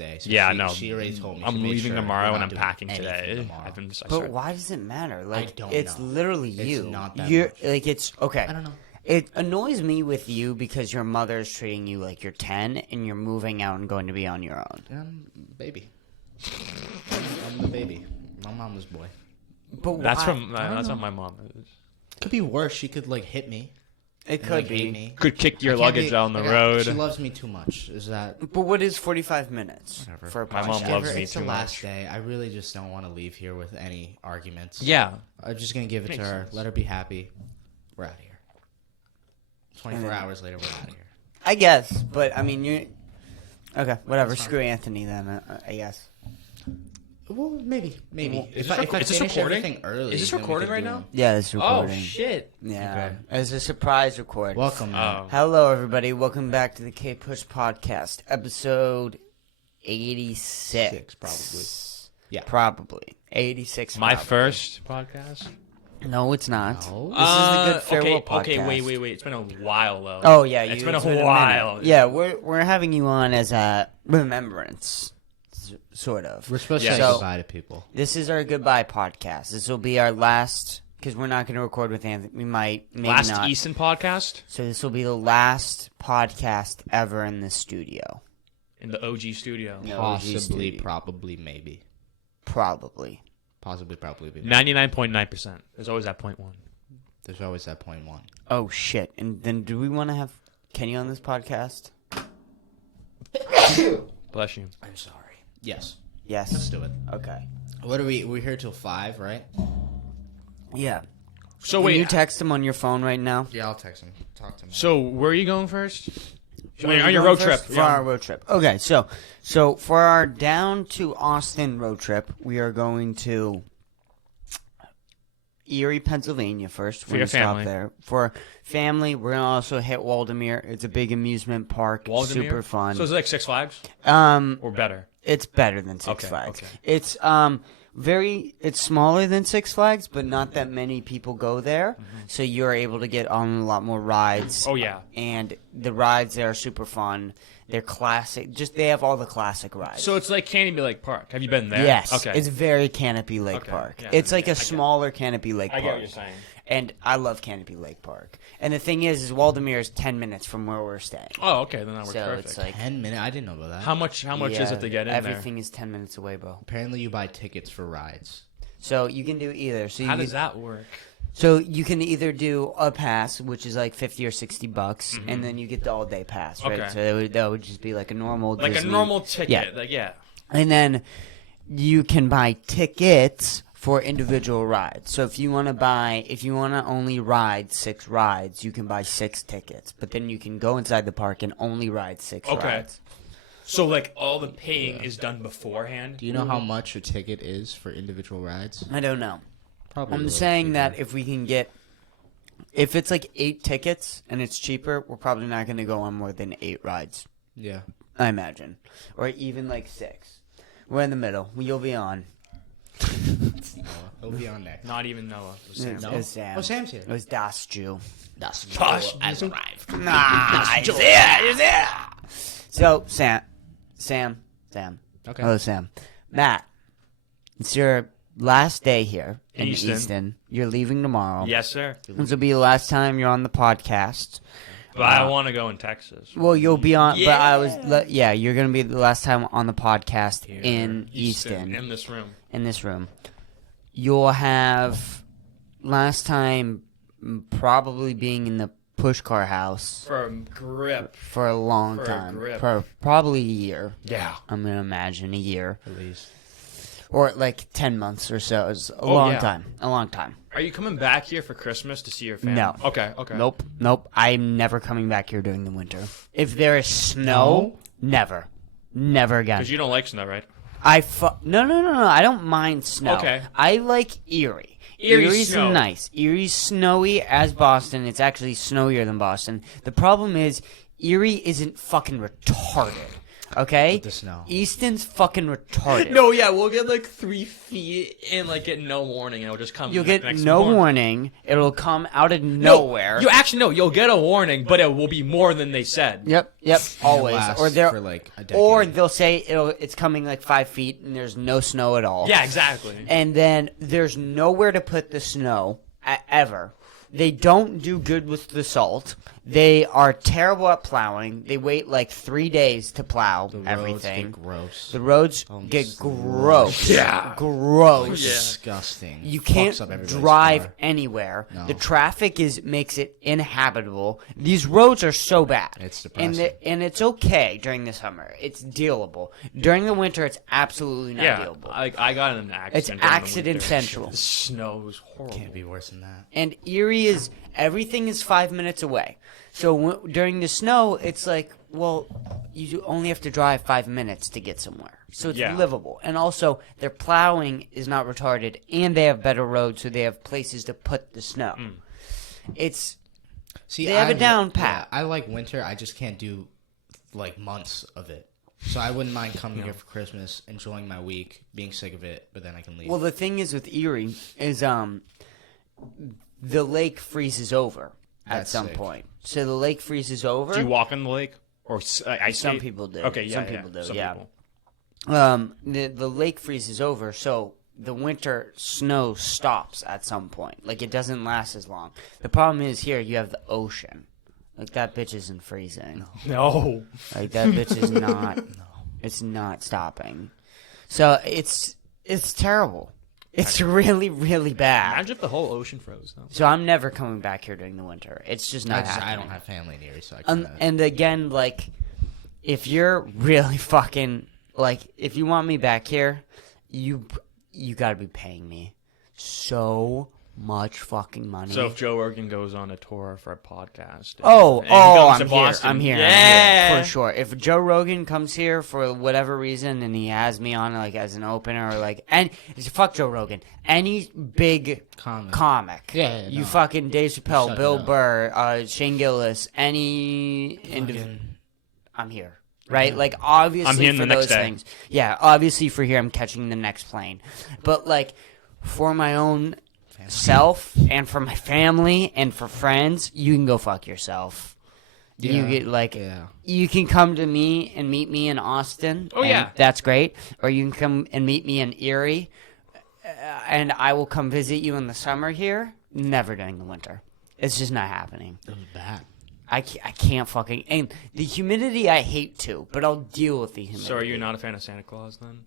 last day. So she already told me. I'm leaving tomorrow and I'm packing today. But why does it matter? Like, I don't it's know. literally you. It's not that You're much. like, it's okay. I don't know. It annoys me with you because your mother is treating you like you're 10 and you're moving out and going to be on your own. Baby. I'm the baby. My mama's boy. But That's why? what my mom is. Could be worse. She could like hit me. It and, could like, be. hate me. Could kick your I can't luggage be- out on the like, road. She loves me too much. Is that? But what is 45 minutes Whatever. for a My mom podcast? loves me It's too the last much. day. I really just don't want to leave here with any arguments. Yeah. I'm just gonna give it to Makes her. sense. Let her be happy. We're out of here. 24 hours later, we're out of here. I guess, but I mean, you. Okay, whatever. Screw Anthony then. I guess. Well, maybe. Well, If is I this finish recording? everything early, Is this then we recording could right do now? them. Yeah, it's recording. Oh shit! Yeah, Okay. it's a surprise record. Welcome. Oh. Hello, everybody. Welcome back to the Kpush podcast, episode 86. Six, probably. Yeah. Probably 86. My probably. first podcast. No, it's not. No. This is the Good Farewell podcast. Okay, wait. It's been a while though. Oh yeah, it's been a minute. while. Yeah, we're having you on as a remembrance, sort of. We're supposed Yeah. to say So- goodbye to people. This is our goodbye podcast. This will be our last because we're not going to record with Anthony. We might, maybe Last not. Easton podcast So this will be the last podcast ever in the studio. in the OG studio. No, Possibly, studio. probably, maybe. Probably. Possibly, probably, maybe. 99.9%. There's always that 0.1. There's always that point one. Oh shit! And then do we want to have Kenny on this podcast? Bless you. I'm sorry. Yes. Yes. Let's do it. Okay. What are we? We're here till 5, right? Yeah. So Can wait. you text him on your phone right now? Yeah, I'll text him. Talk to him. So where are you going first? Where are you on your going road first? trip. For our road trip. Okay, so for our down to Austin road trip, we are going to Erie, Pennsylvania first. For your family. Stop there. For family, we're gonna also hit Waldemere. It's a big amusement park. Waldemere? Super fun. So is it like Six Flags Um, or better? it's better than Six Okay, Flags. okay. It's it's smaller than Six Flags, but not that many people go there. So you're able to get on a lot more rides. Oh yeah. And the rides there are super fun. They're classic. They have all the classic rides. So it's like Canopy Lake Park. Have you been there? Yes. Okay. It's very Canopy Lake Okay, Park. yeah, It's like I a get it. smaller Canopy Lake I Park. get what you're saying. And I love Canopy Lake Park. And the thing is Waldemere is 10 minutes from where we're staying. Oh, okay. Then that works So perfect. it's like 10 minutes? I didn't know about that. how much is yeah, it to get in everything is 10 minutes away, bro. Apparently, you buy tickets for rides. So you can do either. So there? you How can, does that work? So you can either do a pass, which is like $50 or $60, and then you get the all day pass, right? Okay. So that would just be like a normal Like Disney. a normal ticket. Yeah. Like yeah. And then you can buy tickets for individual rides. So if you want to only ride 6 rides, you can buy 6 tickets. But then you can go inside the park and only ride 6 Okay. rides. So like all the paying is done beforehand. Do you know how much a ticket is for individual rides? I don't know. Probably. a I'm little saying cheaper. that if it's like 8 tickets and it's cheaper, we're probably not going to go on more than 8 rides. Yeah. I imagine. Or even like 6. We're in the middle. You'll be on. He'll be on next. Not even Noah. It was Sam. It was Sam. Oh, Sam's here. It was Das Jew. That's Josh has arrived. He's here. So, Sam. Okay. Hello, Sam. Matt, it's your last day here in Easton. Easton. You're leaving tomorrow. Yes, sir. This will be the last time you're on the podcast. But I want to go in Texas. Well, you'll be on, but I was, Yeah. you're going to be the last time on the podcast in Easton, in this room. in this room. You'll have last time probably being in the push car house For a grip. for a long For a time, grip. for probably a year. Yeah. I'm going to imagine a year. At least. Or like 10 months or so. It's a Oh, long yeah. time. A long time. Are you coming back here for Christmas to see your family? No. Okay. Nope. I'm never coming back here during the winter. If there is snow, never. Never again. Because you don't like snow, right? No. I don't mind snow. Okay. I like Erie. Erie's snow. nice. Erie's snowy as Boston. It's actually snowier than Boston. The problem is Erie isn't fucking retarded. Okay? With the snow. Easton's fucking retarded. No, yeah, we'll get like 3 feet and like get no warning, and it'll just come. You'll next get no morning. warning. It'll come out of nowhere. You actually no. You'll get a warning, but it will be more than they said. Yep, always. lasts Or for like a decade. or they'll say it's coming like 5 feet and there's no snow at all. Yeah, exactly. And then there's nowhere to put the snow ever. They don't do good with the salt. They are terrible at plowing. They wait like 3 days to plow the roads everything. get gross. The roads get gross. Yeah. Gross. Yeah. Disgusting. You Fucks can't up everybody's drive car. anywhere. No. The traffic makes it inhabitable. These roads are so bad. It's depressing. And it's okay during the summer. It's dealable. During the winter, it's absolutely not Yeah, dealable. I got in an accident. It's during the accident winter. central. The snow was horrible. Can't be worse than that. And Erie is everything is 5 minutes away. So during the snow, it's like, well, you only have to drive 5 minutes to get somewhere. So it's Yeah. livable. And also, their plowing is not retarded, and they have better roads, so they have places to put the snow. It's See, They have it I- down pat. Yeah, I like winter. I just can't do like months of it. So I wouldn't mind coming here for Christmas, enjoying my week, being sick of it, but then I can leave. well, the thing is with Erie is the lake freezes over at That's some sick. point. So the lake freezes over. Do you walk in the lake or ice Some skate? people do. Okay, yeah, Some yeah, people do, some yeah. people. The lake freezes over, so the winter snow stops at some point. Like, it doesn't last as long. The problem is here you have the ocean. Like, that bitch isn't freezing. No. Like, that bitch is not. It's not stopping. So it's terrible. It's really, really bad. Imagine if the whole ocean froze. Though. So I'm never coming back here during the winter. It's just not I happening. don't have family in Erie, so I can't. And again, like, if you're really fucking like, if you want me back here, you gotta be paying me so much fucking money. So if Joe Rogan goes on a tour for a podcast, and he I'm comes to here. Boston, I'm here. Yeah, for sure. If Joe Rogan comes here for whatever reason and he has me on like as an opener or like, and fuck Joe Rogan, any big comic, Yeah, you no. fucking Dave Chappelle, Shut Bill it up. Burr, Shane Gillis, any individual, I'm here. Right, like obviously I'm here for the next those day. things, yeah. Obviously for here, I'm catching the next plane. But like for my own self and for my family and for friends, you can go fuck yourself. You Yeah, get like yeah. you can come to me and meet me in Austin. Oh, and yeah. that's great. Or you can come and meet me in Erie, and I will come visit you in the summer here. Never during the winter. It's just not happening. It was bad. I can't fucking and the humidity I hate too, but I'll deal with the humidity. So are you not a fan of Santa Claus then?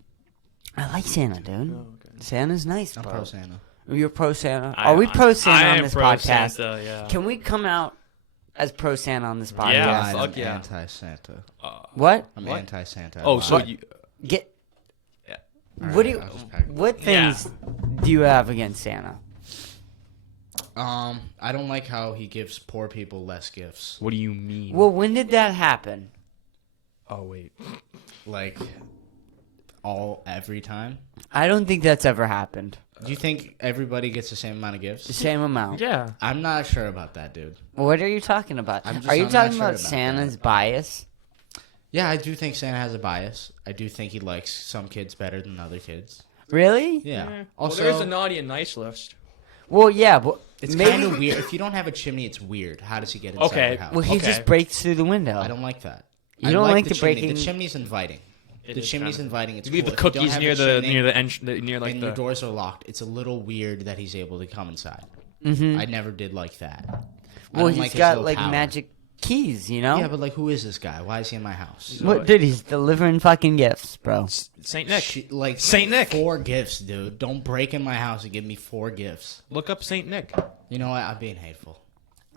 I like Santa, dude. Oh, okay. Santa's nice, I'm bro. pro Santa. You're pro Santa. Are we pro Santa I on am this pro podcast? Santa, yeah. Can we come out as pro Santa on this podcast? Yeah, God, fuck I'm yeah. anti-Santa. What? I'm What? anti-Santa. Oh, so What? you? Get. Yeah. What do you? I'll just pack it. What things do you have against Santa? I don't like how he gives poor people less gifts. What do you mean? Well, when did that happen? oh wait. Like, every time. I don't think that's ever happened. Do you think everybody gets the same amount of The gifts? same amount. Yeah. I'm not sure about that, dude. What are you talking about? I'm Are you not talking sure about about Santa's that. bias? Yeah, I do think Santa has a bias. I do think he likes some kids better than other kids. Really? Yeah. Well, Also, there's a naughty and nice list. Well, yeah, but it's maybe. kind of weird. If you don't have a chimney, it's weird. How does he get inside Okay, your house? Well, he Okay. just breaks through the window. I don't like that. You I don't like the chimney. breaking- The chimney's inviting. It The is chimney's kind of- inviting. It's You leave cool. the If you don't cookies have near a the chimney near like and the. your doors are locked. It's a little weird that he's able to come inside. Mm-hmm. I never did like that. I Well, don't he's like his got little like power. magic keys, you know. Yeah, but like, who is this guy? Why is he in my house? What, dude? He's delivering fucking gifts, bro. Saint Nick. Like Saint Nick. 4 gifts, dude. Don't break in my house and give me 4 gifts. Look up Saint Nick. You know what? I'm being hateful.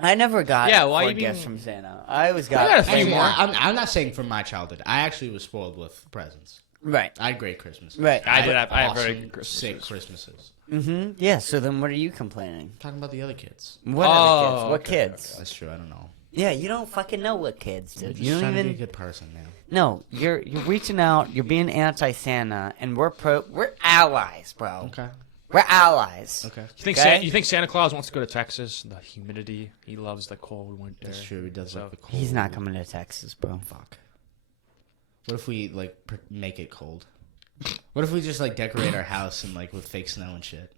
I never got Yeah, why 4 you being- gifts from Santa. I always I got a got few Actually, more. I'm not saying from my childhood. I actually was spoiled with presents. right. I had great Christmases. Right. I did have- I have very awesome, good sick Christmases. Christmases. Mm-hmm. Yeah. So then, what are you complaining? Talking about the other kids. What Oh, other kids? What okay, kids? That's true. I don't know. Yeah, you don't fucking know what kids, dude. Just You don't trying to be a even. good person, man. No, you're reaching out. You're being anti-Santa, and we're allies, bro. Okay. We're allies. Okay. Okay. You think Santa Claus wants to go to Texas? The humidity. He loves the cold winter. That's true. He does So- like the cold. He's not coming to Texas, bro. Fuck. What if we like make it cold? What if we just like decorate our house and like with fake snow and shit?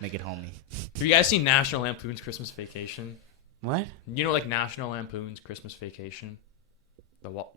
Make it homey. Have you guys seen National Lampoon's Christmas Vacation? What? You know, like National Lampoon's Christmas Vacation.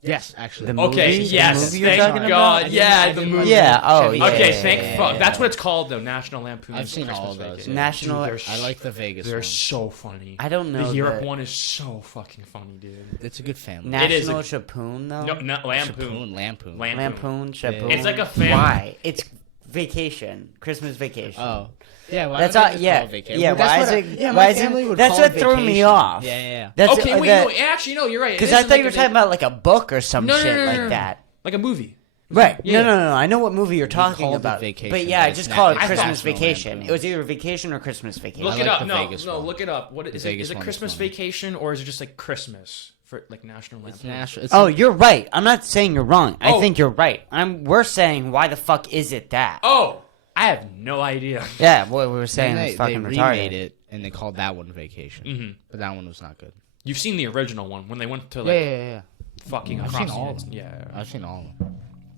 Yes, actually. The Okay, movie? yes, The movie you're thank talking God. about? Yeah, the movie. Yeah. Oh, yeah. Okay, yeah, thank yeah, fuck. yeah. That's what it's called, though. National Lampoon's I've seen Christmas all of those. Vacation. National. Dude, I like the Vegas They're one. so funny. I don't know. The Europe the one is so fucking funny, dude. It's a good family. National It is Chapoon though. No, not Lampoon. Lampoon. Lampoon, Chapoon. It's like a family. Why? It's vacation, Christmas vacation. Oh. Yeah, why That's would they all. just Yeah, call it vacation? yeah. Well, that's Why what is it? yeah, why my is family it? would That's call what it threw me vacation. off. Yeah. That's Okay, wait, no, actually, no, you're right. Because I thought you were talking about like a book or some shit like that. Like a movie. Right. Yeah. No. I know what movie you're talking called it about. Vacation, But yeah, I but just it's call it not- Christmas National Vacation. Lampoon. It was either vacation or Christmas vacation. Look I it like up. the No, Vegas no, one. look it up. What The is it? Vegas Is it one is Christmas funny. Vacation or is it just like Christmas for like National Lampoon? It's national. It's Oh, you're right. I'm not saying you're wrong. I Oh. think you're right. We're saying why the fuck is it that? Oh, I have no idea. Yeah, what we were saying they is fucking remade retarded. it and they called that one Vacation. Mm-hmm. But that one was not good. You've seen the original one when they went to like Yeah. fucking I've across seen all the- of them. Yeah. I've seen all of them.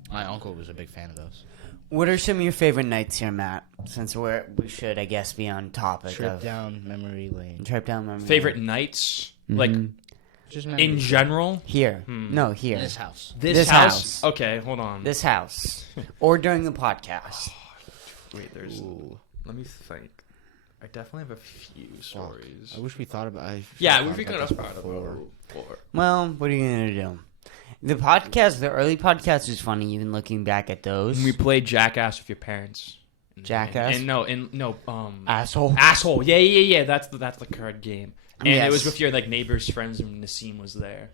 My uncle was a big fan of those. What are some of your favorite nights here, Matt? Since we should, I guess, be on topic Trip of down memory lane. trip down memory. Favorite nights, like Just in general. here? No, here. this house. This house. Okay, hold on. This house, or during the podcast. Wait, there's. Let me think. I definitely have a few stories. I wish we thought about. Yeah, we could have before. before. Well, what are you gonna do? The podcast, the early podcast, is funny. Even looking back at those, We played Jackass with your parents. Jackass? And no, asshole. asshole. Yeah. That's the card game. And Yes. it was with your like neighbors, friends, and Nassim was there.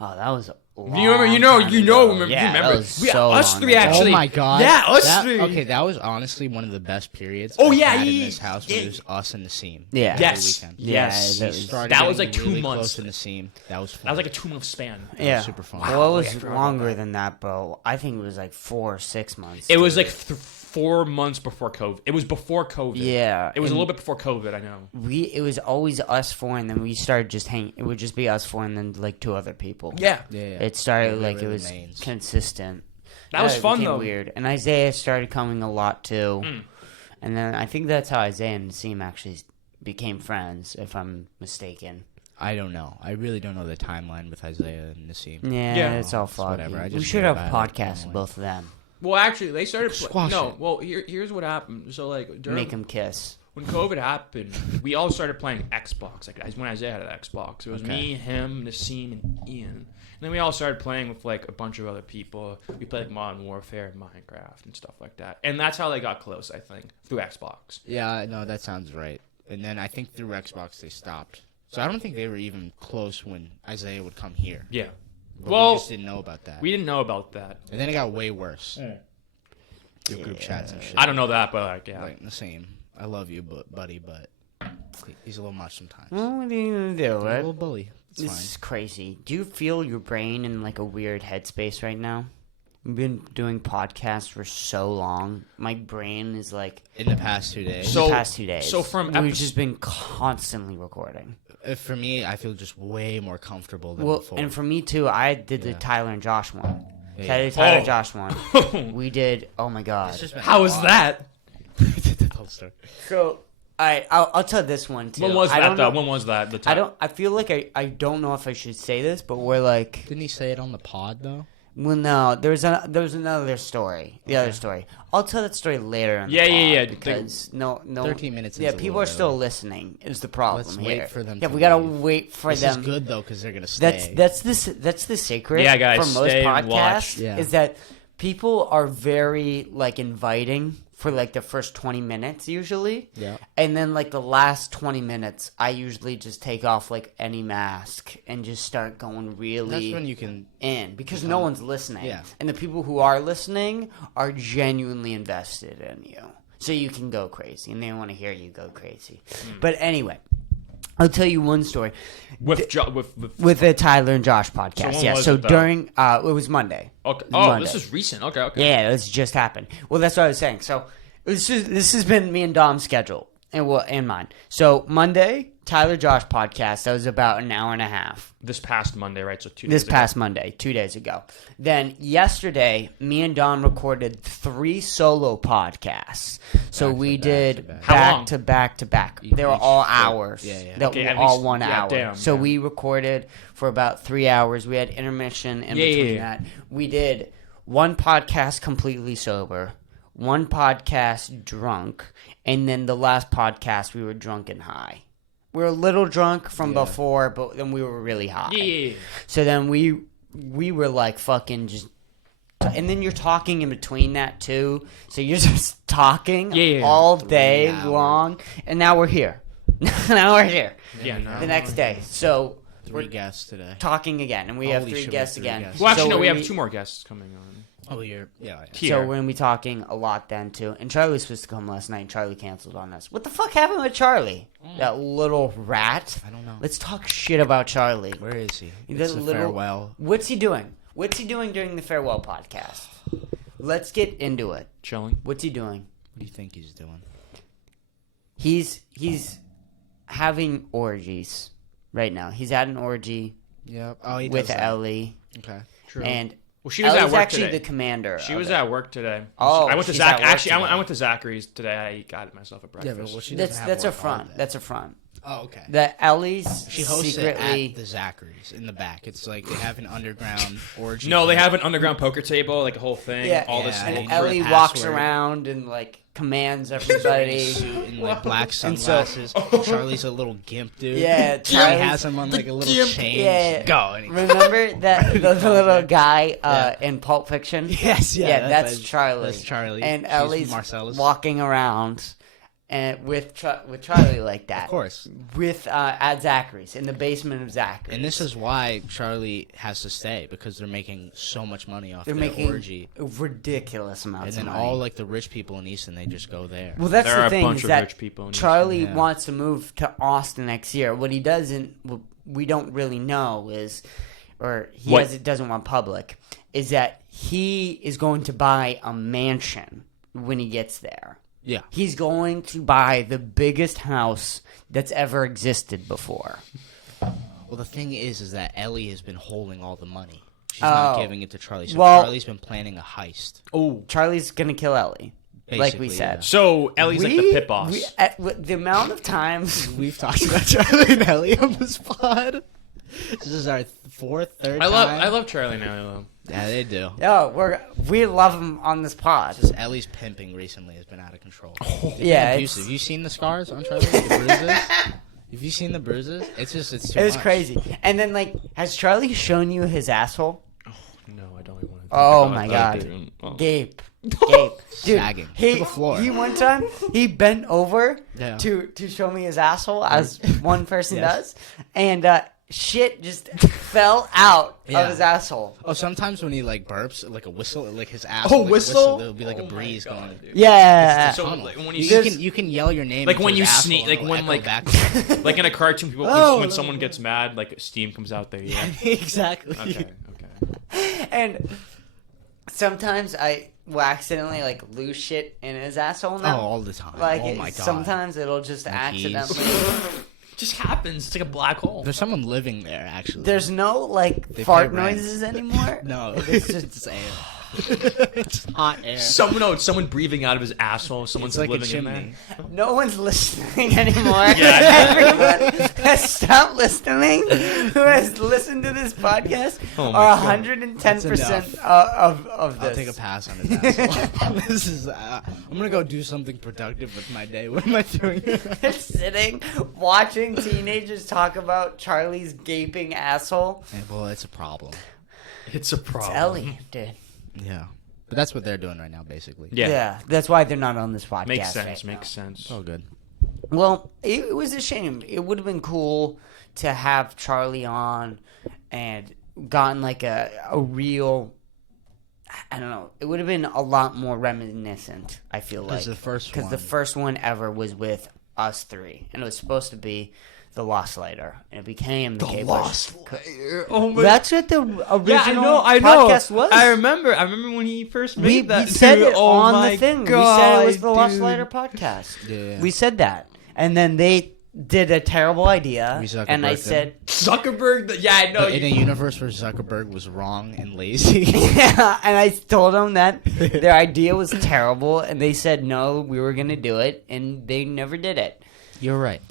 Oh, that was. You remember? Remember? Yeah, that was We- so us long three ago. actually. Oh my god! Yeah, us That- three. Okay, that was honestly one of the best periods. Oh, I've yeah, had in yeah, this house when yeah. it was us and Nassim. Yeah. every Yes. weekend. Yes. Yeah, We started That was getting like 2 really months. Close to Nassim. That was fun. That was like a 2-month span. Yeah, super fun. Well, it I was forgot about longer that. than that, bro. I think it was like 4 or 6 months. It was dude. like 4 months before COVID. It was before COVID. Yeah, It was a and little bit before COVID. I know. It was always us four, and then we started just hanging. It would just be us four, and then like 2 other people. Yeah. Yeah. It started They like were it the was mains. consistent. That was it fun, became though. Weird, and Isaiah started coming a lot too, Mm. and then I think that's how Isaiah and Nassim actually became friends, if I'm mistaken. I don't know. I really don't know the timeline with Isaiah and Nassim. Yeah, Yeah. it's all It's foggy. whatever, I We just should knew have about it, podcasts of anyway. both of them. Well, actually, they started. Squash No. it. Well, here's what happened. So like during Make them kiss. when COVID happened, we all started playing Xbox. Like when Isaiah had an Xbox, it was Okay. me, him, Nassim, and Ian. And then we all started playing with like a bunch of other people. We played like Modern Warfare and Minecraft and stuff like that. And that's how they got close, I think, through Xbox. Yeah, no, that sounds right. And then I think through Xbox they stopped. So I don't think they were even close when Isaiah would come here. Yeah. But Well, we just didn't know about that. We didn't know about that. And then it got way worse. Through group chats and shit. I don't know that, but like, yeah. Like the same. I love you, buddy, but he's a little much sometimes. Well, what are you gonna do, He's a right? little bully. It's This fine. is crazy. Do you feel your brain in like a weird headspace right now? We've been doing podcasts for so long. My brain is like In the past 2 days. So- the past 2 days. so from we've epi- just been constantly recording. For me, I feel just way more comfortable than Well, before. and for me too, I did the Yeah. Tyler and Josh one. Yeah. I did Tyler Oh. Josh one. We did. Oh my god. It's just been How a was lot. that? So I'll tell this one too. When was I that don't though? know- When was that? The I time? don't. I feel like I don't know if I should say this, but we're like. Didn't he say it on the pod though? Well, no, there was another story. The other story. I'll tell that story later. In the Yeah, yeah, pod yeah. Because no, 13 minutes Yeah, is a people little are still early. listening. Is the problem Let's here? wait for them Yeah, to we gotta leave. wait for This them. is good though because they're gonna stay. That's the secret. Yeah, guys, for most stay and podcasts watch. Yeah. is that people are very like inviting for like the first 20 minutes usually. Yeah. And then like the last 20 minutes, I usually just take off like any mask and just start going really That's when you can. in because no one's listening. Yeah. And the people who are listening are genuinely invested in you. So you can go crazy and they want to hear you go crazy. But anyway, I'll tell you one story with with the Tyler and Josh podcast. when Yeah. was So it, though? during it was Monday. Okay. Oh, Monday. this is recent. Okay. Okay. Yeah, this just happened. Well, that's what I was saying. So this has been me and Dom's schedule. and mine. So Monday, Tyler Josh podcast. That was about an hour and a half. This past Monday, right? So 2 days This ago. past Monday, 2 days ago. Then yesterday, me and Don recorded 3 solo podcasts. So Back to we back did to back. How long? back to back to back. Each- They were each- all yeah. hours. Yeah. They Okay, were at all least- 1 yeah, hour. damn, So yeah. we recorded for about 3 hours. We had intermission in between that. We did one podcast completely sober, one podcast drunk, and then the last podcast we were drunk and high. We were a little drunk from Yeah. before, but then we were really high. Yeah. So then we were like fucking just, and then you're talking in between that too. So you're just talking Yeah. all 3 day hours. long, and now we're here. Now we're here. Yeah, no. The next day. So 3 guests today. talking again, and we have Holy 3 shit, guests we have 3 again. guests. Well, actually, So no. We we're have 2 more guests coming on. Oh, yeah. Here. So we're gonna be talking a lot then too. And Charlie was supposed to come last night, and Charlie canceled on us. What the fuck happened with Charlie? That little rat. I don't know. Let's talk shit about Charlie. Where is he? He It's does a a little- farewell. What's he doing? What's he doing during the farewell podcast? Let's get into it. Chilling. What's he doing? What do you think he's doing? He's having orgies right now. He's at an orgy Yep. Oh, he with does that. Ellie, Okay. and Well, she was Ellie's at work actually today. the commander. She of was it. at work today. Oh, I went to she's Zach. at work Actually, today. I went to Zachary's today. I got myself a Yeah, breakfast. but well, she doesn't That's have that's a work all front. day. That's a front. Oh, okay. The Ellie's She hosts secretly. it at the Zachary's in the back. It's like they have an underground orgy. No, they club. have an underground poker table, like a whole thing. Yeah, all this. Yeah, and they need Ellie a walks password. around and like commands everybody. Suit and like black And so- sunglasses. Charlie's a little gimp dude. Yeah, He Charlie's has him on like a little gimp, chain. yeah. Go. And he- Remember that the little guy Yeah. in Pulp Fiction? Yes, yeah, that's Charlie. That's Charlie. And She's Ellie's Marcellus. walking around and with Charlie like that. Of course. With at Zachary's in the basement of Zachary's. And this is why Charlie has to stay, because they're making so much money off they're their making orgy. ridiculous And amounts then of money. all like the rich people in Easton, they just go there. Well, that's There the are a thing bunch is of that rich people in Charlie Yeah. wants to move to Austin next year. What he doesn't, what we don't really know is, or he What? has, it doesn't want public, is that he is going to buy a mansion when he gets there. Yeah. He's going to buy the biggest house that's ever existed before. Well, the thing is that Ellie has been holding all the money. She's not Oh. giving it to Charlie. So Well- Charlie's been planning a heist. Oh, Charlie's gonna kill Ellie, like we Basically, said. yeah. so Ellie's like the pit boss. The amount of times We've talked about Charlie and Ellie on this pod. This is our third I time. love Charlie now. Though. Yeah, they do. we love him on this pod. Just Ellie's pimping recently has been out of control. It's been Yeah, abusive. it's- Have you seen the scars on Charlie? The bruises? Have you seen the bruises? It's too It was much. crazy. And then, like, has Charlie shown you his asshole? No, I don't even want to. Oh my God. Gape. Dude, Sagging he, to the floor. He one time he bent over Yeah. to show me his asshole, as one person Yes. does, and shit just fell out Yeah. of his asshole. Oh, sometimes when he like burps, like a whistle, like his asshole. like a whistle? There'll be like a Oh my breeze God, going. dude. Yeah. So, Tunnel. like, when you, you- you can yell your name Like into when his you asshole sneeze, and like it'll when echo like back. like in a cartoon, people Oh, when no. someone gets mad, like steam comes out there. Yeah. Exactly. Okay. Okay. And sometimes I will accidentally like lose shit in his asshole Oh, now. all the time. Like oh my god. sometimes it'll just Like he's- accidentally. It just happens. It's like a black hole. There's someone living there actually. There's no like They fart pay rent. noises anymore. no. It's just It's air. It's hot air. Someone breathing out of his asshole. Someone's It's like a living in there. chimney. no one's listening anymore. Yeah. Everyone has stopped listening. Who has listened to this podcast Oh my are God. 110% That's of this. I'll take a pass on his asshole. This is. I'm gonna go do something productive with my day. What am I doing? Sitting watching teenagers talk about Charlie's gaping asshole. Yeah, well, it's a problem. It's a problem. It's Ellie, dude. Yeah, but that's what they're doing right now, basically. Yeah. That's why they're not on this podcast. Makes sense. right now. Makes sense. Oh, good. Well, it was a shame. It would have been cool to have Charlie on and gotten like a real. I don't know. It would have been a lot more reminiscent. I feel like Because the first because one. the first one ever was with us three, and it was supposed to be the Lost Lighter, and it became the Kpush. Lighter. Oh my. That's what the original Yeah, I know. podcast was. I remember when he first made We that. said dude. it Oh on my the thing. God, we said it was the Lost dude. Lighter podcast. Yeah. We said that. And then they did a terrible idea, Zuckerberg and I them. said, Zuckerberg. Yeah, I know. But in a universe where Zuckerberg was wrong and lazy. yeah, and I told them that their idea was terrible, and they said no, we were gonna do it, and they never did it. You're right.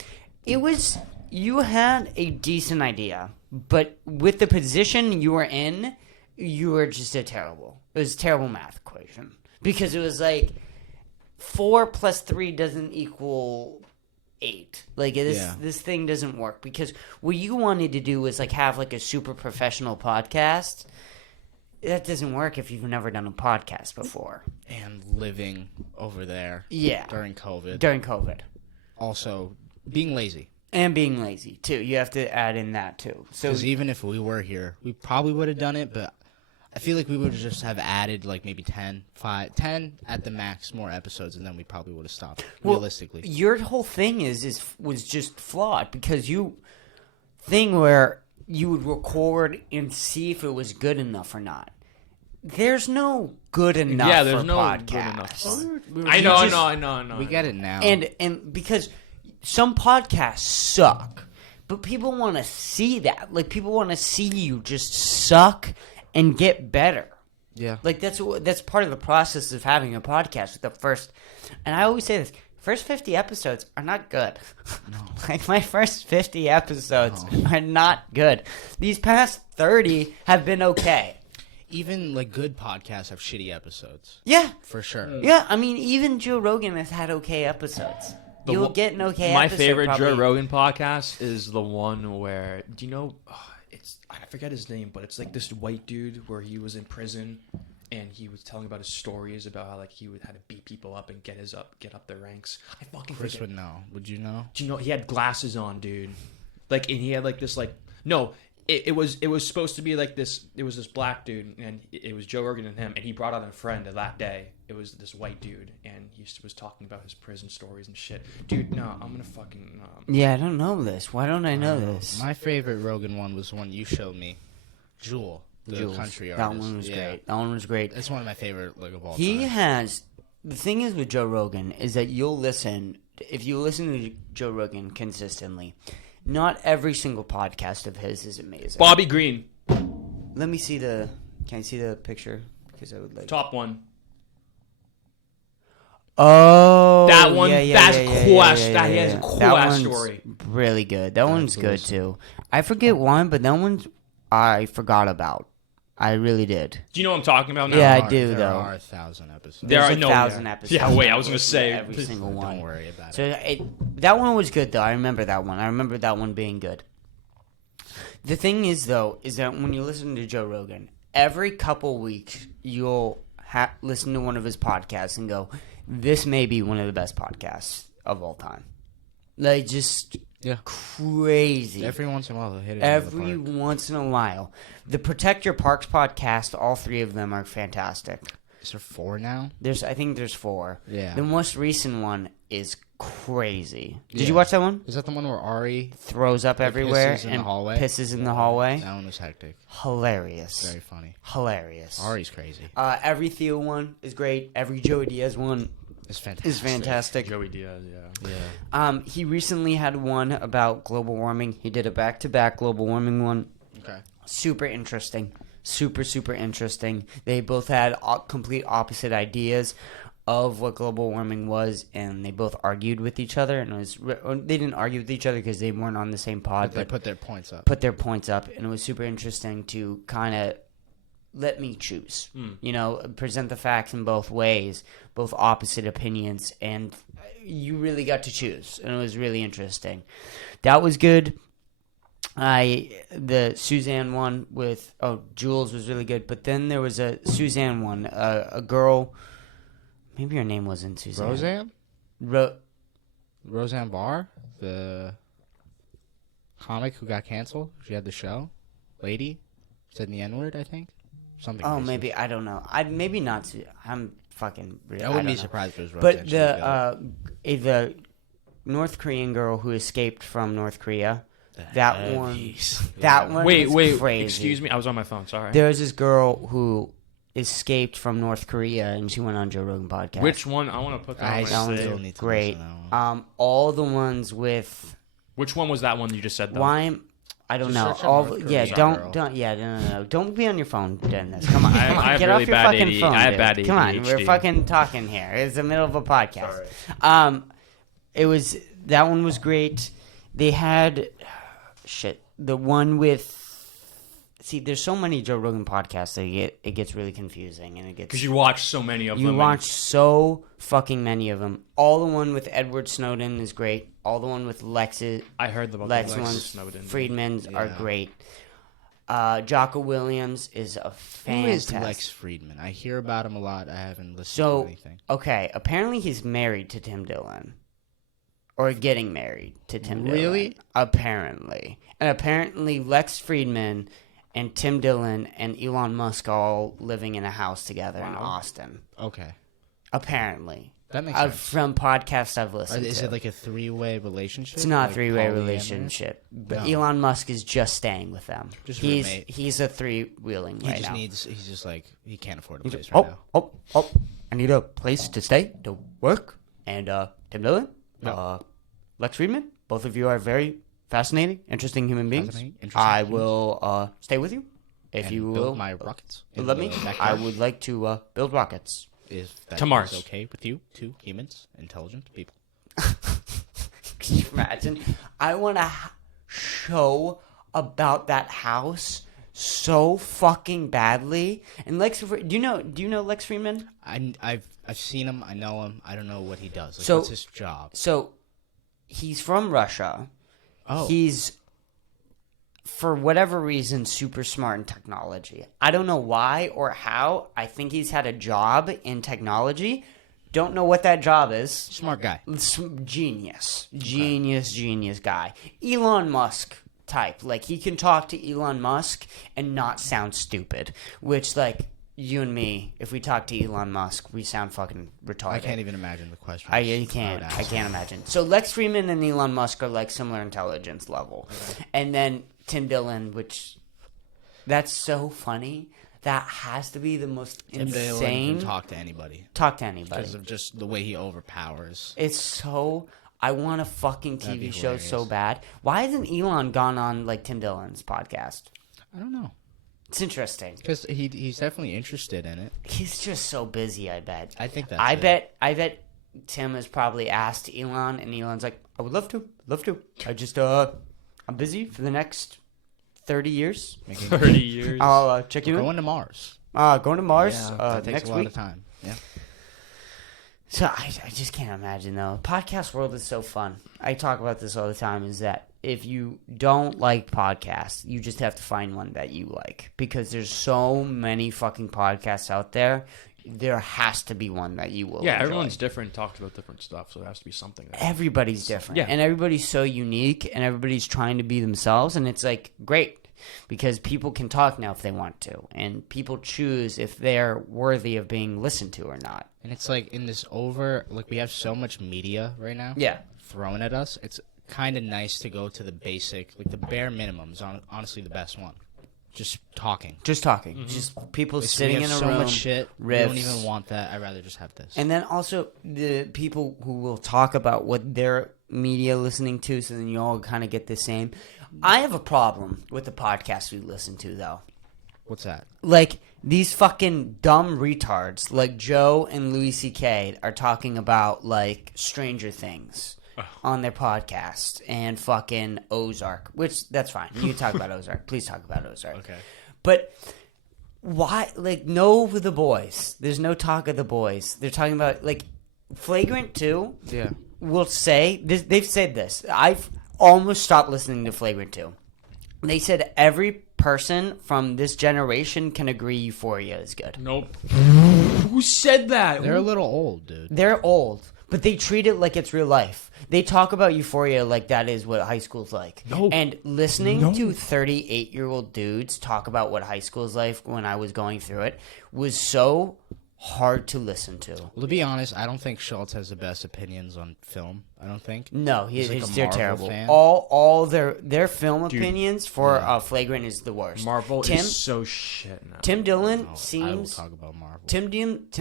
You had a decent idea, but with the position you were in, you were just it was a terrible math equation. Because it was like 4 plus 3 doesn't equal 8. Like this thing doesn't work. Because what you wanted to do was like have like a super professional podcast. That doesn't work if you've never done a podcast before. And living over there. Yeah. During COVID. Also, being lazy. And being lazy, too. You have to add in that, too. Because even if we were here, we probably would have done it, but I feel like we would just have added like maybe 10 at the max more episodes, and then we probably would have stopped, realistically. Your whole thing was just flawed, because where you would record and see if it was good enough or not. There's no good enough for podcasts. Good enough. I know. We get it now. And because some podcasts suck, but people want to see that. Like, people want to see you just suck and get better. Yeah. Like, that's part of the process of having a podcast. And I always say this, first 50 episodes are not good. No. Like, my first 50 episodes are not good. These past 30 have been okay. Even like good podcasts have shitty episodes. Yeah. For sure. Yeah, I mean, even Joe Rogan has had okay episodes. You'll get an okay my episode. My favorite probably. Joe Rogan podcast is the one where, do you know, I forget his name, but it's like this white dude where he was in prison and he was telling about his stories about how like he had to beat people up and get up their ranks. I fucking Chris forget. would know. Would you know? Do you know he had glasses on, dude? Like, and he had like this like no. It was supposed to be like this. It was this black dude, and it was Joe Rogan and him, and he brought out a friend that day. It was this white dude, and he was talking about his prison stories and shit. Dude, no, I'm gonna fucking. Yeah, I don't know this. Why don't I know this? My favorite Rogan one was the one you showed me, Jewel, the country artist. That one was great. That one was great. It's one of my favorite like of all He time. has. The thing is with Joe Rogan is that you'll listen. If you listen to Joe Rogan consistently. Not every single podcast of his is amazing. Bobby Green. Let me see Can I see the picture? Because I would like. Top one. Oh, that one. He has a cool ass story. Really good. That one's good too. I forget one, but that one's I forgot about. I really did. Do you know what I'm talking about now? Yeah, I do. There are 1,000 episodes. There are 1,000 episodes. Yeah, wait, I was gonna say every single one. Don't worry about it. So that one was good though. I remember that one. I remember that one being good. The thing is though, is that when you listen to Joe Rogan, every couple weeks you'll listen to one of his podcasts and go, "This may be one of the best podcasts of all time." Like just. Yeah. Crazy. Every once in a while, they'll hit it. Every once in a while. The Protect Your Parks podcast, all 3 of them are fantastic. Is there 4 now? I think there's 4. Yeah. The most recent one is crazy. Did you watch that one? Is that the one where Ari throws up everywhere pisses in the hallway? Pisses in the hallway? That one was hectic. Hilarious. Very funny. Hilarious. Ari's crazy. Every Theo one is great. Every Joey Diaz one is fantastic. Joey Diaz, yeah. He recently had one about global warming. He did a back-to-back global warming one. Okay. Super interesting. Super interesting. They both had complete opposite ideas of what global warming was, and they both argued with each other. And they didn't argue with each other because they weren't on the same pod. But they put their points up. And it was super interesting to kind of let me choose. Present the facts in both ways, both opposite opinions, and you really got to choose, and it was really interesting. That was good. The Suzanne one with Jules was really good, but then there was a Suzanne one, a girl. Maybe her name wasn't Suzanne. Roseanne Barr, the comic who got canceled. She had the show. Lady said the N-word, I think. Something. Oh, maybe I don't know. Maybe not. I'm fucking. I wouldn't be surprised if it was Roseanne. But the North Korean girl who escaped from North Korea. That one. That one. Wait. Crazy. Excuse me. I was on my phone. Sorry. There's this girl who escaped from North Korea and she went on Joe Rogan podcast. Which one? I want to put that on my That one's save. need to great. listen to that one. All the ones with Which one was that one you just said, though? why? I don't Just know. search up All North yeah, Korea. don't don't be on your phone doing this. Come on, I come on, have get really off your bad fucking ADHD. phone. I have dude. bad Come on, we're ADHD. fucking talking here. It's the middle of a podcast. It was that one was great. They had the one with. See, there's so many Joe Rogan podcasts that it gets really confusing and it gets. Because you watch so many of them. You watch so fucking many of them. All the one with Edward Snowden is great. All the one with I heard about Lex the ones, Snowden. Friedman's are Yeah. great. Jocko Williams is a Who is fantastic. Lex Friedman? I hear about him a lot. I haven't listened So to anything. okay, apparently he's married to Tim Dillon, or getting married to Tim Dillon. Really? Apparently, and apparently Lex Friedman and Tim Dillon and Elon Musk are all living in a house together in Austin. Okay. Apparently, That makes sense. from podcasts I've listened Is to. it like a three-way relationship? It's not a Like three-way polyamorous? relationship, but No. Elon Musk is just staying with them. Just he's roommate. he's a three-wheeling He right just now. needs. He's just like he can't afford a place right now. Oh! I need a place to stay, to work, and Tim Dillon, Lex Friedman. Both of you are very fascinating, interesting human beings. Fascinating, interesting I humans. will stay with you if And you build will. my rockets. in Let the me. backyard. I would like to build rockets. If that To Mars. is okay with you, two humans, intelligent people. Can you imagine? I want a show about that house so fucking badly. And Lex, do you know Lex Friedman? I've seen him. I know him. I don't know what he does. Like, So- what's his job? So he's from Russia. Oh, He's, for whatever reason, super smart in technology. I don't know why or how. I think he's had a job in technology. Don't know what that job is. smart guy. Genius guy. Elon Musk type. Like, he can talk to Elon Musk and not sound stupid. Which, like, you and me, if we talk to Elon Musk, we sound fucking retarded. I can't even imagine the question. I can't imagine. So Lex Friedman and Elon Musk are like similar intelligence level. And then Tim Dillon, which that's so funny. That has to be the most Tim Dillon insane. can talk to anybody Talk to anybody. because of just the way he overpowers. It's so. I want a fucking That'd be TV show so hilarious. bad. Why hasn't Elon gone on like Tim Dillon's podcast? I don't know It's interesting. because he's definitely interested in it. He's just so busy. I bet. I think that's. I it. bet Tim has probably asked Elon, and Elon's like, "I would love to. I just I'm busy for the next 30 years. Making- 30 years. I'll check you in. going to Mars. Going to Mars That takes next a lot week." of time. Yeah. So I just can't imagine though. Podcast world is so fun. I talk about this all the time. Is that if you don't like podcasts, you just have to find one that you like because there's so many fucking podcasts out there. There has to be one that you will. Yeah, enjoy. everyone's different, talks about different stuff, so there has to be something there. Everybody's different. Yeah. And everybody's so unique and everybody's trying to be themselves and it's like great because people can talk now if they want to and people choose if they're worthy of being listened to or not. And it's like in this we have so much media right now. Yeah. Thrown at us. It's kind of nice to go to the basic, like the bare minimum is honestly the best one. Just talking. Just talking. Just people We sitting have in a so room. much shit. We riffs. don't even want that. I'd rather just have this. And then also the people who will talk about what their media listening to so then you all kind of get the same. I have a problem with the podcast we listen to though. What's that? Like these fucking dumb retards like Joe and Louis C.K. are talking about like Stranger Things on their podcast and fucking Ozark, which that's fine. You can talk about Ozark. Please talk about Ozark. Okay. But why, like, no The Boys. There's no talk of The Boys. They're talking about, like, Flagrant 2 Yeah. will say, this, they've said this. I've almost stopped listening to Flagrant 2. They said every person from this generation can agree Euphoria is good. Nope. Who said that? They're a little old, dude. They're old, but they treat it like it's real life. They talk about Euphoria like that is what high school's like. No. And listening to 38-year-old dudes talk about what high school's like when I was going through it was so hard to listen to. Well, to be honest, I don't think Schultz has the best opinions on film. I don't think. No, He's like a they're Marvel terrible. fan. All their film opinions for Flagrant is the worst. Marvel is so shit now. Tim Dillon I will seems talk about Marvel. Tim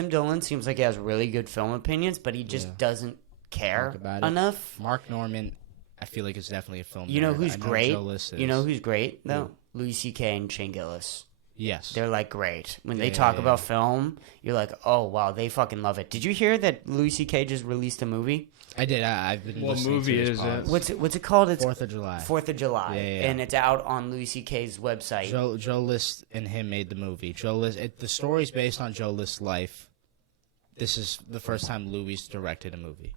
Dillon seems like he has really good film opinions, but he just doesn't care Talk about it. enough. Mark Norman, I feel like is definitely a film. You know nerd. who's I great? Joe List You know is. who's great though? Louis C.K. and Shane Gillis. Yes. They're like great. When they talk about film, you're like, oh wow, they fucking love it. Did you hear that Louis C.K. just released a movie? I did. I've been What listening movie to his is pods. it? What's it called? It's 4th of July. 4th of July, Yeah. and it's out on Louis C.K.'s website. Joe List and him made the movie. Joe List. The story's based on Joe List's life. This is the first time Louis directed a movie.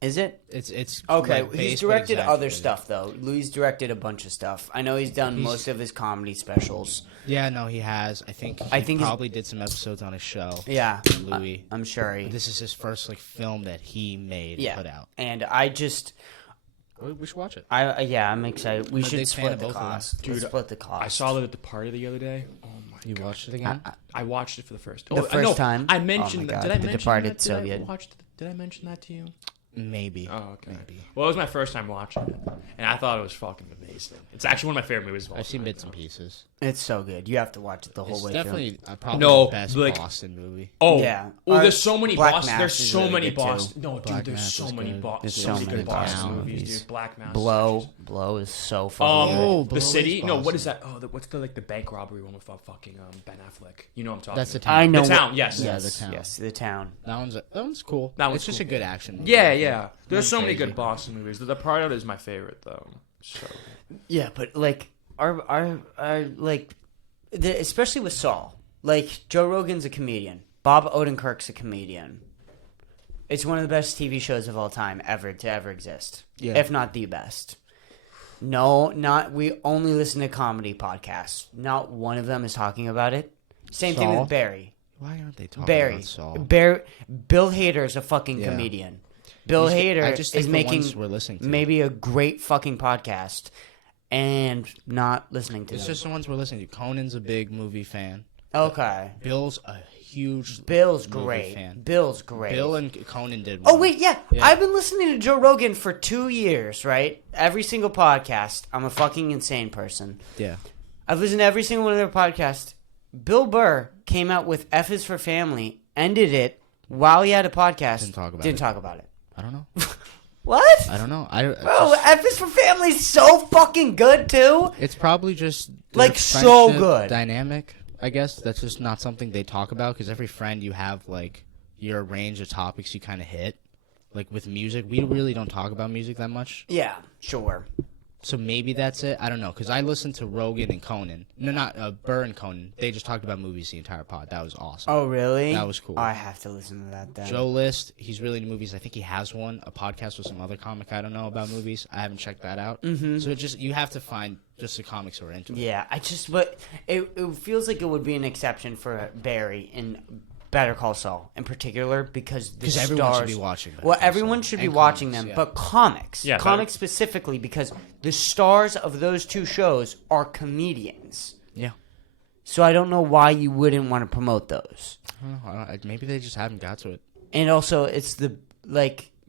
Is it? It's Okay, like, he's based, but directed other exaggerated. stuff though. Louis directed a bunch of stuff. I know he's done most of his comedy specials. Yeah, no, he has. I think he probably did some episodes on his show. Yeah, Louis. I'm sure he. This is his first like film that he made and put out. And I just, We should watch it. I'm excited. We I'm a should big fan split of the both of them. cost. Dude, Let's split the cost. I saw that at the party the other day. Oh my You god! watched it again? I watched it for the first. The first time? I Oh mentioned. my God, Did I The mention Departed, that? so good. Did I mention that to you? Maybe. Oh, okay. Maybe. Well, it was my first time watching it, and I thought it was fucking amazing. It's actually one of my favorite movies of all I've seen time. bits and pieces. It's so good. You have to watch it the whole It's way definitely probably No, the best like- Boston movie. Oh Yeah. Oh, there's so many Black Boston. Mass There's is so really many good, too. Boston. No, dude, Black there's Mass so is many good. Boston. There's So so many many good Boston Town movies, movies. dude. Black Mass. Blow is so fucking good. Blow The City. is No, what Boston. is that? Oh, what's the the bank robbery one with fucking Ben Affleck? You know what I'm talking. That's the about. town. I know. The Town, yes. Yeah, Yes, The Town. yes, the town. That one's cool. That one's it's just cool. a good action movie. Yeah. There's so many crazy. good Boston movies. The Departed is my favorite though. So Yeah, but like our like, especially with Saul. Like Joe Rogan's a comedian. Bob Odenkirk's a comedian. It's one of the best TV shows of all time ever to ever exist. Yeah. If not the best. No, not we only listen to comedy podcasts. Not one of them is talking about it. Same thing Saul? with Barry. Why aren't they talking Barry. about Saul? Bill Hader's a fucking Yeah. comedian. Bill I Hader just think is the making ones we're listening to. maybe a great fucking podcast and not listening to It's them. just the ones we're listening to. Conan's a big movie fan. Okay. Bill's a huge Bill's movie great. fan. Bill's great. Bill and Conan did Oh one. wait, yeah. Yeah. I've been listening to Joe Rogan for 2 years, right? Every single podcast. I'm a fucking insane person. Yeah. I've listened to every single one of their podcasts. Bill Burr came out with F is for Family, ended it while he had a podcast. Didn't talk about it. talk about it. I don't know. What? I don't know. Bro, F is for Family is so fucking good too. It's probably just their Like, so friendship good. dynamic. I guess that's just not something they talk about because every friend you have like your range of topics you kind of hit. Like with music, we really don't talk about music that much. Yeah, sure. So maybe that's it. I don't know because I listened to Rogan and Conan. No, not Burr and Conan. They just talked about movies the entire pod. That was awesome. Oh, really? That was cool. I have to listen to that then. Joe List, he's really into movies. I think he has a podcast with some other comic I don't know about movies. I haven't checked that out. Mm-hmm. So you have to find just the comics who are into it. Yeah, but it feels like it would be an exception for Barry in Better Call Saul in particular because everyone should be watching Better Well, Call everyone Saul. should be And watching comics, them, yeah. but comics, Yeah, comics specifically because the stars of those two shows are comedians. Yeah. So I don't know why you wouldn't want to promote those. I don't know. Maybe they just haven't got to it. And also, it's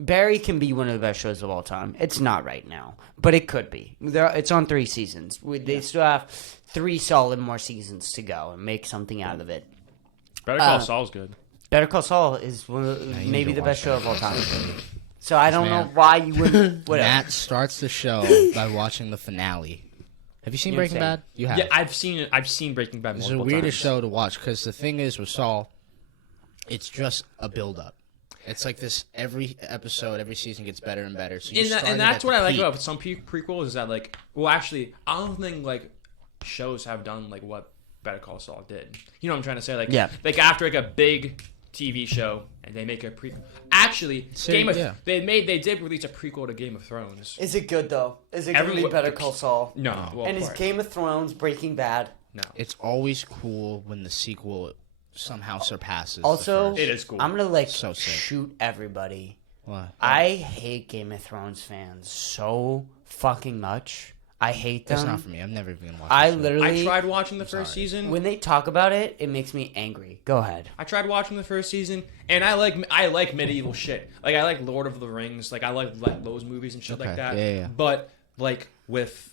Barry can be one of the best shows of all time. It's not right now, but it could be. It's on 3 seasons. They still have 3 solid more seasons to go and make something out of it. Better Call Saul's good. Better Call Saul is maybe to the best watch show of all time. So I don't know Man. why you wouldn't. Whatever. Matt starts the show by watching the finale. Have you seen You're Breaking insane. Bad? You have. Yeah, I've seen it. I've seen Breaking Bad It's the multiple weirdest times. show to watch because the thing is with Saul, it's just a build-up. It's like this every episode, every season gets better and better. So And that's what I like about some prequels is that actually, I don't think shows have done what Better Call Saul did. You know what I'm trying to say? Yeah. After a big TV show and they make a prequel. Actually, they did release a prequel to Game of Thrones. Is it good though? Is it going to be Better Call Saul? No. Well, And is Game of Thrones Breaking Bad? no. It's always cool when the sequel somehow surpasses. Also, the first. It is cool. I'm gonna So sick. shoot everybody. What? I hate Game of Thrones fans so fucking much. I hate them. That's not for me. I'm never even gonna watch. I that show. literally I tried watching the first season. when they talk about it, it makes me angry. Go ahead. I tried watching the first season, and I like medieval shit. Like I like Lord of the Rings. Like I like those movies and shit like Okay. that. Yeah. But like with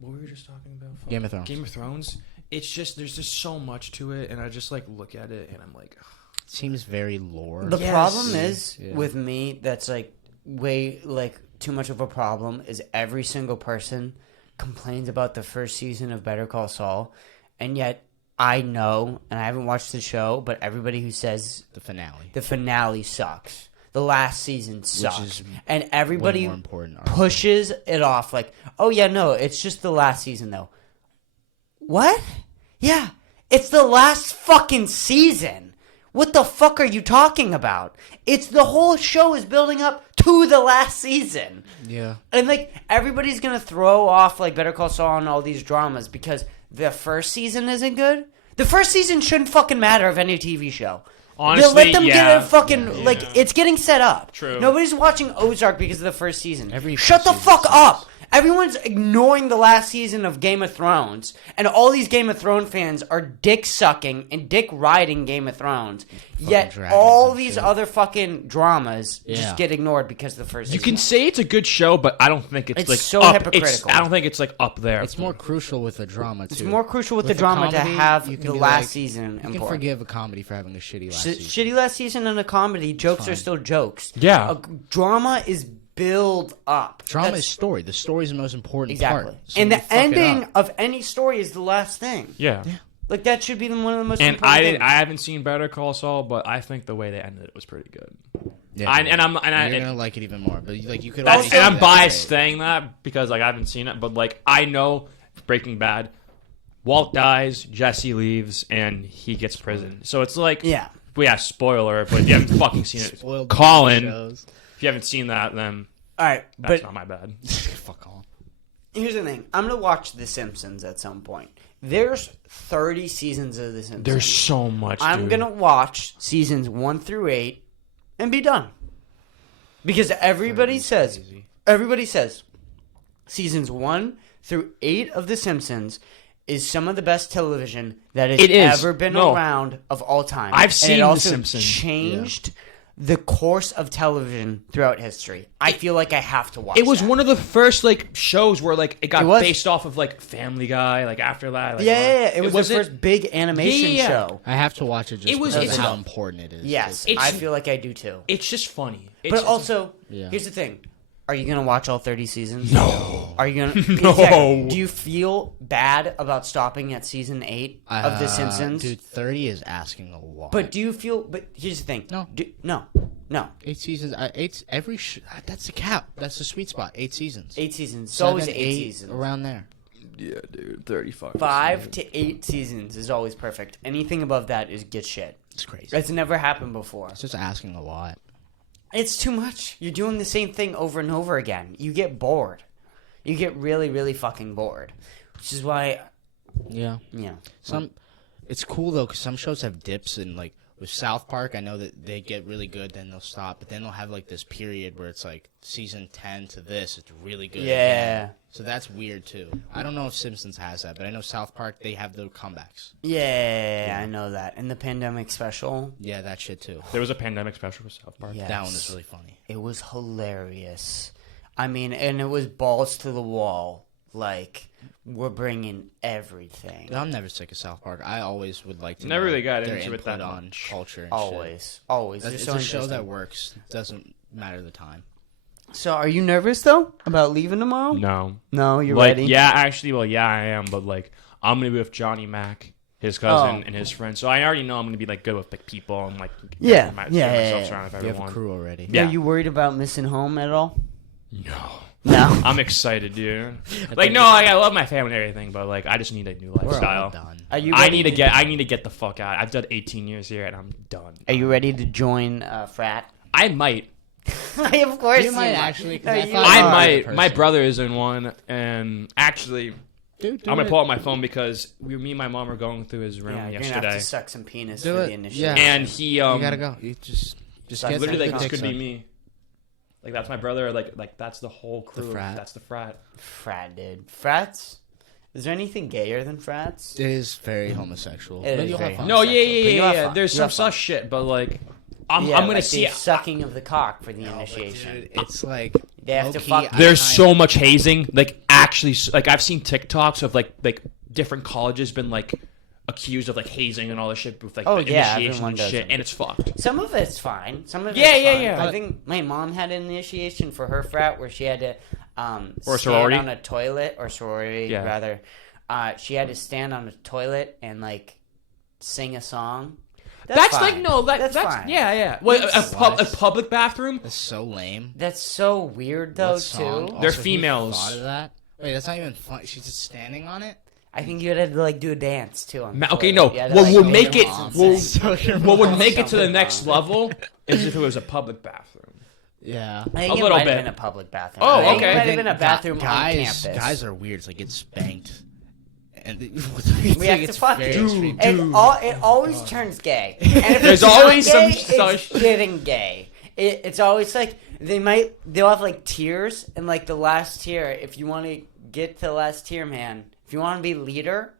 what were we just talking about? Fuck. Game of Thrones. Game of Thrones. It's just there's just so much to it, and I just like look at it, and I'm like, It seems very lore. The Yes. problem is Yeah. with me that's like way like too much of a problem is every single person complains about the first season of Better Call Saul, and yet I know, and I haven't watched the show, but everybody who says the finale. the finale sucks, the last season sucks, is and everybody Way more important. pushes it off like, oh yeah, no, it's just the last season though. What? Yeah, it's the last fucking season. What the fuck are you talking about? It's the whole show is building up to the last season. Yeah. And like everybody's gonna throw off like Better Call Saul and all these dramas because the first season isn't good. The first season shouldn't fucking matter of any TV show. honestly, Let them get yeah. a fucking like it's getting set up. True. Nobody's watching Ozark because of the first season. Every Shut the first fuck season up. Everyone's ignoring the last season of Game of Thrones, and all these Game of Thrones fans are dick sucking and dick riding Game of Thrones. Yet dragons all and these shit. other fucking dramas Yeah. just get ignored because of the first You season. can say it's a good show, but I don't think it's It's like so up. hypocritical. I don't think it's like up there. It's more crucial with the drama too. It's more crucial with the a drama to comedy, have you can the be last like- season You can important. forgive a comedy for having a shitty last season. Shitty last season in a comedy, jokes are still jokes. Yeah. A drama is build up. Drama That's- is story. The story is the most important exactly. part. So And you the fuck it ending up. of any story is the last thing. yeah. Like that should be one of the most And important things. I haven't seen Better Call Saul, but I think the way they ended it was pretty good. Yeah, And you're gonna like it even more. But like you could. That's, already and see I'm that biased today. saying that because like I haven't seen it, but like I know Breaking Bad, Walt dies, Jesse leaves, and he gets prison. So it's like Yeah. well, yeah, spoiler, but if you haven't fucking seen it, Spoiled Colin, shows. if you haven't seen that, then All right, that's but not my bad. Fuck on. here's the thing. I'm going to watch The Simpsons at some point. There's 30 seasons of The Simpsons. There's so much. I'm dude. going to watch seasons 1 through 8 and be done. Because everybody says seasons 1 through 8 of The Simpsons is some of the best television that has It is. ever been No. around of all time. I've And seen it The also Simpsons. changed the course of television throughout history. I feel like I have to watch It was that. one of the first like shows where like it got It was. based off of like Family Guy. Like after that, like, Yeah. It was the wasn't- first big animation Yeah. show. I have to watch it just It was- because it's of how how- important it is. Yes, It's- I feel like I do too. It's just funny. It's But just- also, Yeah. here's the thing. Are you going to watch all 30 seasons? No. Are you going to? No. Exactly. Do you feel bad about stopping at season 8 of The Simpsons? Dude, 30 is asking a lot. But do you feel? But here's the thing. No. No. 8 seasons. That's the cap. That's the sweet spot. 8 seasons. 8 seasons. It's 7, always 8 seasons. around there. yeah, dude, 35. 5 to 8 seasons is always perfect. Anything above that is good shit. It's crazy. It's never happened before. It's just asking a lot. It's too much. You're doing the same thing over and over again. You get bored. You get really, really fucking bored. Which is why, Yeah. It's cool though because some shows have dips and like with South Park, I know that they get really good, then they'll stop, but then they'll have like this period where it's like season 10 to this, it's really good. Yeah. again. So that's weird too. I don't know if Simpsons has that, but I know South Park they have the comebacks. yeah, I know that. And the pandemic special, Yeah, that shit too. There was a pandemic special for South Park. yes. That one is really funny. It was hilarious. I mean, and it was balls to the wall. Like, we're bringing everything. I'm never sick of South Park. I always would like to Never know really got their into it input that on much. culture and shit. Always. They're It's so a show that interesting. works. Doesn't matter the time. So, are you nervous, though, about leaving tomorrow? No. No, you're like, ready? yeah, actually, well, yeah, I am, but like, I'm gonna be with Johnny Mac, his cousin, Oh. and his friend. So I already know I'm gonna be like good with like people and like Yeah, get yeah, myself yeah. surrounded by You have a everyone. crew already. Yeah. Are you worried about missing home at all? No. No. I'm excited, dude. Like, no, like, I love my family and everything, but like, I just need a new We're all lifestyle. done. Are you I ready need to get the fuck out. I've done 18 years here and I'm done. Are you ready to join frat? I might. Of course You might actually, 'cause I you thought- I are. might. Person. My brother is in one, and actually, Dude, do I'm gonna it. pull out my phone because me and my mom are going through his room Yeah, you're gonna yesterday, have to suck some penis Do for it. the initiative. Yeah. and he You gotta go. You just Like, get literally some like this dicks could be up. me. Like that's my brother. Like that's the whole crew. frat. That's the frat. Frat, dude. Frats? Is there anything gayer than frats? It is very homosexual. It But is you'll very have fun. No, But you have yeah. fun. There's You some have fun. sus shit, but like, I'm Yeah, gonna like see. the sucking of the cock for the No, but initiation. dude, it's like They have to low-key, fuck- There's I- so much hazing. Like actually, like I've seen TikToks of like different colleges been like accused of like hazing and all this shit with like Oh, the yeah, initiation everyone and does shit, it. and it's fucked. Some of it's fine. Some of Yeah, it's yeah, fine. yeah. I think my mom had an initiation for her frat where she had to Or stand sorority? on a toilet, or sorority, Yeah. rather. She had to stand on a toilet and like sing a song. That's fine. like no, that's that's fine. yeah. Wait, a What? public bathroom? That's so lame. That's so weird though What song? too. They're Also, who females. thought of that? Wait, that's not even fun. She's just standing on it. I think you had to like do a dance too. On the Okay, toilet. no. You had to, What like, would go make dance it- and well- sing. What would make it to the Something next wrong. level is if it was a public bathroom. Yeah. I think A it little might have bit. been a public bathroom. Oh, I think okay. It might have been a bathroom guys, on campus. Guys are weird. It's like get spanked. And We have to fuck very dude. extreme. It always turns gay. And if There's it's not always some gay, such- it's getting gay. It's always like they'll have like tiers, and like the last tier. If you want to get to the last tier, man, if you want to be leader,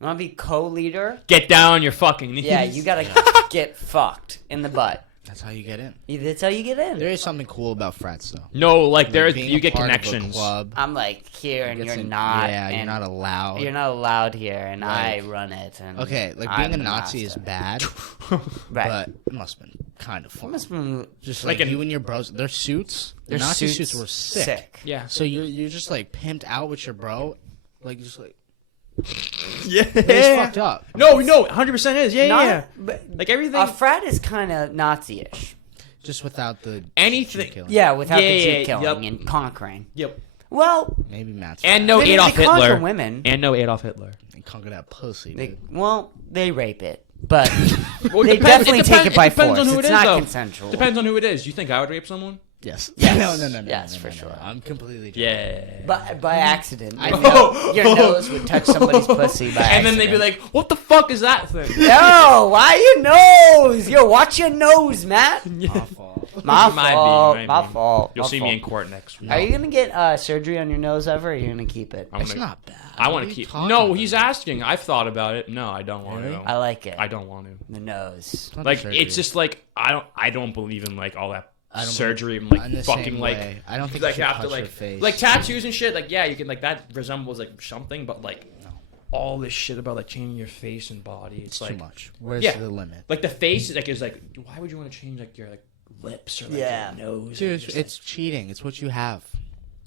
you want to be co-leader. Get down on your fucking knees. Yeah, you gotta get fucked in the butt. That's how you get in. That's how you get in. There is something cool about frats, though. No, like there, Being you a get part of a connections. club, I'm like here, and gets you're in- not. Yeah, you're and not allowed. You're not allowed here, and I Like- run it. And Okay, like I'm being a the Nazi is master. bad, Right. but it must have been kind of It fun. must have been Just Like like, an- you and your bros, their suits, their Nazi suits were sick. sick. Yeah. So you're just like pimped out with your bro, like just like Yeah. it's fucked up. No, 100% is. Yeah, Not- yeah. but Like everything. a frat is kind of Nazi-ish. Just without the Anything- Jew killing. Yeah, without Yeah, the Jew yeah, killing yep. and conquering. Yep. Well, Maybe Matt's And fat. no they Adolf conquer Hitler. women. And no Adolf Hitler. and conquer that pussy. Dude. They rape it, but Well, they it depends- definitely it take depends- it by depends force. on who It's it is, not though. consensual. Depends on who it is. You think I would rape someone? Yes. Yes. No. Yes, for sure. I'm completely joking. Yeah. By accident. I Your know. your nose would touch somebody's pussy by accident. And then they'd be like, "What the fuck is that thing?" "Yo, why your nose? Yo, watch your nose, Matt." My fault. My Might be, fault. might My be. fault. You'll my see fault. me in court next week. Are you gonna get surgery on your nose ever? Or are you gonna keep it? I'm It's gonna- not bad. I What want are to you keep. talking No, about? he's asking. I've thought about it. No, I don't want Really? to. I like it. I don't want to. The nose. It's not Like surgery. it's just like I don't believe in like all that I don't surgery and in like the fucking same like way. I don't think like you should have to touch like your face. like tattoos and shit. Like yeah, you can like that resembles like something, but like all this shit about like changing your face and body. It's It's like too much. Where's Yeah. the limit? like the face is like why would you want to change like your like lips or like Yeah. your nose? Dude, or it's, just, it's cheating. It's what you have.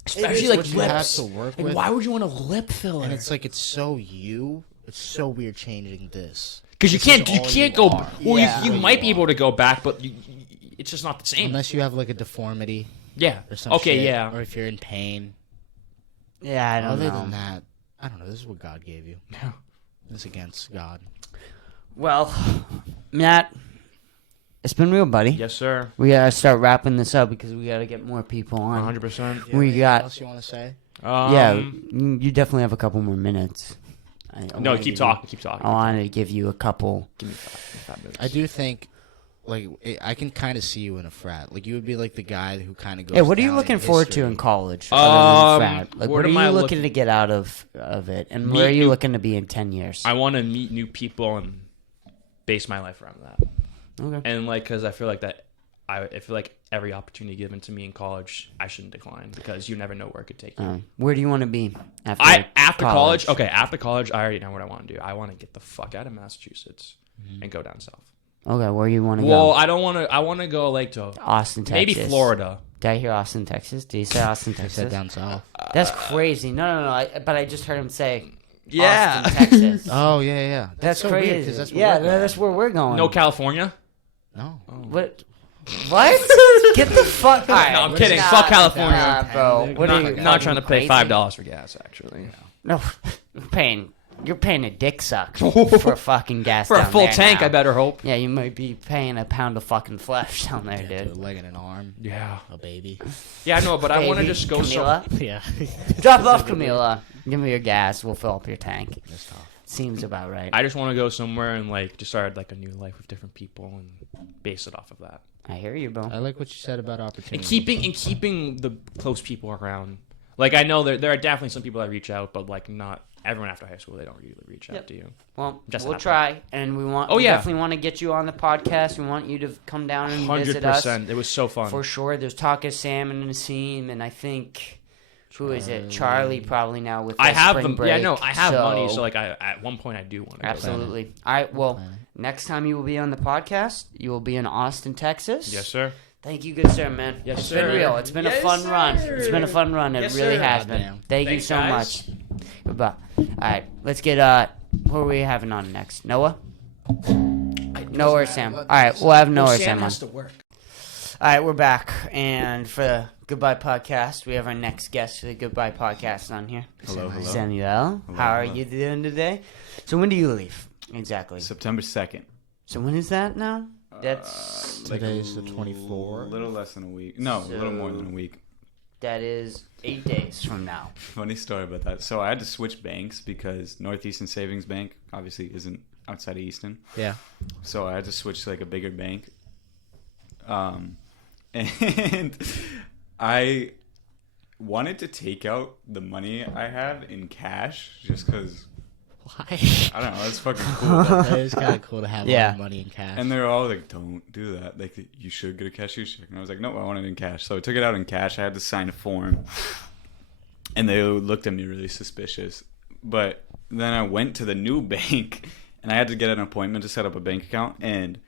especially it's like what you have lips. to work Like, with. why would you want a lip filler? And it's like it's so you. It's so weird changing this. Because you This is can't you all can't you go. are. Well, Yeah. you might be able to go back, but it's just not the same. Unless you have like a deformity Yeah. or some Okay. shit, Yeah. or if you're in pain. Yeah, I don't Other know. than that, I don't know. This is what God gave you. Yeah. It's against God. Well, Matt, it's been real, buddy. Yes, sir. We gotta start wrapping this up because we gotta get more people on. 100%. We anything got- else you want to say? Yeah, you definitely have a couple more minutes. I No, wanna keep give talking. Keep You, talking. I wanted to give you a couple. Give me 5 minutes. I do think, like, I can kind of see you in a frat. Like, you would be like the guy who kind of goes. Yeah, what are you down looking in forward to history. in college? Other than frat? Like, what what are am you I looking looking- to get out of it, and Meet where are you new- looking to be in 10 years? I want to meet new people and base my life around that. Okay. And like, because I feel like that, I feel like every opportunity given to me in college, I shouldn't decline because you never know where it could take you. Where do you want to be after? After college, okay. After college, I already know what I want to do. I want to get the fuck out of Massachusetts and go down south. Okay, where you want to Well, go? I don't want to. I want to go like to Austin, Texas. maybe Florida. Did I hear Austin, Texas? Did you say Austin, I Texas? said down south. That's crazy. No. But I just heard him say Yeah. Austin, Texas. Oh yeah. That's so crazy. Weird, 'cause that's where yeah, we're going. that's where we're going. No California. No. What? What? Get the fuck. All right. No, I'm Nah, kidding. Fuck California. Nah, bro. What are you? Not trying to pay crazy? $5 for gas. Actually, No, you're paying a dick suck for fucking gas for a down full there tank, now. I better hope. Yeah, you might be paying a pound of fucking flesh down there, Yeah, dude. a leg and an arm. Yeah. A baby. Yeah, I know, but I want to Baby, just go. Camila. Yeah. Drop off Camila. Give me your gas. We'll fill up your tank. That's tough. Seems about right. I just want to go somewhere and like just start like a new life with different people and base it off of that. I hear you, bro. I like what you said about opportunity. And keeping the close people around. Like I know there are definitely some people that reach out, but like not everyone after high school. They don't really reach out to you. Well, Just we'll happen. try, and we definitely want to get you on the podcast. We want you to come down and visit us. 100%. It was so fun. For sure. There's talk of Sam and Nassim, and I think who is it? Charlie probably now with I have spring them. break. Yeah, no, I have money, so like at one point I do want to. Absolutely. All right. Well, next time you will be on the podcast, you will be in Austin, Texas. Yes, sir. Thank you, good sir, man. Yes, It's sir. been real. It's been a Yes, fun run. sir. It's been a fun run. It Yes, really sir. has been. Goddamn. Thank you Thanks, so guys. much. Goodbye. All right, let's get who are we having on next? Noah? Noah or Sam? All right, we'll have Noah or Sam on. has to work. All right, we're back, and for the Goodbye Podcast, we have our next guest for the Goodbye Podcast on here. Hello, hello. Samuel, Hello, how are hello. you doing today? So when do you leave? Exactly. September 2nd. So when is that now? That's Today's the 24th. A little less than a week. No, a little more than a week. that is 8 days from now. Funny story about that. So I had to switch banks because Northeastern Savings Bank obviously isn't outside of Easton. Yeah. So I had to switch to like a bigger bank. And I wanted to take out the money I have in cash just because, Why? I don't know, it's fucking cool. That is kind of cool to have Yeah. all the money in cash. And they're all like, don't do that. Like, you should get a cashier's check. And I was like, no, I want it in cash. So I took it out in cash. I had to sign a form. And they looked at me really suspicious. But then I went to the new bank, and I had to get an appointment to set up a bank account. And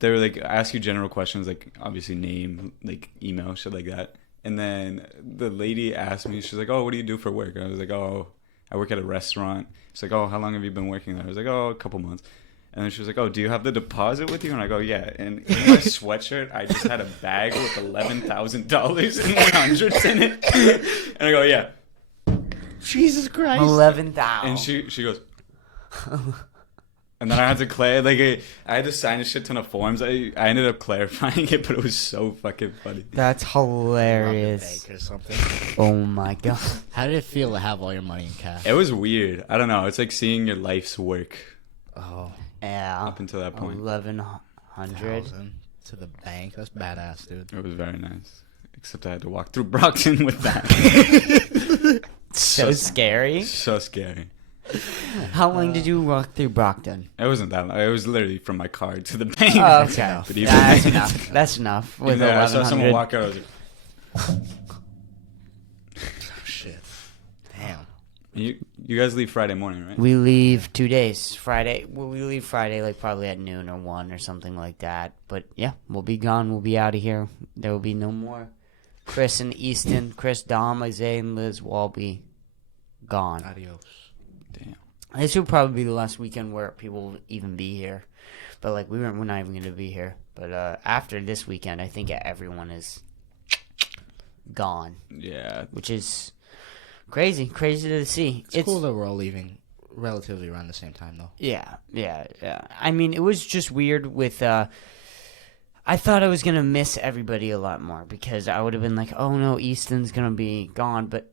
they were like, ask you general questions, like obviously name, like email, shit like that. And then the lady asked me, she's like, oh, what do you do for work? And I was like, oh, I work at a restaurant. She's like, oh, how long have you been working there? I was like, oh, a couple months. And then she was like, oh, do you have the deposit with you? And I go, yeah. And in my sweatshirt, I just had a bag with $11,000 in 100s in it. And I go, yeah. Jesus Christ. 11,000. And she goes, and then I had to I had to sign a shit ton of forms. I ended up clarifying it, but it was so fucking funny. That's hilarious. Bank or something. Oh my god. How did it feel to have all your money in cash? It was weird. I don't know. It's like seeing your life's work Oh, Yeah. up until that point. 1,100. 1,000 to the bank. That's badass, dude. It was very nice. Except I had to walk through Brockton with that. So scary. So scary. How long did you walk through Brockton? It wasn't that long. It was literally from my car to the bank. Oh, okay. But even That's then- enough. That's enough. With even then, I saw someone 1,100. walk out. I was like, Oh, shit. Damn. you guys leave Friday morning, right? We leave 2 days. Friday. Well, we leave Friday, like probably at noon or 1 or something like that. But yeah, we'll be gone. We'll be out of here. There will be no more Chris and Easton. Chris, Dom, Isaiah, and Liz will all be gone. Adios. Damn. This will probably be the last weekend where people will even be here. But like we're not even going to be here. But after this weekend, I think everyone is gone, Yeah. which is crazy to see. It's cool that we're all leaving relatively around the same time, though. Yeah. I mean, it was just weird with. I thought I was gonna miss everybody a lot more because I would have been like, "Oh no, Easton's gonna be gone." But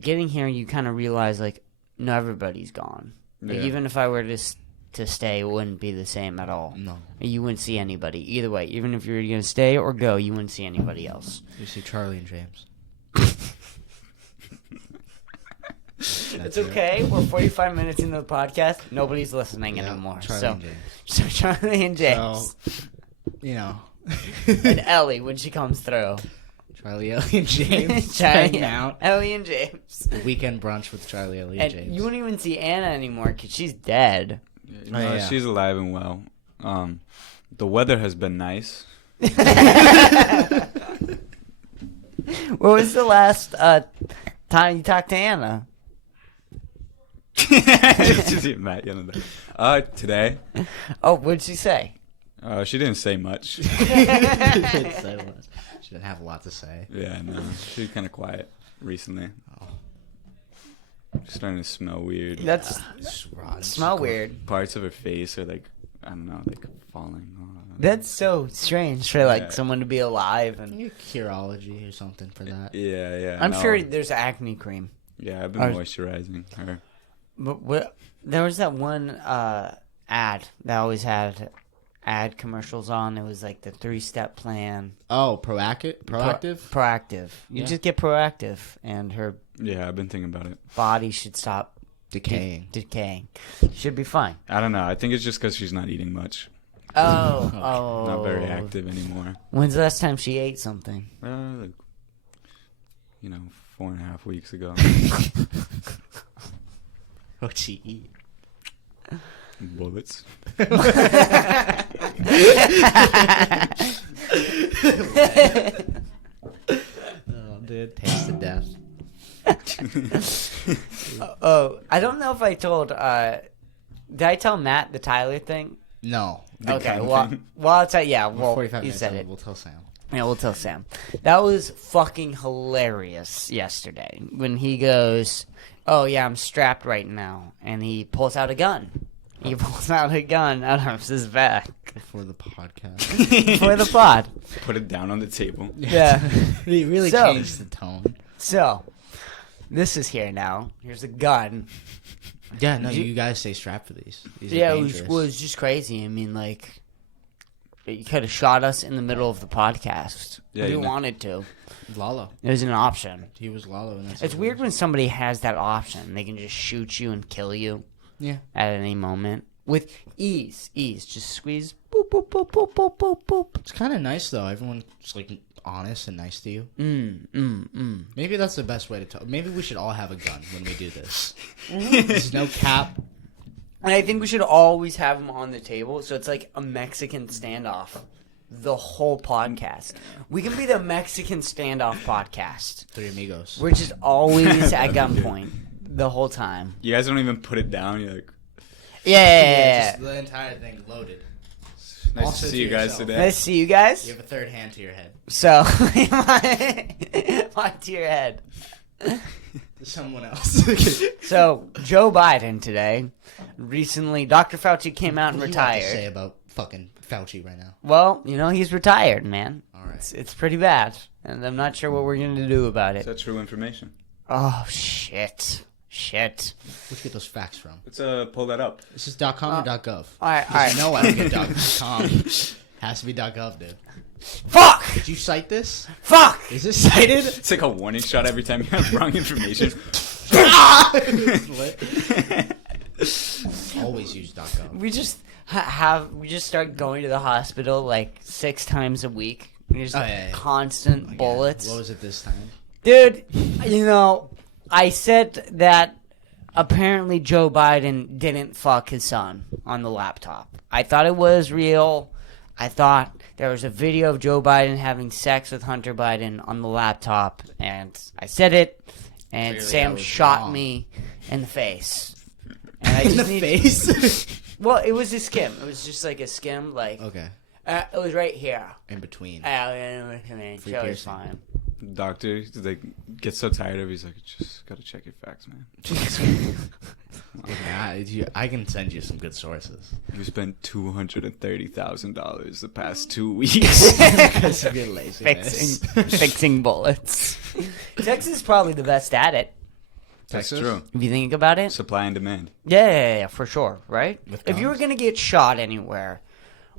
getting here, you kind of realize like, no, everybody's gone. Like, Yeah. even if I were to stay, it wouldn't be the same at all. No. You wouldn't see anybody either way. Even if you were gonna stay or go, you wouldn't see anybody else. You see Charlie and James. It's okay. We're 45 minutes into the podcast. Nobody's listening anymore. Charlie and James. So Charlie and James. So, you know, And Ellie when she comes through. Charlie, Ellie, and James Charlie, hanging out. Ellie and James. Weekend brunch with Charlie, Ellie, And and James. you won't even see Anna anymore because she's dead. No, yeah. she's alive and well. The weather has been nice. What was the last time you talked to Anna? It's just Matt yelling that. Today, Oh, what'd she say? she didn't say much. She didn't say much. She didn't have a lot to say. Yeah, no, she was kind of quiet recently. Oh. She's starting to smell weird. That's It's rotten. smell weird. Parts of her face are like, I don't know, like falling. That's so strange for like Yeah. someone to be alive. And You Curology or something for that. Yeah. I'm no. sure there's acne cream. Yeah, I've been Or- moisturizing her. There was that one ad that always had ad commercials on. It was like the 3-step plan. Oh, proactive. Proactive. You Yeah. just get proactive, and her Yeah, I've been thinking about it. body should stop Decaying. decaying. Should be fine. I don't know. I think it's just because she's not eating much. Oh. Not very active anymore. When's the last time she ate something? Like, 4.5 weeks ago. What'd she eat? Bullets. Oh, dude, taste of death. Oh, I don't know if I told. Did I tell Matt the Tyler thing? No. Okay, gun well, thing? I'll tell. Yeah, well, 45 you minutes. said it. We'll tell Sam. Yeah, we'll tell Sam. That was fucking hilarious yesterday when he goes, "Oh yeah, I'm strapped right now," and he pulls out a gun. He pulls out a gun out of his back For the podcast. for the pod. Put it down on the table. Yeah. He really So- changed the tone. So, this is here now. Here's a gun. Yeah, no, you guys stay strapped for these. These Yeah, are it was, dangerous. well, it was just crazy. I mean, like, you could have shot us in the middle of the podcast Yeah, if you you know. wanted to. Lalo. It was an option. He was Lalo in that. It's weird when somebody has that option. They can just shoot you and kill you Yeah. at any moment with ease. Just squeeze. Boop, boop, boop, boop, boop, boop, boop. It's kind of nice though. Everyone's like honest and nice to you. Mm. Maybe that's the best way to talk. Maybe we should all have a gun when we do this. There's no cap. And I think we should always have them on the table, so it's like a Mexican standoff. The whole podcast. We can be the Mexican standoff podcast. Three amigos. We're just always at gunpoint the whole time. You guys don't even put it down. You're like, Yeah. Just the entire thing loaded. nice Also to see to you guys yourself. today. Nice to see you guys. You have a third hand to your head. So, on to your head. Someone else. So, Joe Biden today, recently, Dr. Fauci came out and What do you have to say retired. about fucking Fauci right now? Well, he's retired, man. All right. It's pretty bad, and I'm not sure what we're going to do about Is it. that true information? Oh, shit. Where'd you get those facts from? Let's pull that up. Is this .com or .gov? All right. No, I don't get .com. Has to be .gov, dude. Fuck! Did you cite this? Fuck! Is this cited? It's like a warning shot every time you have wrong information. Always use .gov. We just we just start going to the hospital like 6 times a week. We just constant Again, bullets. What was it this time? Dude, I said that apparently Joe Biden didn't fuck his son on the laptop. I thought it was real. I thought there was a video of Joe Biden having sex with Hunter Biden on the laptop, and I said it, and Clearly I Sam was shot wrong. me in the face. And I In the just need- face? Well, it was a skim. It was just like a skim, like Okay. it was right here. In between. Free Free Joe was piercing. fine. Doctor, like, gets so tired of it. He's like, just gotta check your facts, man. I can send you some good sources. You spent $230,000 the past 2 weeks. Because of your laziness. Fixing bullets. Texas is probably the best at it. That's Texas? true. If you think about it. Supply and demand. Yeah, for sure, right? With If you were guns? going to get shot anywhere,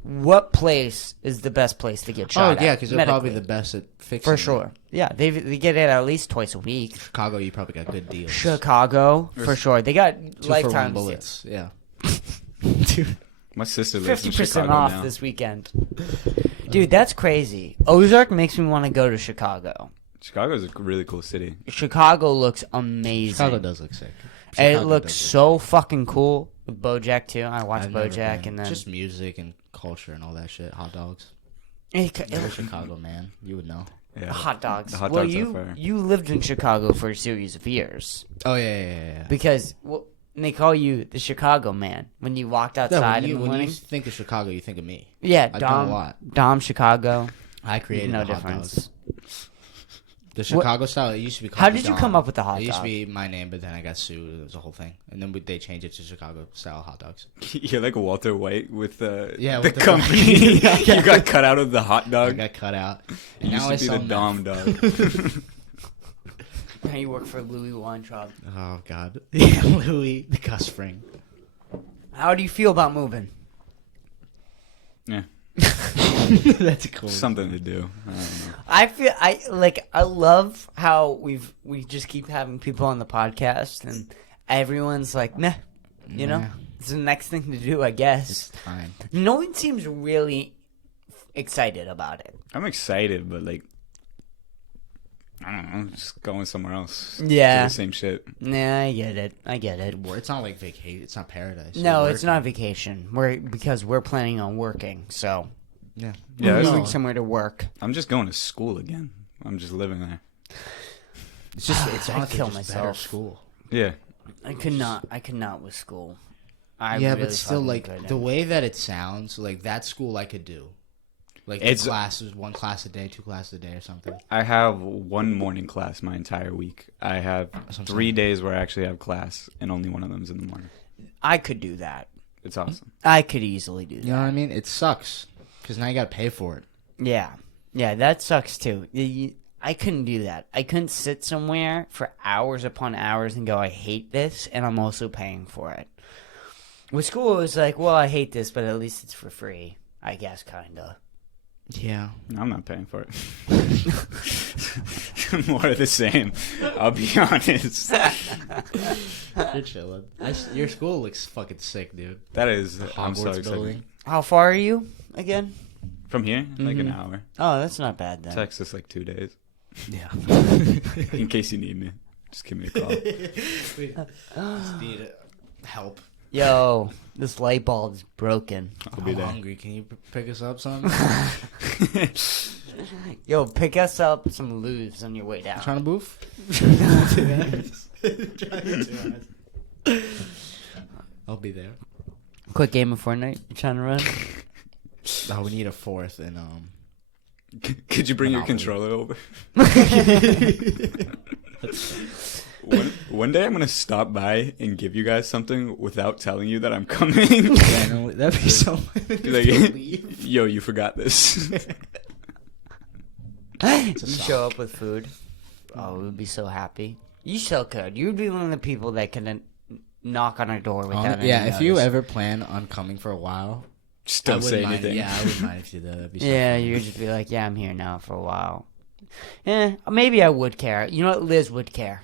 what place is the best place to get Oh, shot at? yeah, because they're probably medically? the best at fixing For it. sure. Yeah, they get it at least twice a week. Chicago, you probably got good deals. Chicago, for sure. They got 2 lifetime for 1 bullets. Yeah. Dude. My sister lives in 50% Chicago off now. this weekend. Dude, that's crazy. Ozark makes me want to go to Chicago. Chicago's a really cool city. Chicago looks amazing. Chicago does look sick. And it Chicago looks does so fucking cool. With BoJack too. I watched I've never BoJack been. and then Just music and culture and all that shit. Hot dogs. It- You're a Chicago man. You would know. Yeah. hot dogs. The hot well, dogs are you fire. you lived in Chicago for a series of years Oh, yeah. because they call you the Chicago man when you walked outside in the when morning. you think of Chicago, you think of me. Yeah, I've done a lot. Dom Chicago. I created No the hot difference. dogs. The Chicago style, it used to be called How the did you Dom. come up with the hot It used to dog? be my name, but then I got sued. It was a whole thing. And then they changed it to Chicago style hot dogs. You're like Walter White with the with the- company. Yeah. You got cut out of the hot I dog. got cut out. And You now I used to be sell the Dom meth. dog. Now you work for Louis Weintraub. Oh God, yeah, Louis the Gus Fring. How do you feel about moving? Yeah, That's cool. something to do. I don't know. I love how we just keep having people on the podcast and everyone's like, nah, you know, Nah. it's the next thing to do, I guess. It's fine. No one seems really excited about it. I'm excited, but like, I don't know, just going somewhere else. Yeah. Do the same shit. Nah, I get it. It's not like vacation. It's not paradise. No, You're it's not vacation. Because we're planning on working, so Yeah. Yeah, we're that's- moving somewhere to work. I'm just going to school again. I'm just living there. It's just. It's I'd honestly kill just better myself. school. Yeah. I could not with school. I Yeah, really but still, fucking like couldn't. the way that it sounds, like that school I could do. Like It's- classes, 1 class a day, 2 classes a day, or something. I have 1 morning class my entire week. I have That's what I'm 3 saying. days where I actually have class, and only one of them's in the morning. I could do that. It's awesome. I could easily do that. You know what I mean? It sucks because now you got to pay for it. Yeah, that sucks too. I couldn't do that. I couldn't sit somewhere for hours upon hours and go, I hate this, and I'm also paying for it. With school, it was like, well, I hate this, but at least it's for free. I guess, kinda. Yeah. I'm not paying for it. More of the same. I'll be honest. You're chilling. Your school looks fucking sick, dude. That is, I'm so Hogwarts excited. building. How far are you again? From here, like an hour. Oh, that's not bad then. Texas, like 2 days. Yeah. In case you need me, just give me a call. Just need help. Yo, this light bulb's broken. I'll be I'm there. hungry. Can you pick us up something? Yo, pick us up some lubes on your way down. Trying to boof? I'll be there. Quick game of Fortnite. You trying to run? Oh, we need a 4th and Could you bring your Monopoly. controller over? One day I'm gonna stop by and give you guys something without telling you that I'm coming. yeah, no, that'd be so funny. Be like, yo, you forgot this. You show up with food. Oh, we would be so happy. You so could. You would be one of the people that can knock on our door without any yeah, if you notice. ever plan on coming for a while, Just don't I say wouldn't mind. anything. Yeah, I wouldn't mind if you did. That'd be so Yeah, funny. you would just be like, yeah, I'm here now for a while. Maybe I would care. You know what? Liz would care.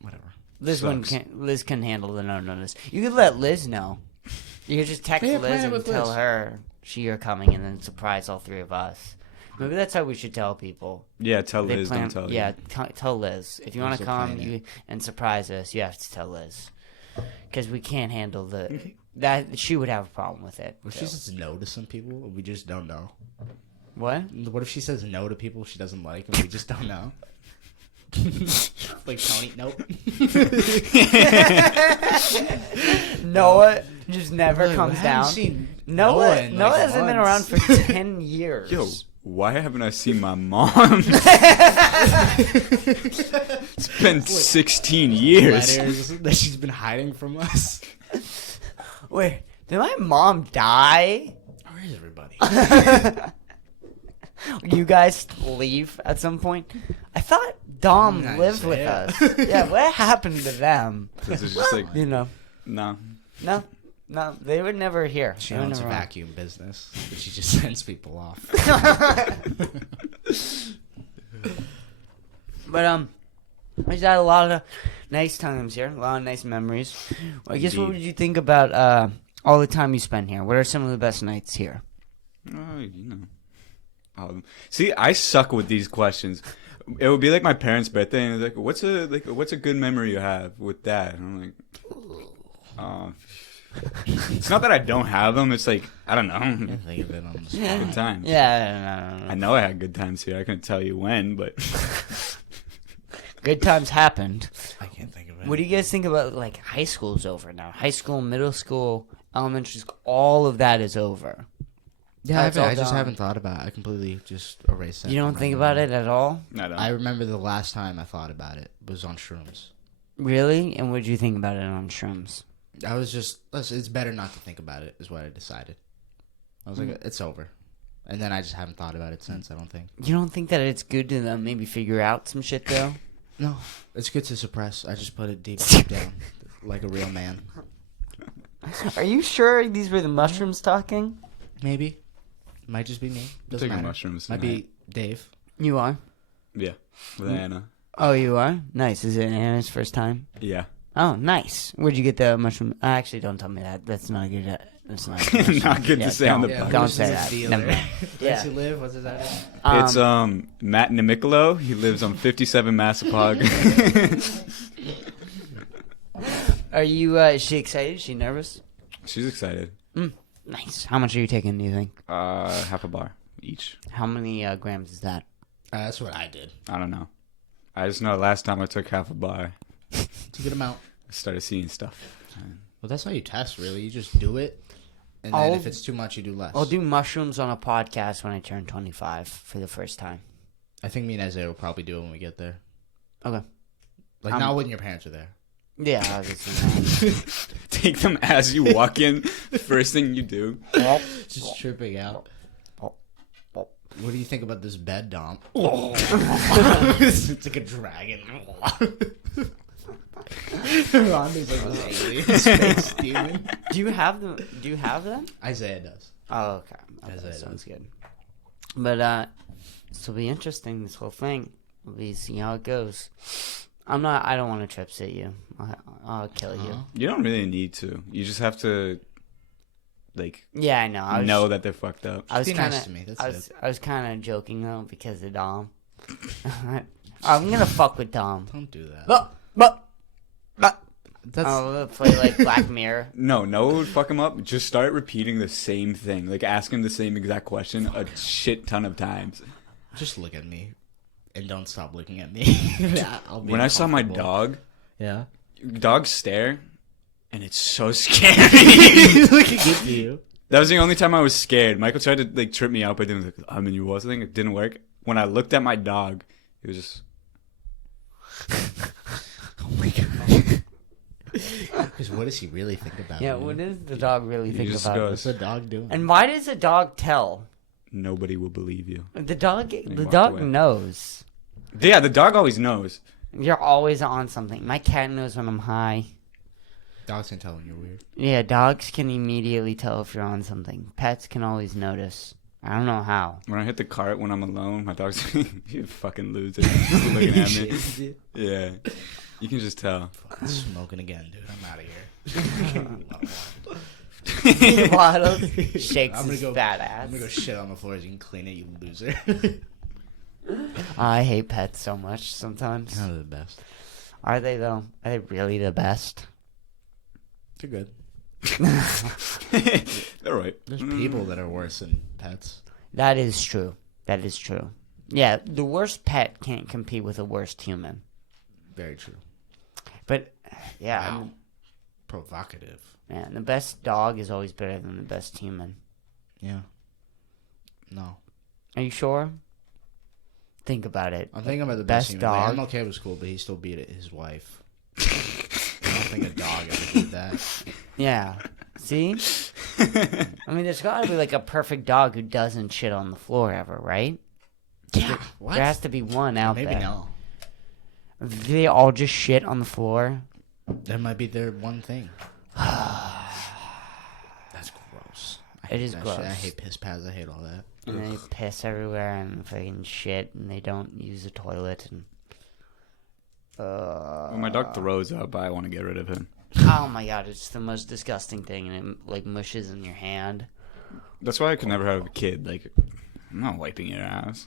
Whatever. Liz can handle the no notice. You could let Liz know. You could just text Yeah, Liz plan it and with tell Liz. her you're coming, and then surprise all 3 of us. Maybe that's how we should tell people. Yeah, tell They Liz, plan- don't tell Yeah, you. tell Liz. If you Liz want to will come plan it. and surprise us, you have to tell Liz. Because we can't handle that. She would have a problem with it. What if too. she says no to some people and we just don't know? What? What if she says no to people she doesn't like and we just don't know? Like Tony, nope. Noah just never Like, comes I haven't down. seen Noah in, Noah like, hasn't been around months. for 10 years. Yo, why haven't I seen my mom? It's been 16 years. Letters that she's been hiding from us. Wait, did my mom die? Where is everybody? You guys leave at some point? I thought Dom Nice, lived with yeah. us. Yeah, what happened to them? This is just like, You know, no. no, they were never here. She They were owns a never around. vacuum business, but she just sends people off. But I just had a lot of nice times here, a lot of nice memories. Well, I guess what Indeed. would you think about all the time you spent here? What are some of the best nights here? Oh, you know. See, I suck with these questions. It would be like my parents' birthday, and it's like, what's a good memory you have with that? And I'm like, it's not that I don't have them. It's like, I don't know, Can't think of it on the spot. good times. Yeah, no. I know I had good times here. I couldn't tell you when, but Good times happened. I can't think of it. What do you guys think about like high school's over now? High school, middle school, elementary school, all of that is over. Yeah, That's all I just done. haven't thought about it. I completely just erased that. You don't from think my about memory. it at all? I don't. I remember the last time I thought about it was on shrooms. Really? And what did you think about it on shrooms? I was just, it's better not to think about it, is what I decided. I was like, it's over. And then I just haven't thought about it since, I don't think. You don't think that it's good to maybe figure out some shit though? No, it's good to suppress. I just put it deep down, like a real man. Are you sure these were the mushrooms talking? Maybe. Might just be me. Doesn't taking matter. mushrooms Might tonight. be Dave. You are? Yeah, with Anna. Oh, you are? Nice. Is it Anna's first time? Yeah. Oh, nice. Where'd you get the mushroom? Actually, don't tell me that. That's not good. That's not good. Not good to say on the podcast. Don't say that. Never mind. Where does he live? What's his address? It's Matt Nemicolo. He lives on 57 Massapog. Are you? Is she excited? Is she nervous? She's excited. Nice. How much are you taking? Do you think? Half a bar each. How many grams is that? That's what I did. I don't know. I just know last time I took half a bar, It's a good amount. I started seeing stuff. Well, that's how you test, really. You just do it, and then if it's too much, you do less. I'll do mushrooms on a podcast when I turn 25 for the first time. I think me and Isaiah will probably do it when we get there. Okay. Like, not when your parents are there. Yeah, obviously. Take them as you walk in. First thing you do. Just tripping out. What do you think about this bed, Dom? It's like a dragon. Ronda's like this alien space demon. Do you have them? Do you have them? Isaiah does. Oh, okay. Isaiah Sounds does. good. But this will be interesting. This whole thing. We'll see how it goes. I don't want to trip sit you. I'll kill you. You don't really need to. You just have to, like, Yeah, I know. know that they're fucked up. I was Be kind nice of. to me, that's I was kind of joking though because of Dom. I'm gonna fuck with Dom. Don't do that. But. That's I'll play like Black Mirror. No what would fuck him up? Just start repeating the same thing. Like, ask him the same exact question a shit ton of times. just look at me, and don't stop looking at me. When I saw my dog, yeah, dogs stare, and it's so scary. looking at you. That was the only time I was scared. Michael tried to, like, trip me out by doing, like, I'm in your walls thing. It didn't work. When I looked at my dog, it was just... Oh my god. Because what does he really think about Yeah, me? what does the dog really He think just about goes- us? What's the dog doing? And why does the dog tell? Nobody will believe you. The dog walked away. knows. Yeah, the dog always knows. You're always on something. My cat knows when I'm high. Dogs can tell when you're weird. Yeah, dogs can immediately tell if you're on something. Pets can always notice. I don't know how. When I hit the cart when I'm alone, my dog's you fucking loser. He's looking at me. Yeah. You can just tell. I'm smoking again, dude. I'm out of here. Waddles shakes I'm gonna his go- fat I'm ass. gonna go shit on the floor so you can clean it, you loser. I hate pets so much sometimes. They're the best. Are they though? Are they really the best? They're good. They're right. There's people that are worse than pets. That is true. That is true. Yeah, the worst pet can't compete with the worst human. Very true. But yeah, Wow. Provocative. man, the best dog is always better than the best human. Yeah. No. Are you sure? Think about it. I'm thinking about the Best best human. dog. Like, I'm okay with school, but he still beat his wife. I don't think a dog ever did that. Yeah. See? I mean, there's got to be like a perfect dog who doesn't shit on the floor ever, right? Yeah. What? There has to be one out Maybe there. no. They all just shit on the floor. That might be their one thing. That's gross. I It hate is that gross. shit. I hate piss pads. I hate all that. And they piss everywhere and fucking shit, and they don't use the toilet. And When my dog throws up, I want to get rid of him. oh my god, it's the most disgusting thing, and it like mushes in your hand. That's why I could never have a kid. Like, I'm not wiping your ass.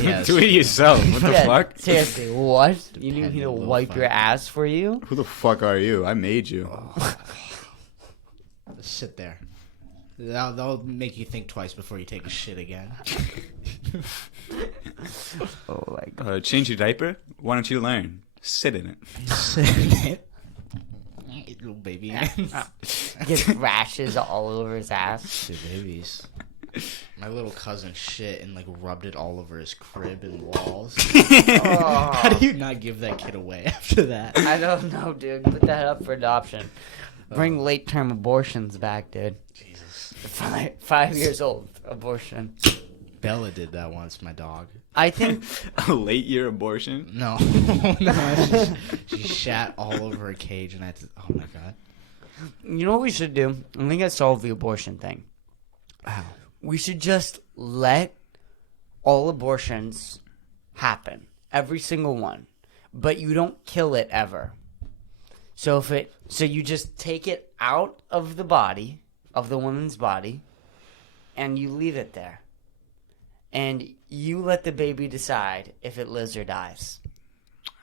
Yeah, Do it yourself. What the Yeah, fuck? Seriously, what? You need me to Dependent little wipe your fuck. ass for you? Who the fuck are you? I made you. Just sit there. That'll make you think twice before you take a shit again. Oh my god. Change your diaper? Why don't you learn? Sit in it. Sit in it. Little baby hands. Gets rashes all over his ass. Dude, babies. My little cousin shit and like rubbed it all over his crib and walls. How do you not give that kid away after that? I don't know, dude. Put that up for adoption. Bring late term abortions back, dude. Jesus. 5 years old abortion. Bella did that once, my dog. I think A late year abortion? No. she shat all over a cage, and oh my god. you know what we should do. I think I solved the abortion thing. Wow. We should just let all abortions happen, every single one, but you don't kill it ever. So you just take it out of the body, of the woman's body, and you leave it there. And you let the baby decide if it lives or dies.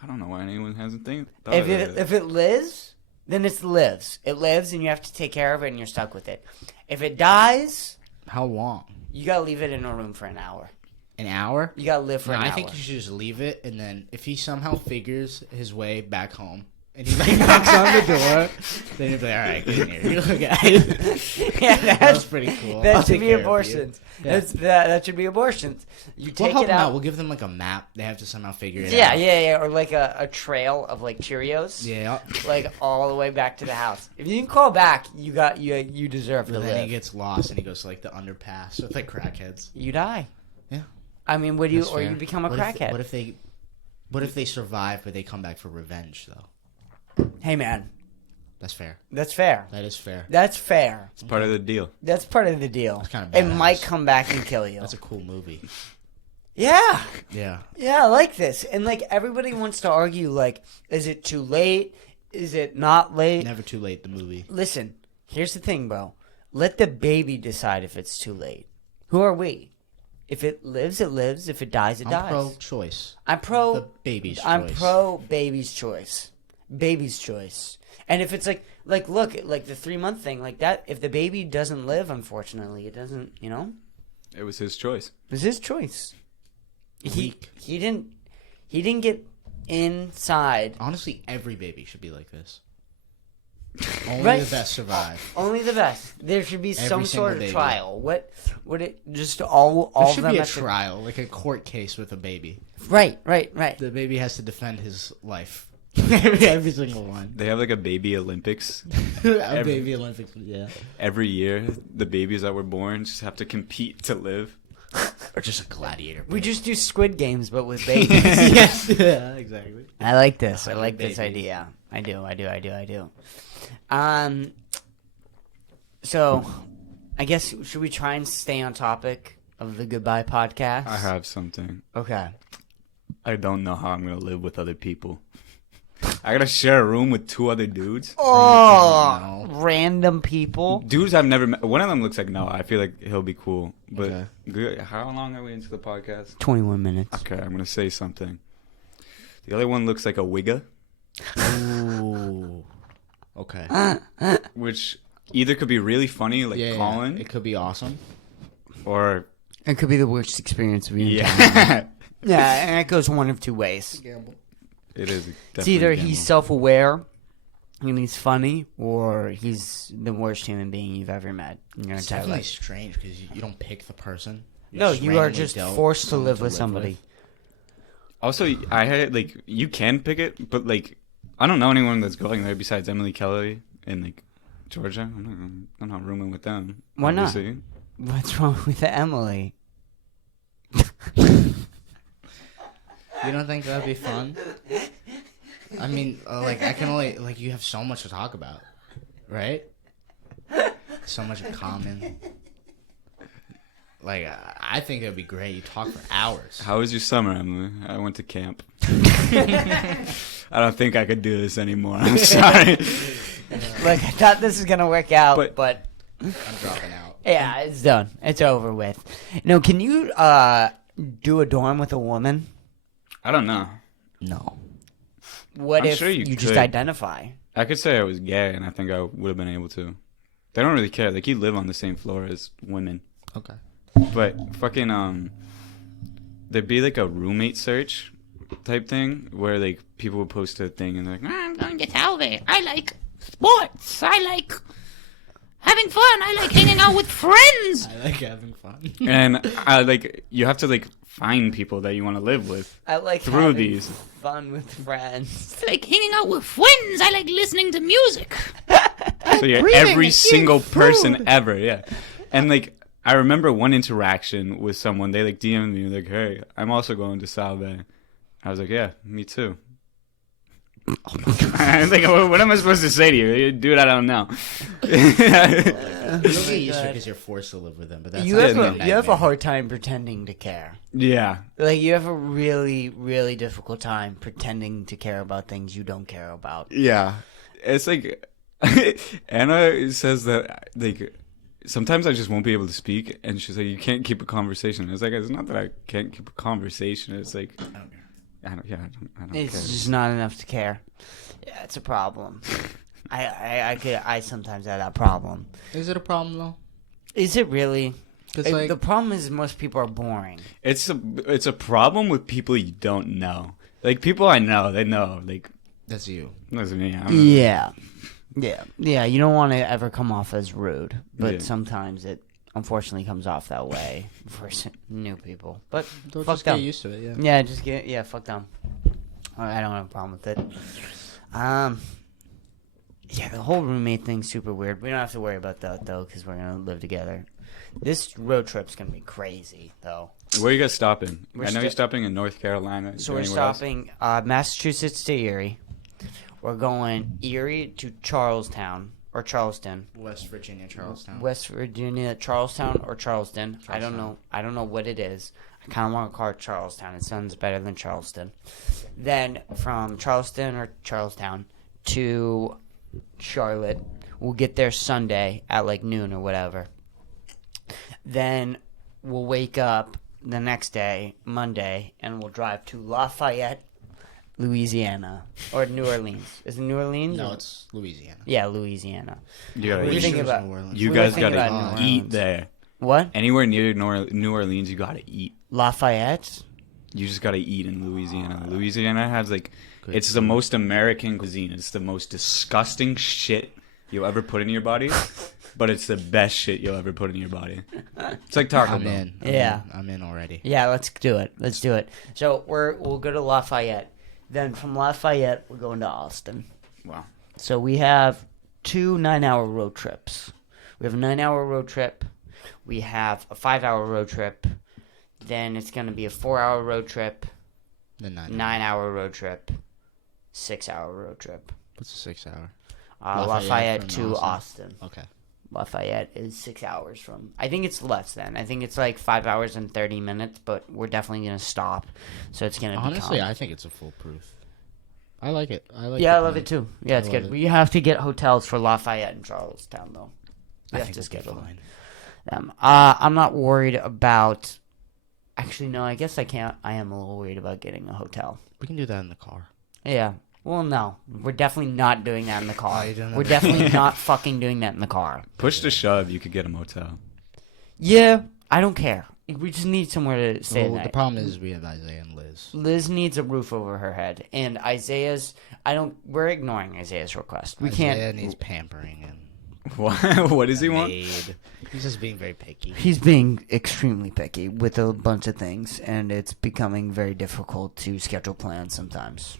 I don't know why anyone hasn't thought If of it, it. if it lives, then it lives. It lives, and you have to take care of it, and you're stuck with it. If it dies, How long? you gotta leave it in a room for an hour. An hour? You gotta live for No, an hour. I think you should just leave it, and then if he somehow figures his way back home, and he like knocks on the door, then you'd be like, all right, get in here. You look at it. Yeah, That's pretty cool. That I'll should take be care of you. abortions. Yeah. That should be abortions. You We'll take help it them out. out. We'll give them like a map. They have to somehow figure it Yeah, out. yeah, or like a trail of like Cheerios. Yeah. Like all the way back to the house. If you can call back, you deserve to But then live. he gets lost and he goes to like the underpass with like crackheads. You die. Yeah. I mean, That's or fair. you become a What if- crackhead. What if they survive but they come back for revenge though? Hey man, That's fair. that's fair. That is fair. That's fair. It's part of the deal. That's part of the deal. That's kinda It badass. might come back and kill you. That's a cool movie. Yeah. Yeah. Yeah, I like this. And like everybody wants to argue like, is it too late? Is it not late? Never Too Late, the movie. Listen, here's the thing, bro. Let the baby decide if it's too late. Who are we? If it lives, it lives. If it dies, it I'm dies. pro-choice. I'm pro. The baby's I'm choice. pro baby's choice. Baby's choice. And if it's like look, like the 3-month thing, like that. If the baby doesn't live, unfortunately, it doesn't. You know, It was his choice. it was his choice. Weak. He didn't get inside. Honestly, every baby should be like this. Only Right. the best survive. Only the best. There should be Every some single sort of baby. trial. What would it just all There of should them be a have to- trial, like a court case with a baby. Right. The baby has to defend his life. every single one. They have like a baby Olympics. A baby Olympics, yeah. Every year, the babies that were born just have to compete to live. Or just a gladiator. We just do Squid Games, but with babies. yes, yeah, exactly. I like this. I like babies. this idea. I do. So, I guess should we try and stay on topic of the Goodbye podcast? I have something. Okay. I don't know how I'm gonna live with other people. I gotta share a room with 2 other dudes. Oh, random people. Dudes I've never met. One of them looks like Noah. I feel like he'll be cool. But Okay. good. How long are we into the podcast? 21 minutes. Okay, I'm gonna say something. The other one looks like a wigger, Ooh. Okay. which either could be really funny, like Yeah, Colin, it could be awesome. or It could be the worst experience we've yeah, Yeah, and it goes one of two ways. it is. It's either he's self-aware and he's funny, or he's the worst human being you've ever met in your It's entire definitely life. strange because you don't pick the person. No, you are randomly just dealt forced to someone live with somebody. Also, I had like you can pick it, but like I don't know anyone that's going there besides Emily Kelly and like Georgia. I'm not rooming with them. Why not? obviously. What's wrong with Emily? You don't think that'd be fun? I mean, like I can only like you have so much to talk about, right? So much in common. Like I think it'd be great. You talk for hours. How was your summer, Emily? I went to camp. I don't think I could do this anymore. I'm sorry. Like, I thought this was going to work out, but I'm dropping out. yeah, it's done. It's over with. No, can you do a dorm with a woman? I don't know. No. What I'm if sure you you just could. identify? I could say I was gay, and I think I would have been able to. They don't really care. Like, you live on the same floor as women. Okay. But fucking, there'd be like a roommate search type thing where like people would post a thing and they're like, I'm going to Salve. I like sports. I like having fun. I like hanging out with friends. I like having fun. and I like you have to like find people that you want to live with I like through having these. fun with friends. I like hanging out with friends. I like listening to music. So you're Breathing every and single eating person food. ever, yeah. And like I remember one interaction with someone. They like DM'd me like, "Hey, I'm also going to Salve." I was like, "Yeah, me too." I was like, what am I supposed to say to you? Dude, I don't know. You don't get used to it because you're forced to live with them, but that's You have a hard time pretending to care. Yeah. Like, you have a really, really difficult time pretending to care about things you don't care about. Yeah. It's like, Anna says that, like, sometimes I just won't be able to speak, and she's like, you can't keep a conversation. It's like, it's not that I can't keep a conversation. It's like, I don't care. It's just not enough to care. Yeah, it's a problem. I sometimes have that problem. Is it a problem though? Is it really? Because The problem is most people are boring. It's a problem with people you don't know. Like, people I know, they know. Like, that's you. that's me. Yeah. You don't want to ever come off as rude, but Yeah. sometimes it unfortunately comes off that way for new people. But Don't fuck just get them. used to it. Yeah, fuck them. I don't have a problem with it. Yeah, the whole roommate thing's super weird. We don't have to worry about that though, because we're gonna live together. This road trip's gonna be crazy though. Where are you guys stopping? We're I know you're stopping in North Carolina. Is So there we're anywhere else? stopping Massachusetts to Erie. We're going Erie to Charlestown or Charleston. West Virginia, Charlestown. West Virginia, Charlestown or Charleston. I don't know. I don't know what it is. I kind of want to call it Charlestown. It sounds better than Charleston. Then from Charleston or Charlestown to Charlotte. We'll get there Sunday at like noon or whatever. Then we'll wake up the next day, Monday, and we'll drive to Lafayette, Louisiana, or New Orleans. Is it New Orleans? No, it's Louisiana. Yeah, Louisiana. You gotta What do you eat. think about- New Orleans. You we guys were thinking gotta about New eat Orleans. there. What? Anywhere near New Orleans, you gotta eat. Lafayette? You just gotta eat in Louisiana. Louisiana has like, Good it's the most American cuisine. It's the most disgusting shit you'll ever put in your body, but it's the best shit you'll ever put in your body. It's like Taco I'm Bell. in. Yeah. I'm in already. Yeah, let's do it. Let's do it. So we'll go to Lafayette. Then from Lafayette, we're going to Austin. Wow. So we have 2 9-hour road trips. We have a 9-hour road trip. We have a 5-hour road trip. Then it's going to be a 4-hour road trip, The 9-hour road trip, 6-hour road trip. What's a 6 hour? Lafayette from to Austin. Okay. Lafayette is 6 hours from. I think it's less than. I think it's like 5 hours and 30 minutes, but we're definitely going to stop. So it's going to be Honestly, calm. I think it's a foolproof. I like it. I I love it too. Yeah, it's I good. love it. We have to get hotels for Lafayette and Charlestown, though. We I have think to it's schedule fine. them. I'm not worried about. Actually, no. I guess I can't. I am a little worried about getting a hotel. We can do that in the car. Yeah. Well, no. We're definitely not doing that in the car. Oh, you don't know We're that. definitely not fucking doing that in the car. Push to shove, you could get a motel. Yeah, I don't care. We just need somewhere to stay Well, at the night. problem is we have Isaiah and Liz. Liz needs a roof over her head, and Isaiah's. We're ignoring Isaiah's request. We Isaiah can't. needs pampering and What does he want? maid. He's just being very picky. He's being extremely picky with a bunch of things, and it's becoming very difficult to schedule plans sometimes.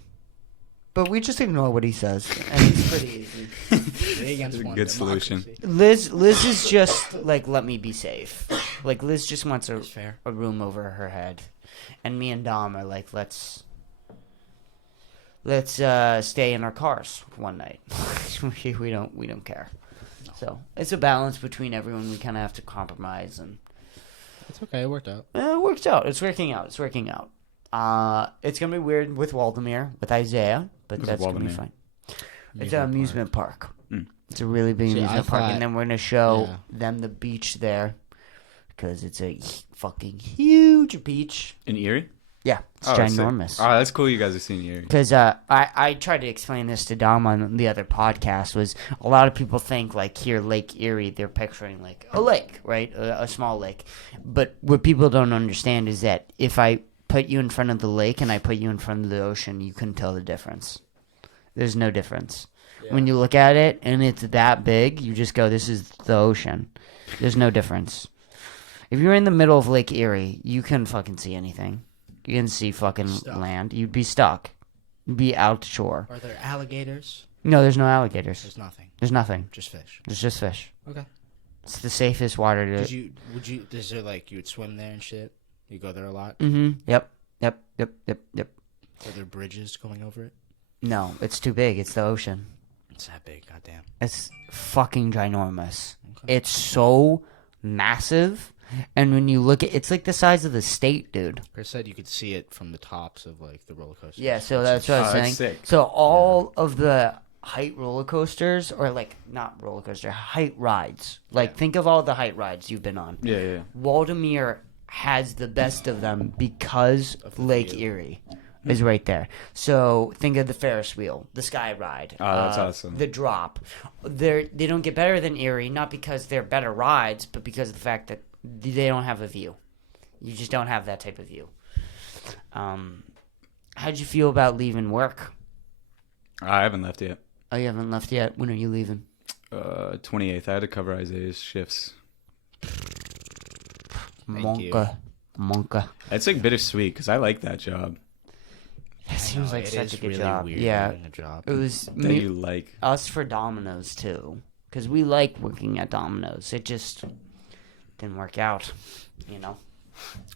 But we just ignore what he says, and it's pretty easy. Three against That's a one, good solution. democracy. Liz is just like, let me be safe. Like, Liz just wants That's fair. a room over her head, and me and Dom are like, let's stay in our cars one night. we don't care. So it's a balance between everyone. We kind of have to compromise, and It's okay. It worked out. it works out. It's working out. It's working out. It's gonna be weird with Waldemar, with Isaiah, but What's that's gonna be Waldemar? fine. It's an amusement park. Mm. It's a really big See, I amusement park, thought- and then we're gonna show yeah. them the beach there because it's a fucking huge beach. In Erie? Yeah, it's sick. ginormous. Oh, that's cool you guys are seeing Erie. Because I tried to explain this to Dom on the other podcast. Was a lot of people think like here Lake Erie, they're picturing like a lake, right, a small lake. But what people don't understand is that if I put you in front of the lake and I put you in front of the ocean, you couldn't tell the difference. There's no difference. When you look at it and it's that big, you just go, "This is the ocean." There's no difference. If you're in the middle of Lake Erie, you couldn't fucking see anything. You can see fucking Stuck. land. You'd be stuck. You'd be out to shore. Are there alligators? No, there's no alligators. There's nothing. There's nothing. Just fish. There's just fish. Okay. It's the safest water to. Is there like you would swim there and shit? You go there a lot? Mm-hmm. Yep. Are there bridges going over it? No, it's too big. It's the ocean. It's that big, goddamn. It's fucking ginormous. Okay. It's so massive, and when you look at it's like the size of the state, dude. Chris said you could see it from the tops of like the roller coasters. Yeah, so that's what I was that's saying. sick. So all of the height roller coasters, or like not roller coaster, height rides. Like think of all the height rides you've been on. Yeah. Waldemere has the best of them because Of the Lake view. Erie is right there. So think of the Ferris wheel, the Sky Ride. Oh, that's awesome. The Drop. They don't get better than Erie, not because they're better rides, but because of the fact that they don't have a view. You just don't have that type of view. How'd you feel about leaving work? I haven't left yet. Oh, you haven't left yet. When are you leaving? 28th. I had to cover Isaiah's shifts. Thank you. Monka. It's like bittersweet because I like that job That seems like it such is a good really job. weird Yeah, doing a job. it was that you like. us for Domino's too, because we like working at Domino's. It just didn't work out, you know.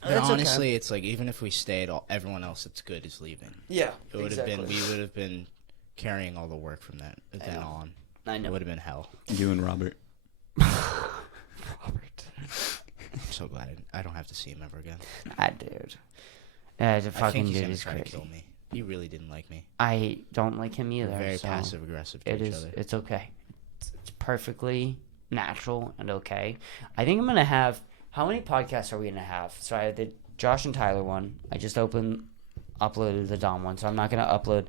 But That's okay. honestly, it's like even if we stayed, everyone else that's good is leaving. Yeah, It would have been. We would have been carrying all the work from that then know. on. I It know. would have been hell. You and Robert. Robert. I'm so glad I don't have to see him ever again. Dude. The I fucking think he's dude gonna is try to crazy. kill me. He really didn't like me. I don't like him either. We're very so passive aggressive to It each is. other. It's okay. It's perfectly natural and okay. I think I'm gonna have. How many podcasts are we gonna have? So I did Josh and Tyler one. I just uploaded the Dom one, so I'm not gonna upload.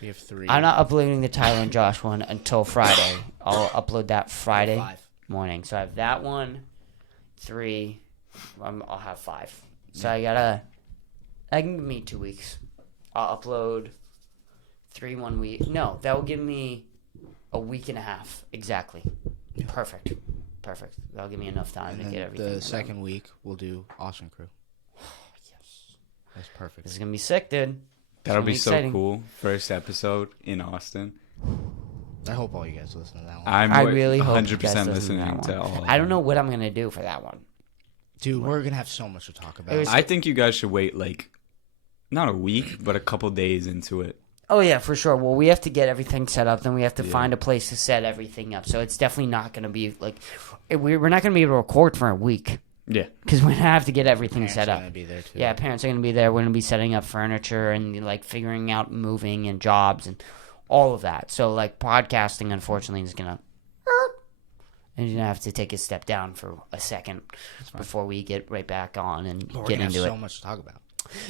We have 3. I'm not uploading the Tyler and Josh one until Friday. I'll upload that Friday 5. morning. So I have that one, 3. I'll have 5. So I can give me 2 weeks. I'll upload 3 1 week. No, that will give me a week and a half exactly. Perfect. That'll give me enough time And to then get everything. the done. second week we'll do Awesome Crew. Yes. That's perfect. This is gonna be sick, dude. That'll It's be gonna so exciting. cool. First episode in Austin. I hope all you guys listen to that one. I really hope you 100% guys listen to listening that to one. all. I don't know what I'm gonna do for that one. Dude, we're gonna have so much to talk about. It was- I think you guys should wait like not a week, but a couple days into it. Oh yeah, for sure. Well, we have to get everything set up, then we have to Yeah. find a place to set everything up. So it's definitely not going to be like we're not going to be able to record for a week Yeah. because we're going to have to get everything Parents set are up. gonna be there too. Yeah, parents are going to be there. We're going to be setting up furniture and like figuring out moving and jobs and all of that. So like podcasting, unfortunately, is going to. And you're going to have to take a step down for a second before we get right back on and But we're get gonna have into it. so much to talk about.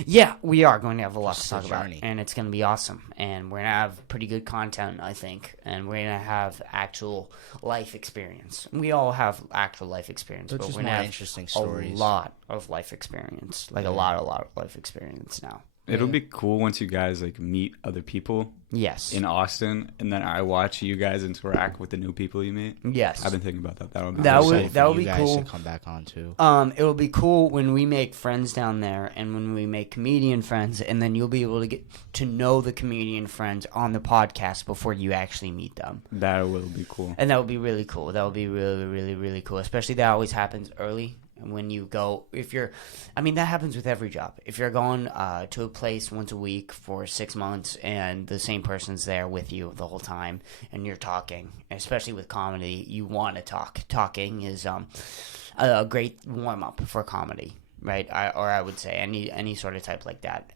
Yeah, we are going to have a lot Just to talk the about, journey. and it's going to be awesome. And we're going to have pretty good content, I think, and we're going to have actual life experience. We all have actual life experience, Which but is we're going more to have interesting stories. a lot of life experience, like a lot of life experience now. It'll be cool once you guys like meet other people Yes, in Austin, and then I watch you guys interact with the new people you meet. yes. I've been thinking about that. That'll be That cool. would- Excited for that would you be guys cool. to come back on too. It'll be cool when we make friends down there, and when we make comedian friends, and then you'll be able to get to know the comedian friends on the podcast before you actually meet them. That will be cool. And that would be really cool. That would be really, really, really cool. Especially that always happens early when you go. That happens with every job. If you're going to a place once a week for 6 months and the same person's there with you the whole time and you're talking, especially with comedy, you want to talk. Talking is a great warm up for comedy, right? I would say any sort of type like that.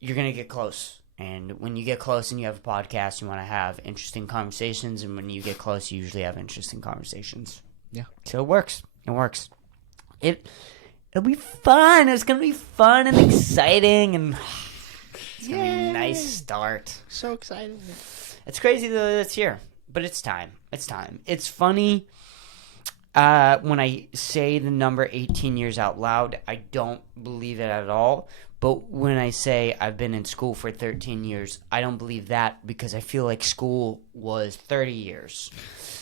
You're gonna get close. And when you get close and you have a podcast, you want to have interesting conversations. And when you get close, you usually have interesting conversations. Yeah. So it works. It'll be fun. It's gonna be fun and exciting, and it's gonna be a nice start. So excited. It's crazy that it's here, but it's time. It's funny. When I say the number 18 years out loud, I don't believe it at all. But when I say I've been in school for 13 years, I don't believe that because I feel like school was 30 years.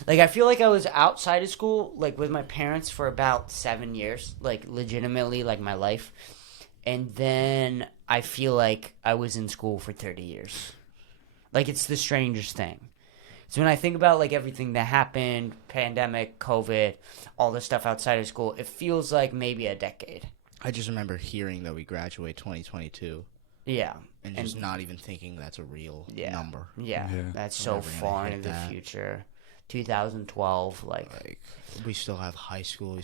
Like, I feel like I was outside of school, like, with my parents for about 7 years, like, legitimately, like, my life. And then I feel like I was in school for 30 years. Like, it's the strangest thing. So when I think about like everything that happened, pandemic, COVID, all the stuff outside of school, it feels like maybe a decade. I just remember hearing that we graduate 2022 Yeah. and just not even thinking that's a real number. Yeah. Yeah. That's so Never gonna far hit into the that. future. 2012, Like, we still have high school.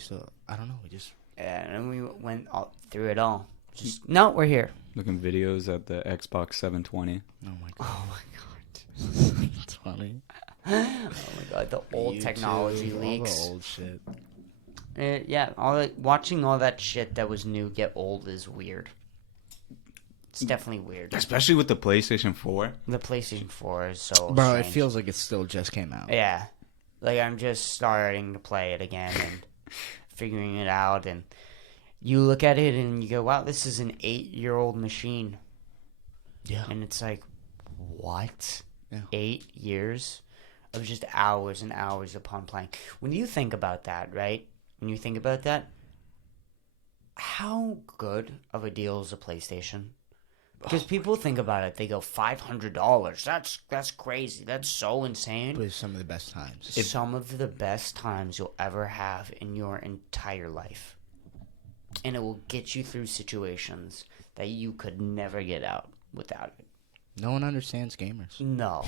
I don't know. We just. and we went through it all. Just, no, we're here. Looking videos at the Xbox 720. Oh my god. Oh my god. It's funny. Oh my god, the old technology YouTube, leaks. All the old shit. Watching all that shit that was new get old is weird. It's definitely weird. Especially with the PlayStation 4. The PlayStation 4 is so Bro, strange. it feels like it still just came out. Yeah. Like, I'm just starting to play it again and figuring it out. And you look at it and you go, wow, this is an 8-year-old machine. Yeah. And it's like, what? Yeah. 8 years of just hours and hours upon playing. When you think about that, right? When you think about that, how good of a deal is a PlayStation? Because people think about it, they go $500. That's crazy. That's so insane. But it's some of the best times. Some of the best times you'll ever have in your entire life, and it will get you through situations that you could never get out without it. No one understands gamers. No.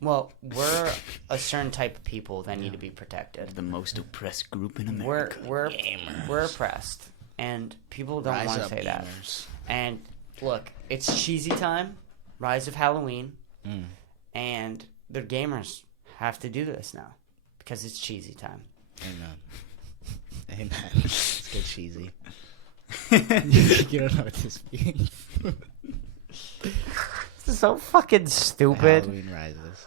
Well, we're a certain type of people that need to be protected. The most oppressed group in America. We're oppressed, and people don't want to say that. And look, it's cheesy time, Rise of Halloween, and the gamers have to do this now because it's cheesy time. Amen. Amen. Let's get cheesy. You don't know what this means. This is so fucking stupid. Halloween Rises.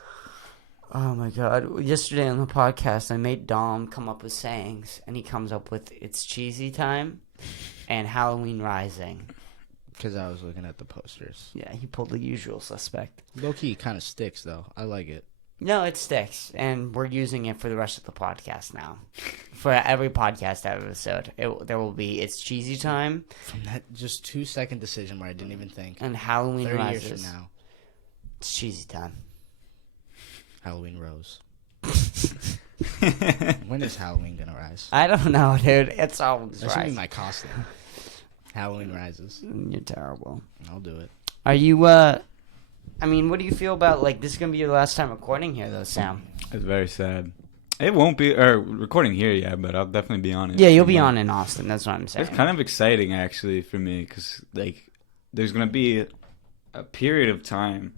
Oh my god. Yesterday on the podcast, I made Dom come up with sayings, and he comes up with It's Cheesy Time and Halloween Rising. Because I was looking at the posters. Yeah, he pulled the usual suspect. Low-key kind of sticks, though. I like it. No, it sticks, and we're using it for the rest of the podcast now. For every podcast episode, there will be It's Cheesy Time From that just 2-second decision where I didn't even think. and Halloween 30 Rises. years from now, It's Cheesy Time. Halloween Rose. When is Halloween gonna rise? I don't know, dude. It's always That should be right. my costume. Halloween Rises. You're terrible. I'll do it. Are you, I mean, what do you feel about, like, this is going to be your last time recording here, though, Sam? It's very sad. It won't be recording here, yeah, but I'll definitely be on it. Yeah, you'll be on in Austin. That's what I'm saying. It's kind of exciting, actually, for me, because, like, there's going to be a period of time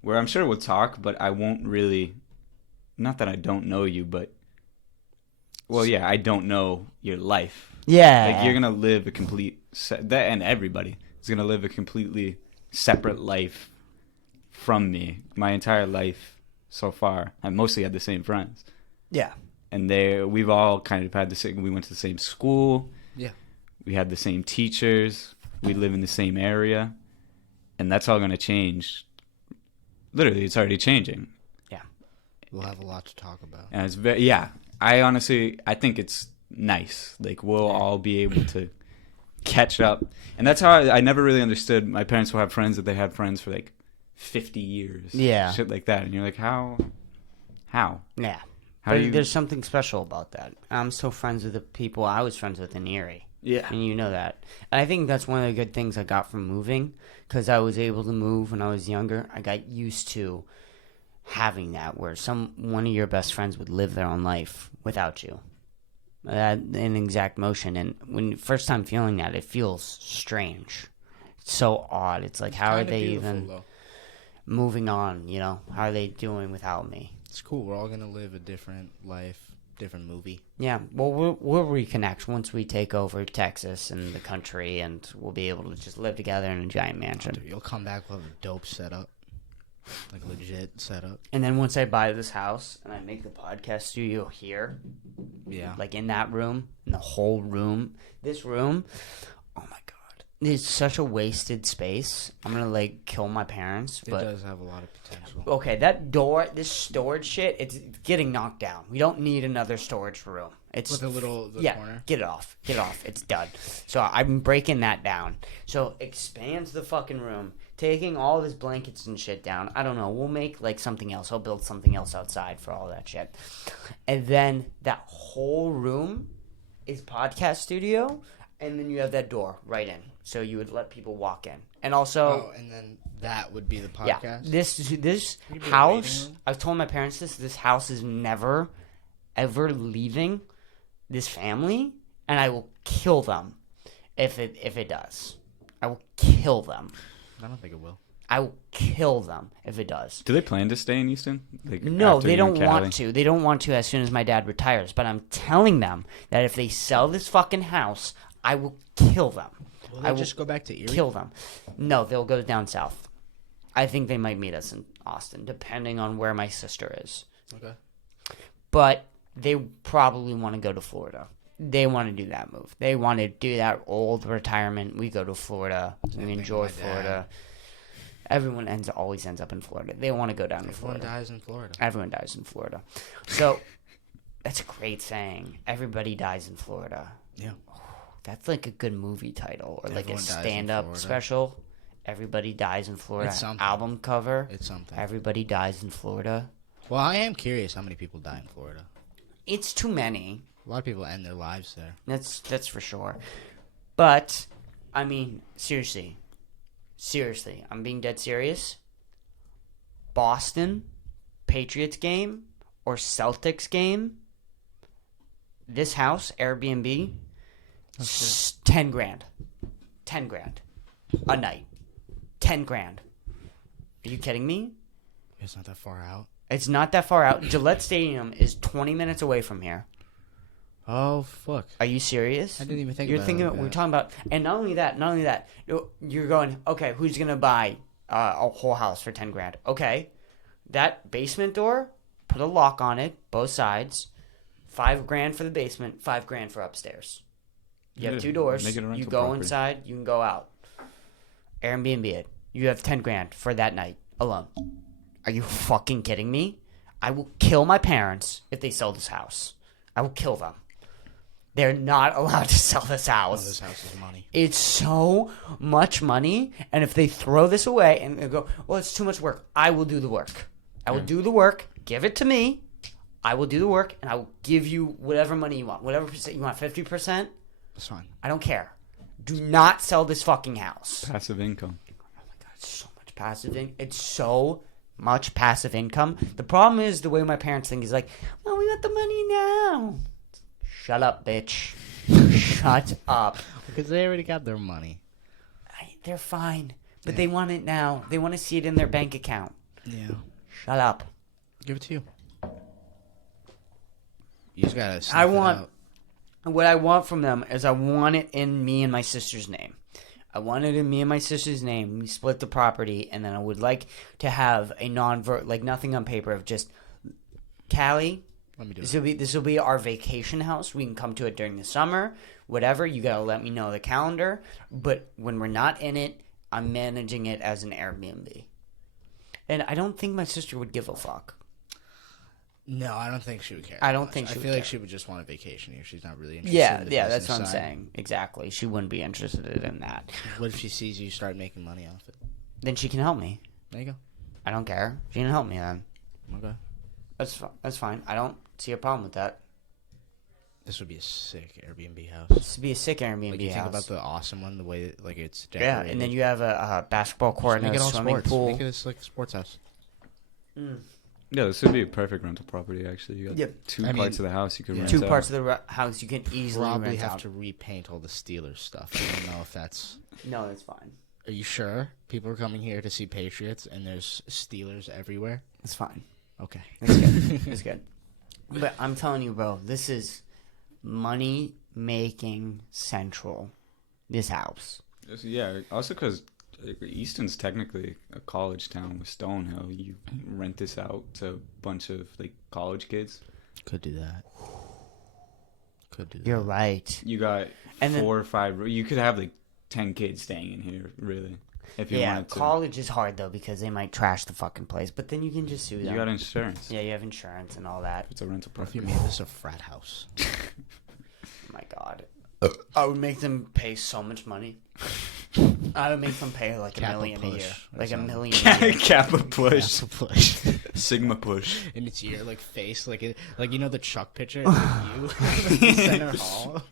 where I'm sure we'll talk, but I won't really, not that I don't know you, but, well, yeah, I don't know your life. Yeah. Like, you're going to live a complete, that and everybody is going to live a completely separate life from me. My entire life so far, I mostly had the same friends. Yeah. And we've all kind of had the same, we went to the same school. Yeah. We had the same teachers. We live in the same area. And that's all going to change. Literally, it's already changing. Yeah. We'll have a lot to talk about. And it's I think it's nice. Like, we'll all be able to catch up. And that's how I never really understood. My parents will have friends that they had friends for like 50 years. Yeah. Shit like that. And you're like, how? Yeah. How But do you? there's something special about that. I'm still friends with the people I was friends with in Erie. Yeah. And you know that. And I think that's one of the good things I got from moving, because I was able to move when I was younger. I got used to having that, where one of your best friends would live their own life without you. That in exact motion. And when first time feeling that, it feels strange. It's so odd. It's like, how are they even moving on, you know? How are they doing without me? It's cool. We're all gonna live a different life, different movie. Yeah, well, we'll reconnect once we take over Texas and the country, and we'll be able to just live together in a giant mansion. Dude, you'll come back with a dope setup, like legit setup. And then once I buy this house and I make the podcast studio here, Yeah. like in that room, in the whole room, this room, oh my god, it's such a wasted space. I'm gonna like kill my parents, It but does have a lot of potential. okay, that door, this storage shit, it's getting knocked down. We don't need another storage room. It's With the yeah, corner. get it off. Get it off. It's done. So I'm breaking that down. So expands the fucking room, taking all of his blankets and shit down. I don't know. We'll make like something else. I'll build something else outside for all that shit. And then that whole room is podcast studio, and then you have that door right in. So you would let people walk in. And also Oh, and then that would be the yeah, podcast. this Could it be a waiting house. room? I've told my parents this house is never, ever leaving this family, and I will kill them if it does. I will kill them. I don't think it will. I will kill them if it does. Do they plan to stay in Easton? Like, No, after they you're in don't want Cali? to. They don't want to as soon as my dad retires. But I'm telling them that if they sell this fucking house, I will kill them. Will I they will just go back to Erie? kill them. No, they'll go down south. I think they might meet us in Austin, depending on where my sister is. Okay. But they probably want to go to Florida. They want to do that move. They want to do that old retirement. We go to Florida. Same We thing enjoy with my dad. Florida. Everyone always ends up in Florida. They want to go down to Everyone Florida. dies in Florida. Everyone dies in Florida. So that's a great saying. Everybody dies in Florida. Yeah. That's like a good movie title or like a Everyone dies in stand-up Florida. special. Everybody dies in Florida. It's something. Album cover. It's something. Everybody dies in Florida. Well, I am curious how many people die in Florida. It's too many. A lot of people end their lives there. That's for sure. But I mean, seriously, I'm being dead serious. Boston Patriots game or Celtics game. This house Airbnb, 10 grand, 10 grand a night, 10 grand. Are you kidding me? It's not that far out. It's not that far out. Gillette Stadium is 20 minutes away from here. Oh, fuck. Are you serious? I didn't even think You're about thinking it like we're that. talking about, and not only that. You're going, okay, who's gonna buy a whole house for 10 grand? Okay, that basement door, put a lock on it, both sides. 5 grand for the basement, 5 grand for upstairs. You have Yeah, 2 doors. make it a You rental go property. inside, you can go out. Airbnb it. You have 10 grand for that night alone. Are you fucking kidding me? I will kill my parents if they sell this house. I will kill them. They're not allowed to sell this Oh, house. this house is money. It's so much money, and if they throw this away and they go, well, it's too much work, I will do the work. I will do the work. Give it to me. I will do the work, and I will give you whatever money you want. Whatever percent you want, 50%. That's fine. I don't care. Do not sell this fucking house. Passive income. It's so much passive income. It's so much passive income. The problem is the way my parents think is like, well, we want the money now. Shut up, bitch. Shut up. Because they already got their money. They're fine, but they want it now. They want to see it in their bank account. Yeah. Shut up. Give it to you. You just gotta sniff I it want out. what I want from them is I want it in me and my sister's name. I want it in me and my sister's name. We split the property, and then I would like to have a like nothing on paper of just Callie. Let me do This it. will be our vacation house. We can come to it during the summer, whatever. You gotta let me know the calendar. But when we're not in it, I'm managing it as an Airbnb. And I don't think my sister would give a fuck. No, I don't think she would care. I that don't much. think she I would feel like care. she would just want a vacation here. She's not really interested Yeah, in the yeah, that's business what I'm side. saying. Exactly. She wouldn't be interested in that. What if she sees you start making money off it? Then she can help me. There you go. I don't care. She can help me then. Okay. That's fine. I don't see a problem with that. This would be a sick Airbnb house. This would be a sick Airbnb Like you think house. about the awesome one, the way that, like it's Yeah, decorated. and then you have a basketball court Make and it a all swimming sports. pool. Make it like a sports house. Yeah, this would be a perfect rental property. Actually, you got Yep. two I parts mean, of the house you could yeah. rent. Two out. parts of the house you can easily Probably rent have out. to repaint all the Steelers stuff. I don't know if that's. No, that's fine. Are you sure? People are coming here to see Patriots, and there's Steelers everywhere. It's fine. Okay. It's good. It's good. But I'm telling you, bro, this is money making central. This house. Yeah, also because Easton's technically a college town with Stonehill. You rent this out to a bunch of like college kids. Could do that. Could do that. You're right. You got And then- 4 or 5. You could have like 10 kids staying in here, really. If you Yeah, wanted to. college is hard though because they might trash the fucking place, but then you can just sue them. You got insurance. Yeah, you have insurance and all that. It's a rental What if you property. made this a frat house? Oh my god. I would make them pay so much money. I would make them pay like Kappa $1 million a push. year. That Like $1 sounds- million a year. Kappa push. That's a push. Sigma push. And it's your like face, like you know the Chuck picture, it's like you in the center hall.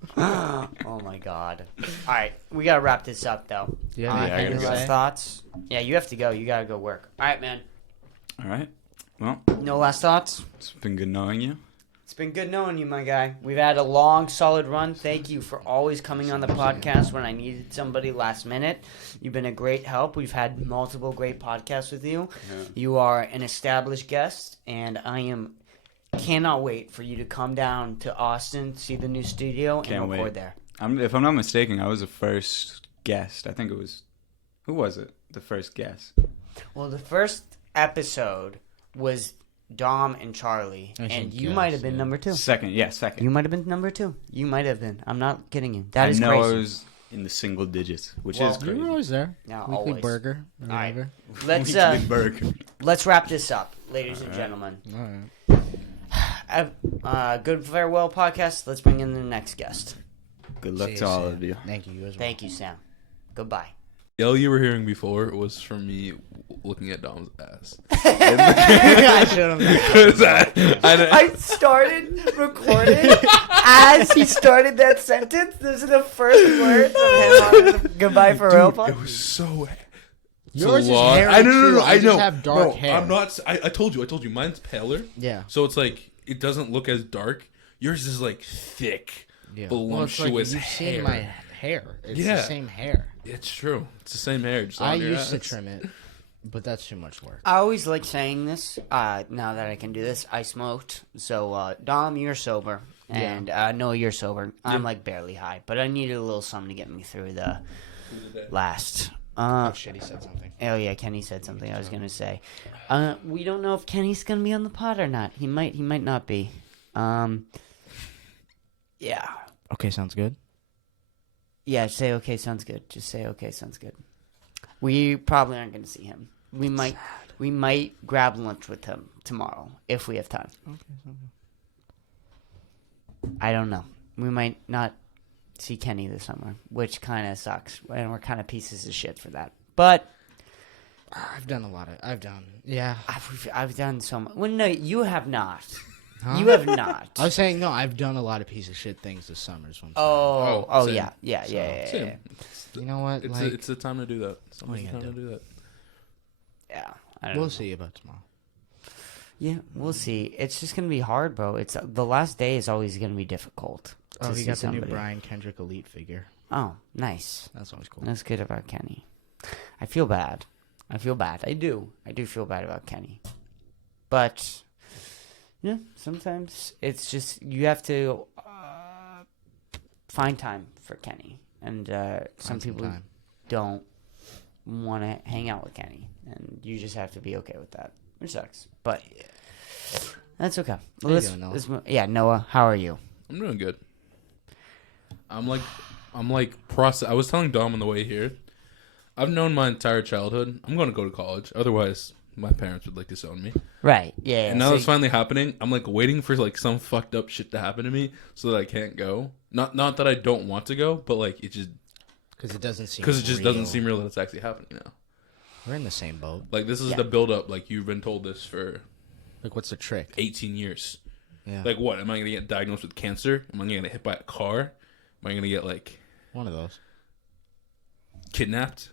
Oh my god. Alright, we gotta wrap this up though. Yeah, I Any gotta go. last thoughts? Yeah, you have to go. You gotta go work. Alright, man. All right. Well, No last thoughts? it's been good knowing you. It's been good knowing you, my guy. We've had a long, solid run. Thank you for always coming on the podcast when I needed somebody last minute. You've been a great help. We've had multiple great podcasts with you. Yeah. You are an established guest, and cannot wait for you to come down to Austin, see the new studio, Can't and record wait. there. If I'm not mistaken, I was the first guest. I think it was. Who was it? The first guest. Well, the first episode was Dom and Charlie, I and think you yes, might have been yeah. number 2. Second. Yeah, second. You might have been number 2. You might have been. I'm not kidding you. That I is know crazy. I was in the single digits, which Well, is You crazy. were always there. Yeah, Weekly always. burger. Or All right. whatever. Let's burger. let's wrap this up, ladies and gentlemen. All right. Good farewell podcast. Let's bring in the next guest. Good luck See to you all soon. of you. Thank you. You as well. Thank you, Sam. Goodbye. Yell you were hearing before was from me looking at Dom's ass. I showed him that. 'Cause I I started recording as he started that sentence. Those are the first words of him on the Goodbye for Real Dude, pod. it was so. Yours is long. hairy I know, too. I I just know. have dark No, hair. I'm not. I told you. Mine's paler, Yeah. so it's like it doesn't look as dark. Yours is like thick, Yeah. voluptuous well, it's like, you've hair. seen my hair. It's Yeah. the same hair. It's true. It's the same hair. Just I on your used to ass. trim it, but that's too much work. I always like saying this. Now that I can do this, I smoked. So Dom, you're sober, and Noah, you're sober. I'm like barely high, but I needed a little something to get me through the last. Oh shit, he said something. Oh yeah, Kenny said something I was gonna say. We don't know if Kenny's gonna be on the pod or not. He might not be. Yeah. Okay, sounds good. Yeah, say okay, sounds good. Just say okay, sounds good. We probably aren't gonna see him. We might grab lunch with him tomorrow if we have time. I don't know. We might not see Kenny this summer, which kind of sucks, and we're kind of pieces of shit for that. But I've done a lot of. Yeah. I've done so much. Well, no, you have not. Huh? You have not. I was saying no. I've done a lot of piece of shit things this summer. Is what I'm Oh, Oh, same. yeah. Same. saying. You know what? It's, Like, it's the time to do that. It's What are you the gonna time to do that. Yeah. I don't we'll know. see about tomorrow. Yeah, we'll see. It's just gonna be hard, bro. It's the last day is always gonna be difficult. Oh, to we see got the somebody. new Brian Kendrick Elite figure. Oh, nice. That's always cool. That's good about Kenny. I feel bad. I do. I do feel bad about Kenny. But yeah, sometimes it's just you have to find time for Kenny, and some Find some people time. don't want to hang out with Kenny, and you just have to be okay with that, which sucks. But that's okay. How you doing, Noah? Yeah, Noah, how are you? I'm doing good. I'm like process. I was telling Dom on the way here. I've known my entire childhood. I'm going to go to college. Otherwise, my parents would like disown me. Right. Yeah. And now so it's finally happening. I'm like waiting for like some fucked up shit to happen to me so that I can't go. Not that I don't want to go, but like it just Because it doesn't seem. doesn't seem real that it's actually happening now. We're in the same boat. Like this is Yeah. the build up. Like you've been told this for Like, what's the trick? 18 years. Yeah. Like what? Am I gonna get diagnosed with cancer? Am I gonna get hit by a car? Am I gonna get like One of those. kidnapped?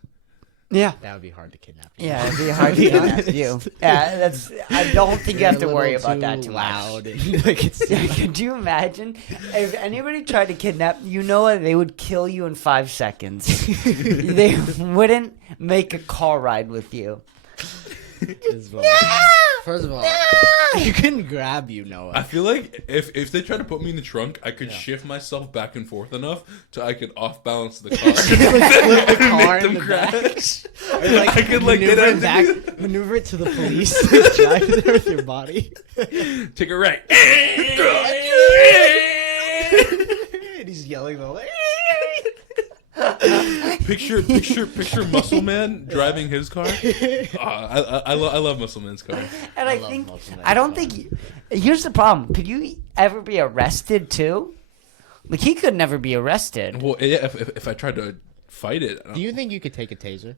yeah. That would be hard to kidnap. Yeah, it'd be hard to kidnap you. Yeah, that's. I don't think you have to worry about that too loud. much. Like it's Yeah, could you imagine if anybody tried to kidnap you? Know what? They would kill you in 5 seconds. They wouldn't make a car ride with you. First of all, you couldn't grab you, Noah. I feel like if they try to put me in the trunk, I could shift myself back and forth enough so I could off balance the car. Flip the car them in the back. crash. Or like I could, like, maneuver get it out- back, maneuver it to the police, drive there with your body. Take a right. And he's yelling the way. Picture Muscle Man driving his car. I love Muscle Man's car. And I don't think. Here's the problem. Could you ever be arrested too? Like he could never be arrested. Well, yeah, if I tried to fight it. Do you think you could take a taser?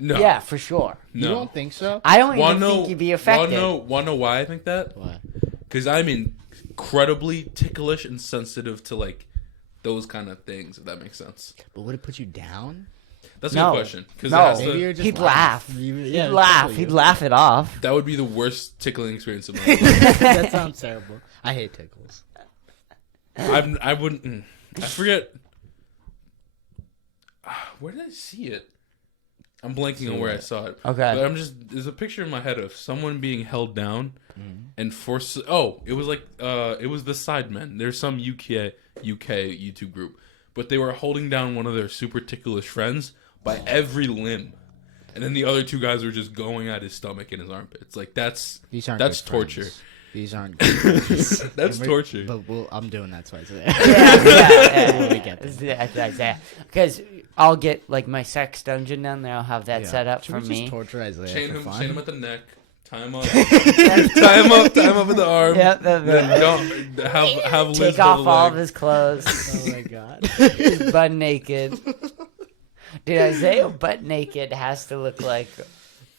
No. Yeah, for sure. You don't think so? I don't even think you'd be affected. Want to know why I think that? Why? Because I'm incredibly ticklish and sensitive to like those kind of things. If that makes sense. But would it put you down? That's a No. good question. Because No. He'd laugh. He'd laugh. He'd laugh it off. that would be the worst tickling experience of my life. That sounds terrible. I hate tickles. I wouldn't. I forget. Where did I see it? I'm blanking on where I saw it. Okay. But there's a picture in my head of someone being held down and forced. Oh, it was like, it was the Sidemen. There's some UK YouTube group. But they were holding down one of their super ticklish friends by every limb. And then the other two guys were just going at his stomach and his armpits. Like, that's good torture. friends. These aren't good friends. That's torture. But I'm doing that twice a day. Yeah. Because I'll get like my sex dungeon down there. I'll have that set up Should for we me. just torture Isaiah Chain for him fun? at the neck. Tie him up. tie him up at the arm. Yep, Then don't have Liz take off the all leg. of his clothes. Oh my god. He's butt naked. Dude, Isaiah butt naked has to look like.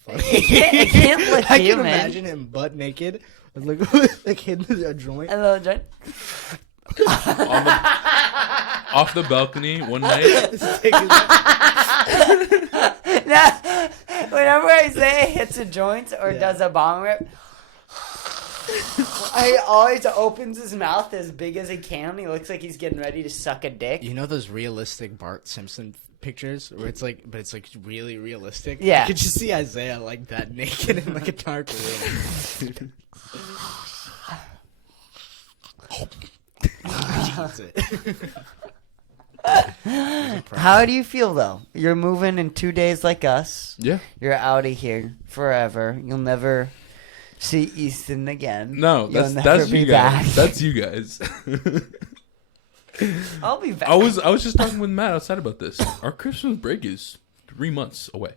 It can't look I human. can imagine him butt naked, with like hitting a joint. A little joint. Off the balcony one night. Whenever Isaiah hits a joint or does a bong rip, he always opens his mouth as big as he can. He looks like he's getting ready to suck a dick. You know those realistic Bart Simpson pictures where it's like, but it's like really realistic. Yeah. You could just see Isaiah like that naked in like a dark room. Eats it. How do you feel though? You're moving in 2 days like us. Yeah. You're out of here forever. You'll never see Easton again. No, You'll that's be you guys. back. That's you guys. I'll be back. I was just talking with Matt outside about this. Our Christmas break is 3 months away.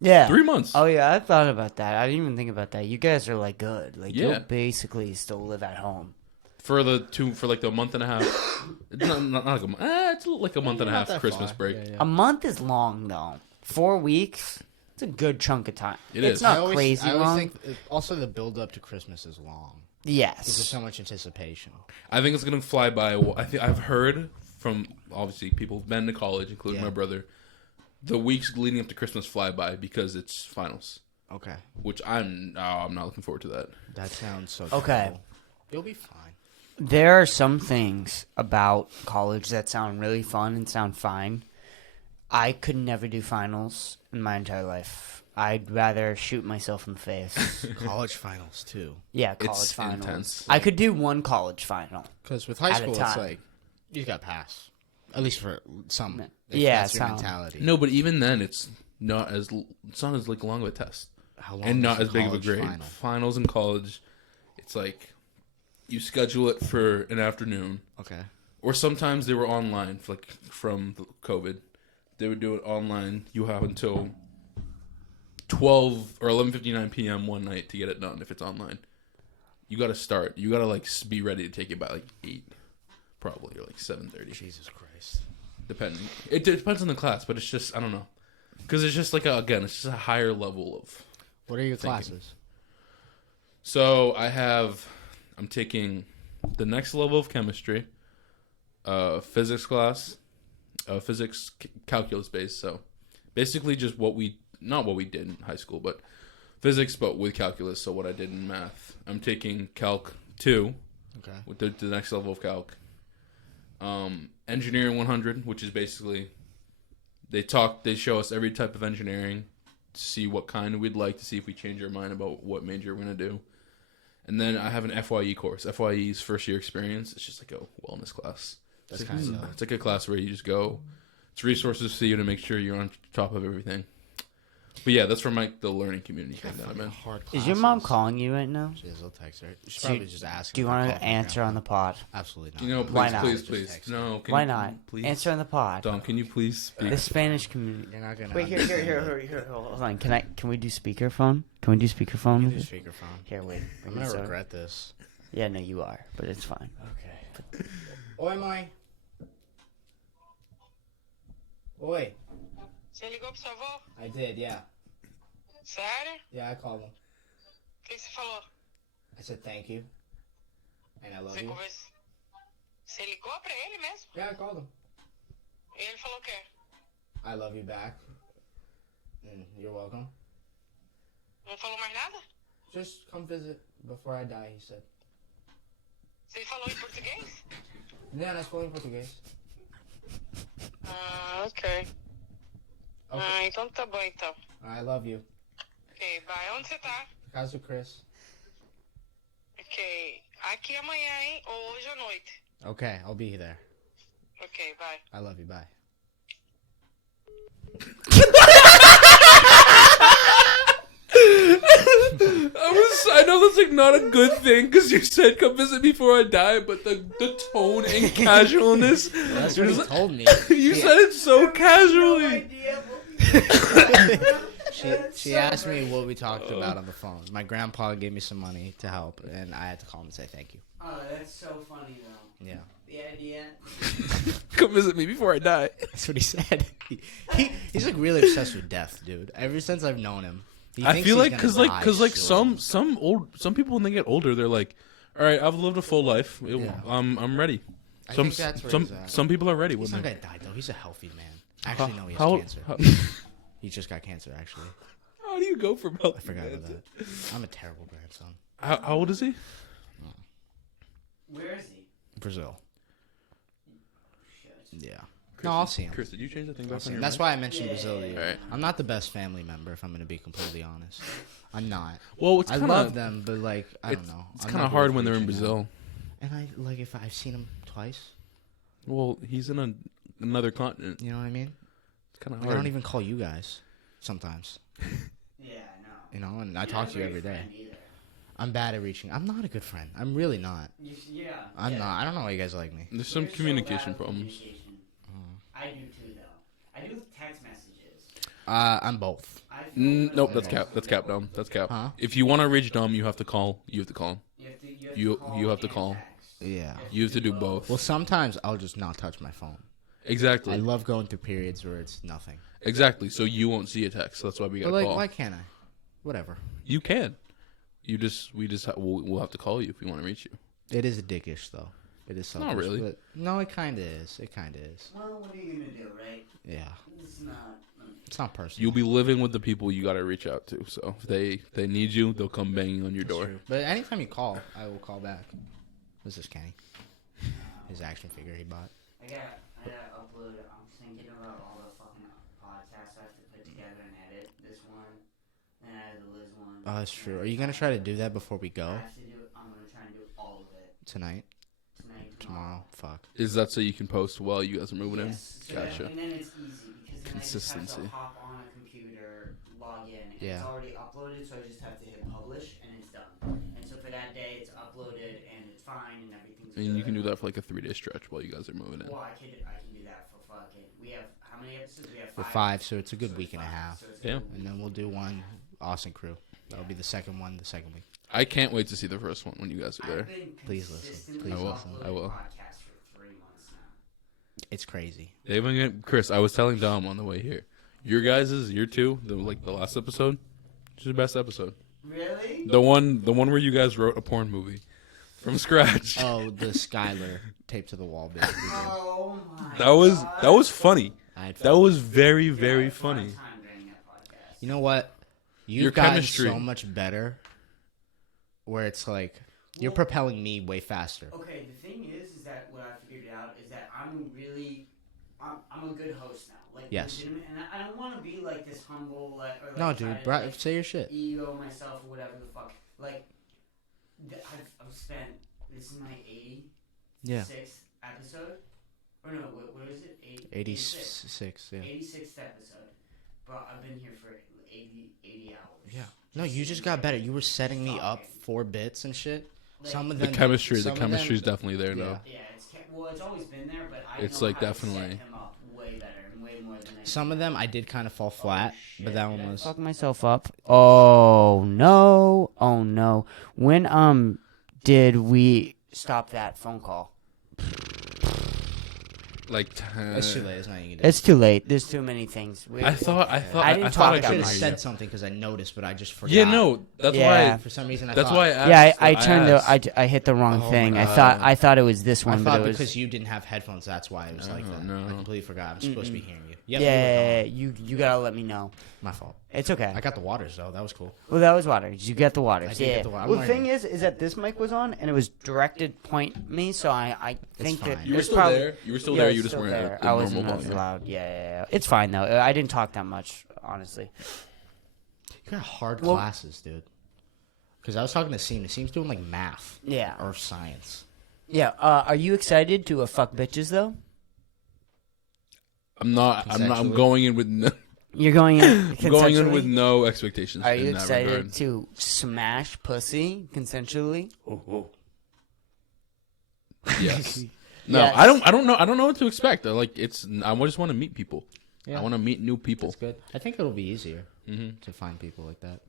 Yeah. 3 months. Oh yeah, I thought about that. I didn't even think about that. You guys are like good. Like Yeah. you'll basically still live at home. For like the month and a half. It's not like a month. It's like a month and a Not half that Christmas far. break. Yeah. A month is long though. 4 weeks. It's a good chunk of time. It It's is. not I always crazy long. think also the build up to Christmas is long. Yes. There's so much anticipation. I think it's gonna fly by. I've heard from obviously people who've been to college, including Yeah. my brother. The weeks leading up to Christmas fly by because it's finals, Okay. which I'm not looking forward to that. That sounds so Okay. cool. You'll be fine. There are some things about college that sound really fun and sound fine. I could never do finals in my entire life. I'd rather shoot myself in the face. College finals too. Yeah, college It's finals. intense. I could do one college final. Because with high At a school, it's time. like you got pass. At least for some. If Yeah, that's your some. mentality. No, but even then, it's not as like long of a test, How long and is not the as big of a college grade. final? Finals in college, it's like you schedule it for an afternoon, Okay. or sometimes they were online, from COVID. They would do it online. You have until 12 or 11:59 p.m. one night to get it done if it's online. You got to start. You got to like be ready to take it by like 8, probably, or like 7:30. Jesus Christ. Depending. It depends on the class, but it's just I don't know, because it's just like it's just a higher level of. What are your Thinking. classes? So I'm taking the next level of chemistry, physics class, physics calculus based. So basically just not what we did in high school, but physics, but with calculus. So what I did in math. I'm taking Calc 2, Okay. with the next level of Calc. Engineering 100, which is basically they show us every type of engineering to see what kind we'd like, to see if we change our mind about what major we're going to do. And then I have an FYE course. FYE is first year experience. It's just like a wellness class. That's kind of It's like a class where you just go. It's resources for you to make sure you're on top of everything. But yeah, that's from the learning community thing that I'm in. Hard Is your mom classes. calling you right now? She is. I'll text her. She's So probably just asking. Do you if I want call to from answer grandpa. on the pod? Absolutely not. You know, Why please, not? please, Just please. text No, can Why you, not? Please. Answer on the pod. Dom, can you please speak? The Spanish community. You're not gonna. Wait, here, understand. hold on. Can we do speakerphone? Can we do speakerphone? You with do it? speakerphone. Here, wait. I'm bring gonna this over. regret this. Yeah, no, you are, but it's fine. Okay. Oi, mãe. Oi. Você ligou pro sua avó? I did, yeah. Sério? Yeah, I called him. O que você falou? I said thank you. And I love Você you. conversou? Você ligou pra ele mesmo? Yeah, I called him. E ele falou o quê? I love you back. And you're welcome. Não falou mais nada? Just come visit before I die, he said. Você falou em português? Yeah, nós falamos em português. Ah, ok. Okay. Ah, então tá bom então. I love you. Ok, bye. Onde você tá? Casa do Chris. Ok. Aqui amanhã, hein? Ou hoje à noite. Okay, I'll be there. Ok, bye. I love you, bye. I know that's like not a good thing because you said come visit before I die, but the tone and casualness. That's what he told me. You said it so casually. She asked me what we talked about on the phone. My grandpa gave me some money to help, and I had to call him and say thank you. Oh, that's so funny though. Yeah. The idea. Come visit me before I die. That's what he said. He's like really obsessed with death, dude. Ever since I've known him, he I thinks feel he's like gonna because die some soon. some people when they get older they're like, all right, I've lived a full life. Yeah. I'm ready. I Some think that's where some he's at. some people are ready when He's not they're. gonna die though. He's a healthy man. Actually, no, he has How, cancer. how, He just got cancer. Actually, how do you go from health? I forgot about that. I'm a terrible grandson. How old is he? Where is he? Brazil. Shit. Yeah. No, I'll see him. Chris, did you change the thing I'll back see on him. your That's mic? why I mentioned Brazil to you. Alright. I'm not the best family member, if I'm going to be completely honest. I'm not. Well, it's I kind love of them, but like I don't know. it's I'm kind not of good hard with when they're in reaching out. Brazil. And I like if I've seen him twice. Well, he's in another continent. You know what I mean? It's kind of Like, hard. I don't even call you guys sometimes. Yeah, no. You know, and I You're talk not to you a every great day. friend either. I'm bad at reaching. I'm not a good friend. I'm really not. Yeah. I'm yeah. not. I don't know why you guys like me. There's some You're so communication bad with problems. communication. I do too, though. I do with text messages. I'm both. I feel Nope, like that's cap. That's cap, Dom. That's cap. Huh? If you want to reach Dom, you have to call. You have to call him. You have to call you have to call. and text. Yeah. You have to do both. Well, sometimes I'll just not touch my phone. Exactly. I love going through periods where it's nothing. Exactly. So you won't see a text. That's why we got But to like, call. why can't I? Whatever. You can. We'll have to call you if we want to reach you. It is dickish though. It is selfish. Not really. But no, it kind of is. It kind of is. Well, what are you gonna do, right? Yeah. It's not. It's not personal. You'll be living with the people you got to reach out to. So if they need you, they'll come banging on your door. True. But anytime you call, I will call back. This is Kenny. His action figure he bought. I gotta upload. I'm thinking about all the fucking podcasts I have to put together and edit. This one, and I have the Liz one. Oh, that's true. Are you gonna try to do that before we go I have to do. I'm gonna try and do all of it tonight? tonight, Tomorrow? Fuck. Is that so you can post while you guys are moving Yes, so Gotcha. And then it's easy because then I just have Consistency. to hop on a computer, log in, and Yeah. it's already uploaded. So I just have to hit publish, and it's done. And so for that day, it's uploaded and it's fine and everything's in? good. And you can do that for like a 3-day stretch while you guys are moving in. Well, I can do that for fucking. We have how many episodes? We have For five. 5, so it's a good So week and a five. half. So it's Yeah. good. And then we'll do one Austin Crew. That'll be the second one, the second week. I can't wait to see the first one when you guys are there. I've been Please listen. consistently Please will. listen. I will. Podcasts for 3 months now. It's crazy. They even get Chris. I was telling Dom on the way here. Your your two, the last episode, is the best episode. Really? The one where you guys wrote a porn movie from scratch. Oh, the Skylar taped to the wall bit. we did. Oh my. That was funny. I had That fun. was very Yeah, very I had a fun funny. time during that podcast. You know what? You've Your gotten chemistry. so much better. Where it's like you're Well- propelling me way faster. Okay, the thing is that what I figured out is that I'm a good host now. Like, Yes. legitimate, and I don't want to be like this humble, or No, try dude, to, bro, say your shit. ego myself or whatever the fuck. Like, I've spent. This is my 86th Yeah. episode. Or no, what is it? 86, yeah. 86th episode. But I've been here for 80 hours. Yeah. No, you just got better. You were setting me up for bits and shit. Some of The them. chemistry's some of them- definitely there now. Yeah, it's always been there, but I It's know like how to definitely- set him up way better and way more than I Some of them I did kind of fall flat, but that one was. fuck myself up. Oh no. When did we stop that phone call? Like, It's too late. It's not you can do. It's too late. There's too many things. I thought I didn't I talk thought I I that should could have much. said something because I noticed, but I just forgot. Yeah, no, that's Yeah. why. For some reason, I That's thought. why I asked. Yeah, I turned asked. I hit the wrong Oh thing. my I God. thought it was this I one, but thought it was because you didn't have headphones, that's why it was like that. no. I completely forgot. I'm supposed to be hearing you. Yep, yeah. you were You gotta let me know. gone. My fault. It's okay. I got the waters though. That was cool. Well, that was water. You get the water. I did Yeah. get the water. I'm Well, the thing learning. is that this mic was on and it was directed point me, so I think that fine. You were there's still probably, there. You were still Yeah, there. I You was just still weren't there. at I the wasn't normal as volume. loud. Yeah. It's fine though. I didn't talk that much, honestly. You got hard Well- classes, dude. Because I was talking to Seam. Seam's doing like math Yeah. or science. Yeah. Are you excited to fuck bitches though? I'm not. I'm Consensually? going in with no. You're going in. I'm going in consensually? with no expectations. Are you in that excited regard. to smash pussy consensually? Yes. No, Yes. I don't know. I don't know what to expect. Like it's. I just want to meet people. Yeah. I want to meet new people. That's good. I think it'll be easier Mm-hmm. to find people like that.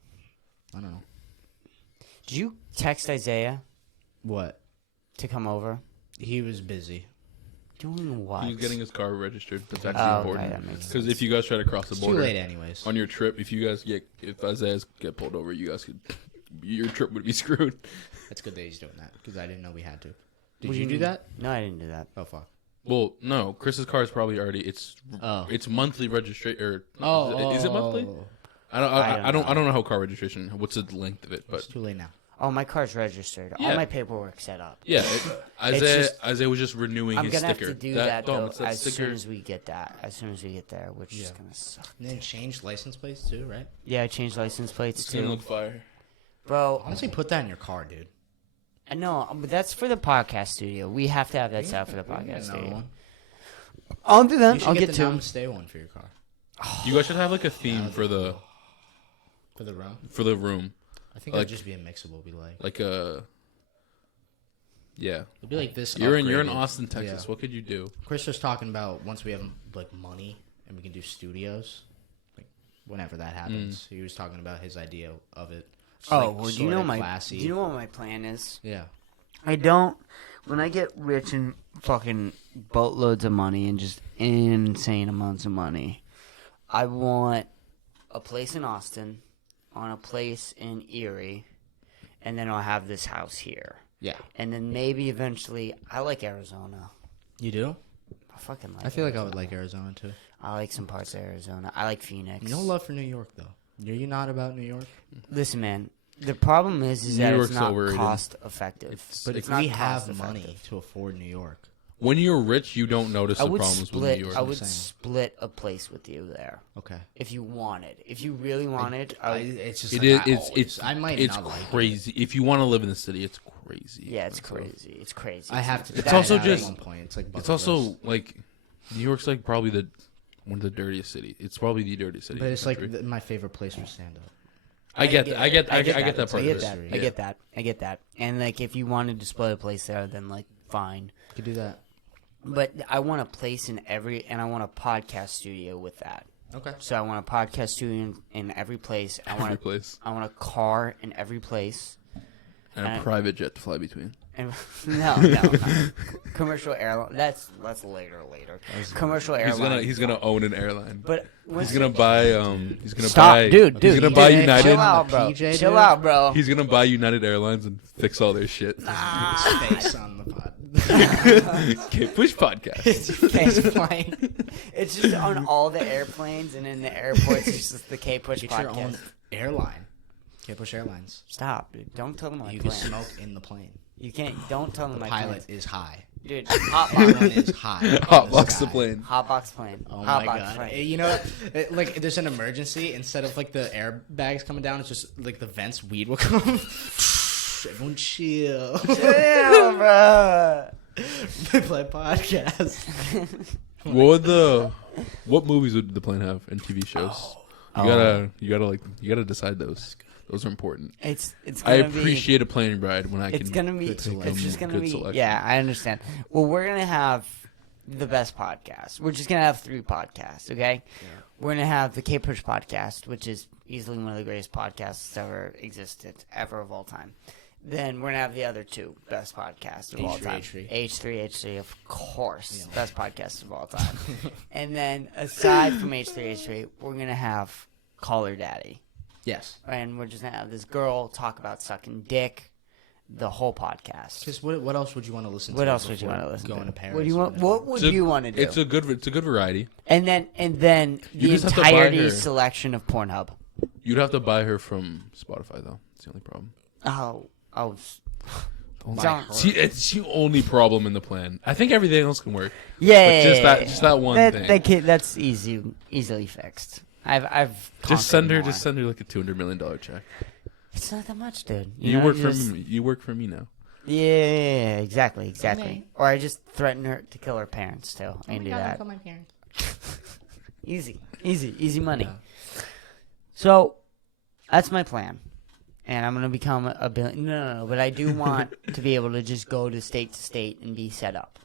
I don't know. Did you text Isaiah What? to come over? He was busy. Doing what? He's getting his car registered. That's actually Oh, okay, important. that makes Because if you guys try to cross the It's too border late anyways. on your trip, if Isaiah's get pulled over, you guys could. Your trip would be screwed. That's good that he's doing that because I didn't know we had to. Did What you do mean? that? No, I didn't do that. Oh fuck. Well, no, Chris's car is probably already. It's Oh. it's monthly registration. Or Oh. is it monthly? I don't know how car registration. What's the length of it? But It's too late now. Oh, my car's registered. All Yeah. my paperwork set up. yeah, just- Isaiah was just renewing I'm his gonna sticker. have to do that though it's that as sticker. soon as we get that. As soon as we get there, which is Yeah. gonna suck. And then change license plates too, right? Yeah, I changed license plates It's gonna too, look fire. bro. Honestly, put that in your car, dude. I know, but that's for the podcast studio. We have to have that set up for the We can get podcast another studio. one. I'll do You that. should I'll get get the two. Namaste one for your car. You guys should have like a theme for the For the room. room, I think Like- it'd just be a mixable. Be like like a. Yeah, it'd be like this. you're in upgraded. Austin, Texas. Yeah. What could you do? Chris was talking about once we have like money and we can do studios, like whenever that happens. He was talking about his idea of it. Just, Oh, like, well, do you sorta know my? classy. Do you know what my plan is? Yeah. I don't. When I get rich and fucking boatloads of money and just insane amounts of money, I want a place in Austin, on a place in Erie, and then I'll have this house here. Yeah. And then maybe eventually, I like Arizona. You do? I fucking like. I feel like I Arizona. would like Arizona too. I like some parts of Arizona. I like Phoenix. No love for New York though. Are you not about New York? Listen, man. The problem is New that York's it's not overrated. cost effective. But it's if not we have cost money effective. to afford New York, When you're rich, you don't notice I the would problems with split. New York. I would saying. split a place with you there okay. if you wanted. If you really wanted, I would, It's just It like is. I It's. I might It's not like it. crazy. If you want to live in the city, it's crazy. yeah, it's expensive. crazy. It's crazy. I have to. It's try also it out just- at one point. It's like It's bucket also list. like New York's like probably one of the dirtiest cities. It's probably the dirtiest city. But in the it's like country. my favorite place for stand up. I get that. I get that part I of get it. that. Yeah. I get that. I get that. And like, if you wanted to split a place there, then like, fine. You could do that. But I want a place in every, and I want a podcast studio with that. Okay. So I want a podcast studio in every place. I Every want place I want a car in every place. and a And- private jet to fly between. And no. Commercial airline. That's later. Commercial airline. He's gonna own an airline. But He's gonna buy He's gonna Stop, buy. dude. He's gonna buy United. Chill out, bro. PJ, Chill dude. out, bro. He's gonna buy United Airlines and fix all their shit. Face on the pod. Kpush podcast. Face flying. It's just on all the airplanes and in the airports. It's just the Kpush Get podcast. your own airline. Kpush Airlines. Stop, dude. Don't tell them my You can plan. smoke in the plane. You can't. Don't tell them The my pilot plan. is high. Dude, That hotbox, one is high. Hot in box the sky. plane. hotbox plane. Oh hotbox my god! plane. You know, like there's an emergency. Instead of like the airbags coming down, it's just like the vents. Weed will come. Everyone chill. Damn, bro. We play podcast. What movies would the plane have and TV shows? You gotta decide those. Those are important. It's I gonna appreciate a plane ride when I can. It's gonna be. pick It's just some gonna good be. selection. Yeah, I understand. Well, we're gonna have the best podcast. We're just gonna have 3 podcasts. Okay. Yeah. We're gonna have the Kpush podcast, which is easily one of the greatest podcasts that's ever existed, ever of all time. Then we're gonna have the other 2 best podcasts of all time. H3, of course, best podcast of all time. And then aside from H3, we're gonna have Call Her Daddy. Yes. And we're just going to have this girl talk about sucking dick the whole podcast. Because what else would you want to listen to? What else would you want to listen to? Going to Paris. What do you want? What would you want to do? It's a good variety. And then the just have to buy entirety her. selection of Pornhub. You'd have to buy her from Spotify though. It's the only problem. Oh. See, it's the only problem in the plan. I think everything else can work. Yeah. But just that one thing. That's easily fixed. I've Just send her more. like a $200 million check. It's not that much, dude. You know, work for me. You work for me now. Yeah, exactly. Okay. Or I just threaten her to kill her parents too. I can do that. Call my parents. Easy money. So that's my plan, and I'm gonna become a billion. No. But I do want to be able to just go to state and be set up,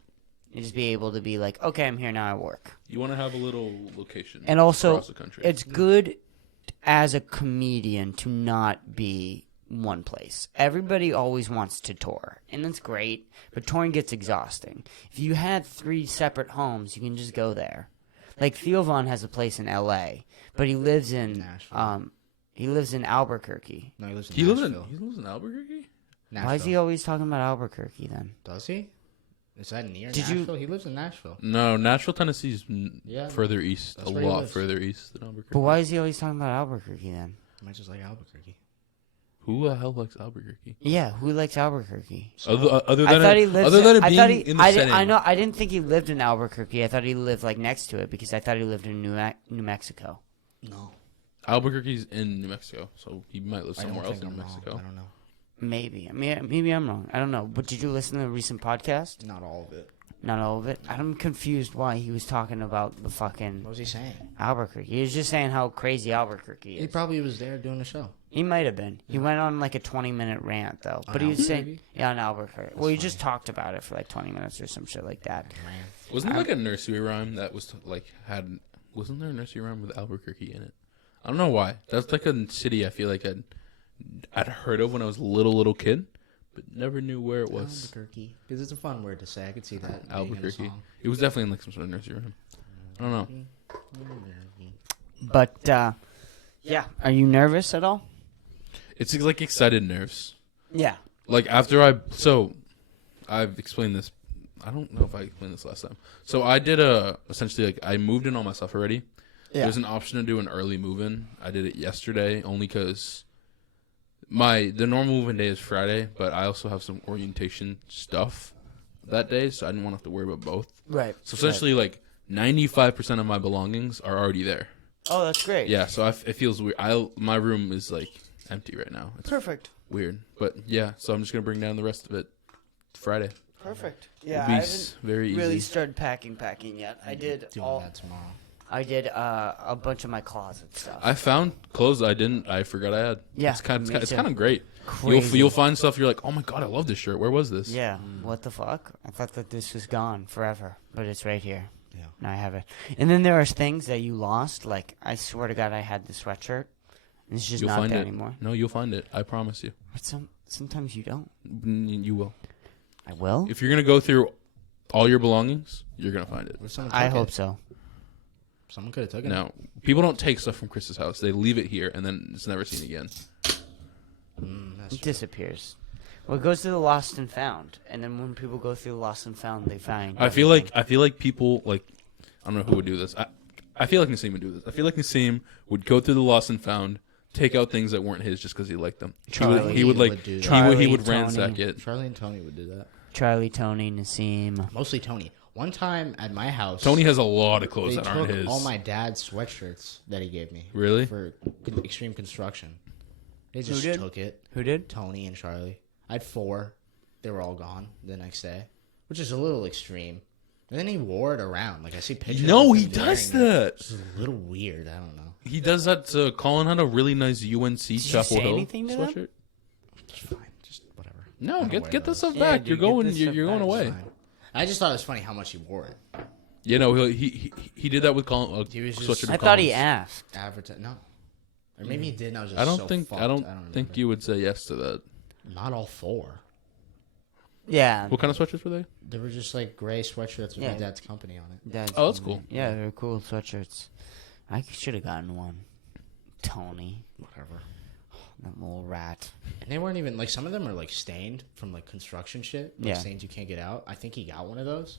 and just be able to be like, okay, I'm here now. I work. You want to have a little location, And also, across the country. it's good as a comedian to not be one place. Everybody always wants to tour, and that's great, but touring gets exhausting. If you had 3 separate homes, you can just go there. Like Theo Von has a place in L.A., but he lives in Albuquerque. No, he lives in he lives Nashville. in Albuquerque. Why is he always talking about Albuquerque then? Does he? Is that near Did you- Nashville? He lives in Nashville. No, Nashville, Tennessee is Yeah, further east, that's a where he lot lives. further east than Albuquerque. But why is he always talking about Albuquerque then? I might just like Albuquerque. Who the hell likes Albuquerque? Yeah, who likes Albuquerque? Other I than thought he lived. other than it I being thought he. in the I, setting. I know. I didn't think he lived in Albuquerque. I thought he lived like next to it because I thought he lived in New Mexico. No. Albuquerque's in New Mexico, so he might live somewhere else in New Wrong. Mexico. I don't know. Maybe. I mean, maybe I'm wrong. I don't know. But did you listen to the recent podcast? Not all of it. Not all of it. I'm confused why he was talking about the fucking What was he saying? Albuquerque. He was just saying how crazy Albuquerque He is. probably was there doing a show. He might have been. He went on like a 20-minute rant though. But he was saying, Albuquerque? yeah, on Albuquerque. Well, he just talked about it for like 20 minutes or some shit like that. Wasn't there like a nursery rhyme that was wasn't there a nursery rhyme with Albuquerque in it? I don't know why. That's like a city I feel like I'd heard of when I was a little kid, but never knew where it was. Albuquerque. Because it's a fun word to say. I could see that. being in a Albuquerque. song. It was definitely in like some sort of nursery rhyme. I don't know. But yeah, are you nervous at all? It's like excited nerves. Yeah. Like I've explained this. I don't know if I explained this last time. So I did essentially like I moved in all my stuff already. Yeah. There's an option to do an early move-in. I did it yesterday only because the normal move-in day is Friday, but I also have some orientation stuff that day, so I didn't want to have to worry about both. Right. So essentially, like 95% of my belongings are already there. Oh, that's great. Yeah, so it feels weird. My room is like empty right now. It's Perfect. weird, but yeah. So I'm just gonna bring down the rest of it Friday. Perfect. Yeah, It'll I be haven't very easy. really started packing yet. I did Doing that tomorrow. I did a bunch of my closet stuff. I found clothes I forgot I had. Yeah, it's kind me of too. great. Crazy. You'll find stuff you're like, oh my god, I love this shirt. Where was this? Yeah. What the fuck? I thought that this was gone forever, but it's right here. Yeah. Now I have it. And then there are things that you lost. Like I swear to God, I had the sweatshirt. And it's just You'll not find there it anymore. No, you'll find it. I promise you. But sometimes you don't. You will. I will. If you're gonna go through all your belongings, you're gonna find it. I hope so. Someone could have taken it. No, people don't take stuff from Chris's house. They leave it here and then it's never seen again. That's It disappears. Well, it goes to the lost and found, and then when people go through the lost and found, they find. I feel like people like I don't know who would do this. I feel like Nassim would do this. I feel like Nassim would go through the lost and found, take out things that weren't his just because he liked them. Charlie he would would do that. he would Charlie, ransack Tony. it. Charlie and Tony would do that. Charlie, Tony, Nassim. Mostly Tony. One time at my house, Tony has a lot of clothes they that aren't took his. all my dad's sweatshirts that he gave me. Really? For extreme construction. They just did? took it. Who did? Tony and Charlie. I had 4. They were all gone the next day, which is a little extreme. And then he wore it around. Like I see pictures. No, of he him does wearing it. that. It's a little weird. I don't know. he does that to Colin had a really nice UNC you Chapel say Hill anything to them? sweatshirt. It's fine. Just whatever. No, I don't wear get the those. stuff Yeah, back. dude, You're get going. this stuff You're going back. away. It's fine. I just thought it was funny how much he wore it. You know, he did that with Colin. He was just- sweatshirt I with thought he Collins. asked. Advertise no, or maybe he did. And I was just I don't so think. fucked. I don't remember. think you would say yes to that. Not all four. Yeah. What kind of sweatshirts were they? They were just like gray sweatshirts with Yeah. my dad's company on it. That's, Oh, that's cool. Yeah, they're cool sweatshirts. I should have gotten one. Tony, Whatever. that little rat. And they weren't even like some of them are like stained from like construction shit. Like Yeah. stains you can't get out. I think he got one of those.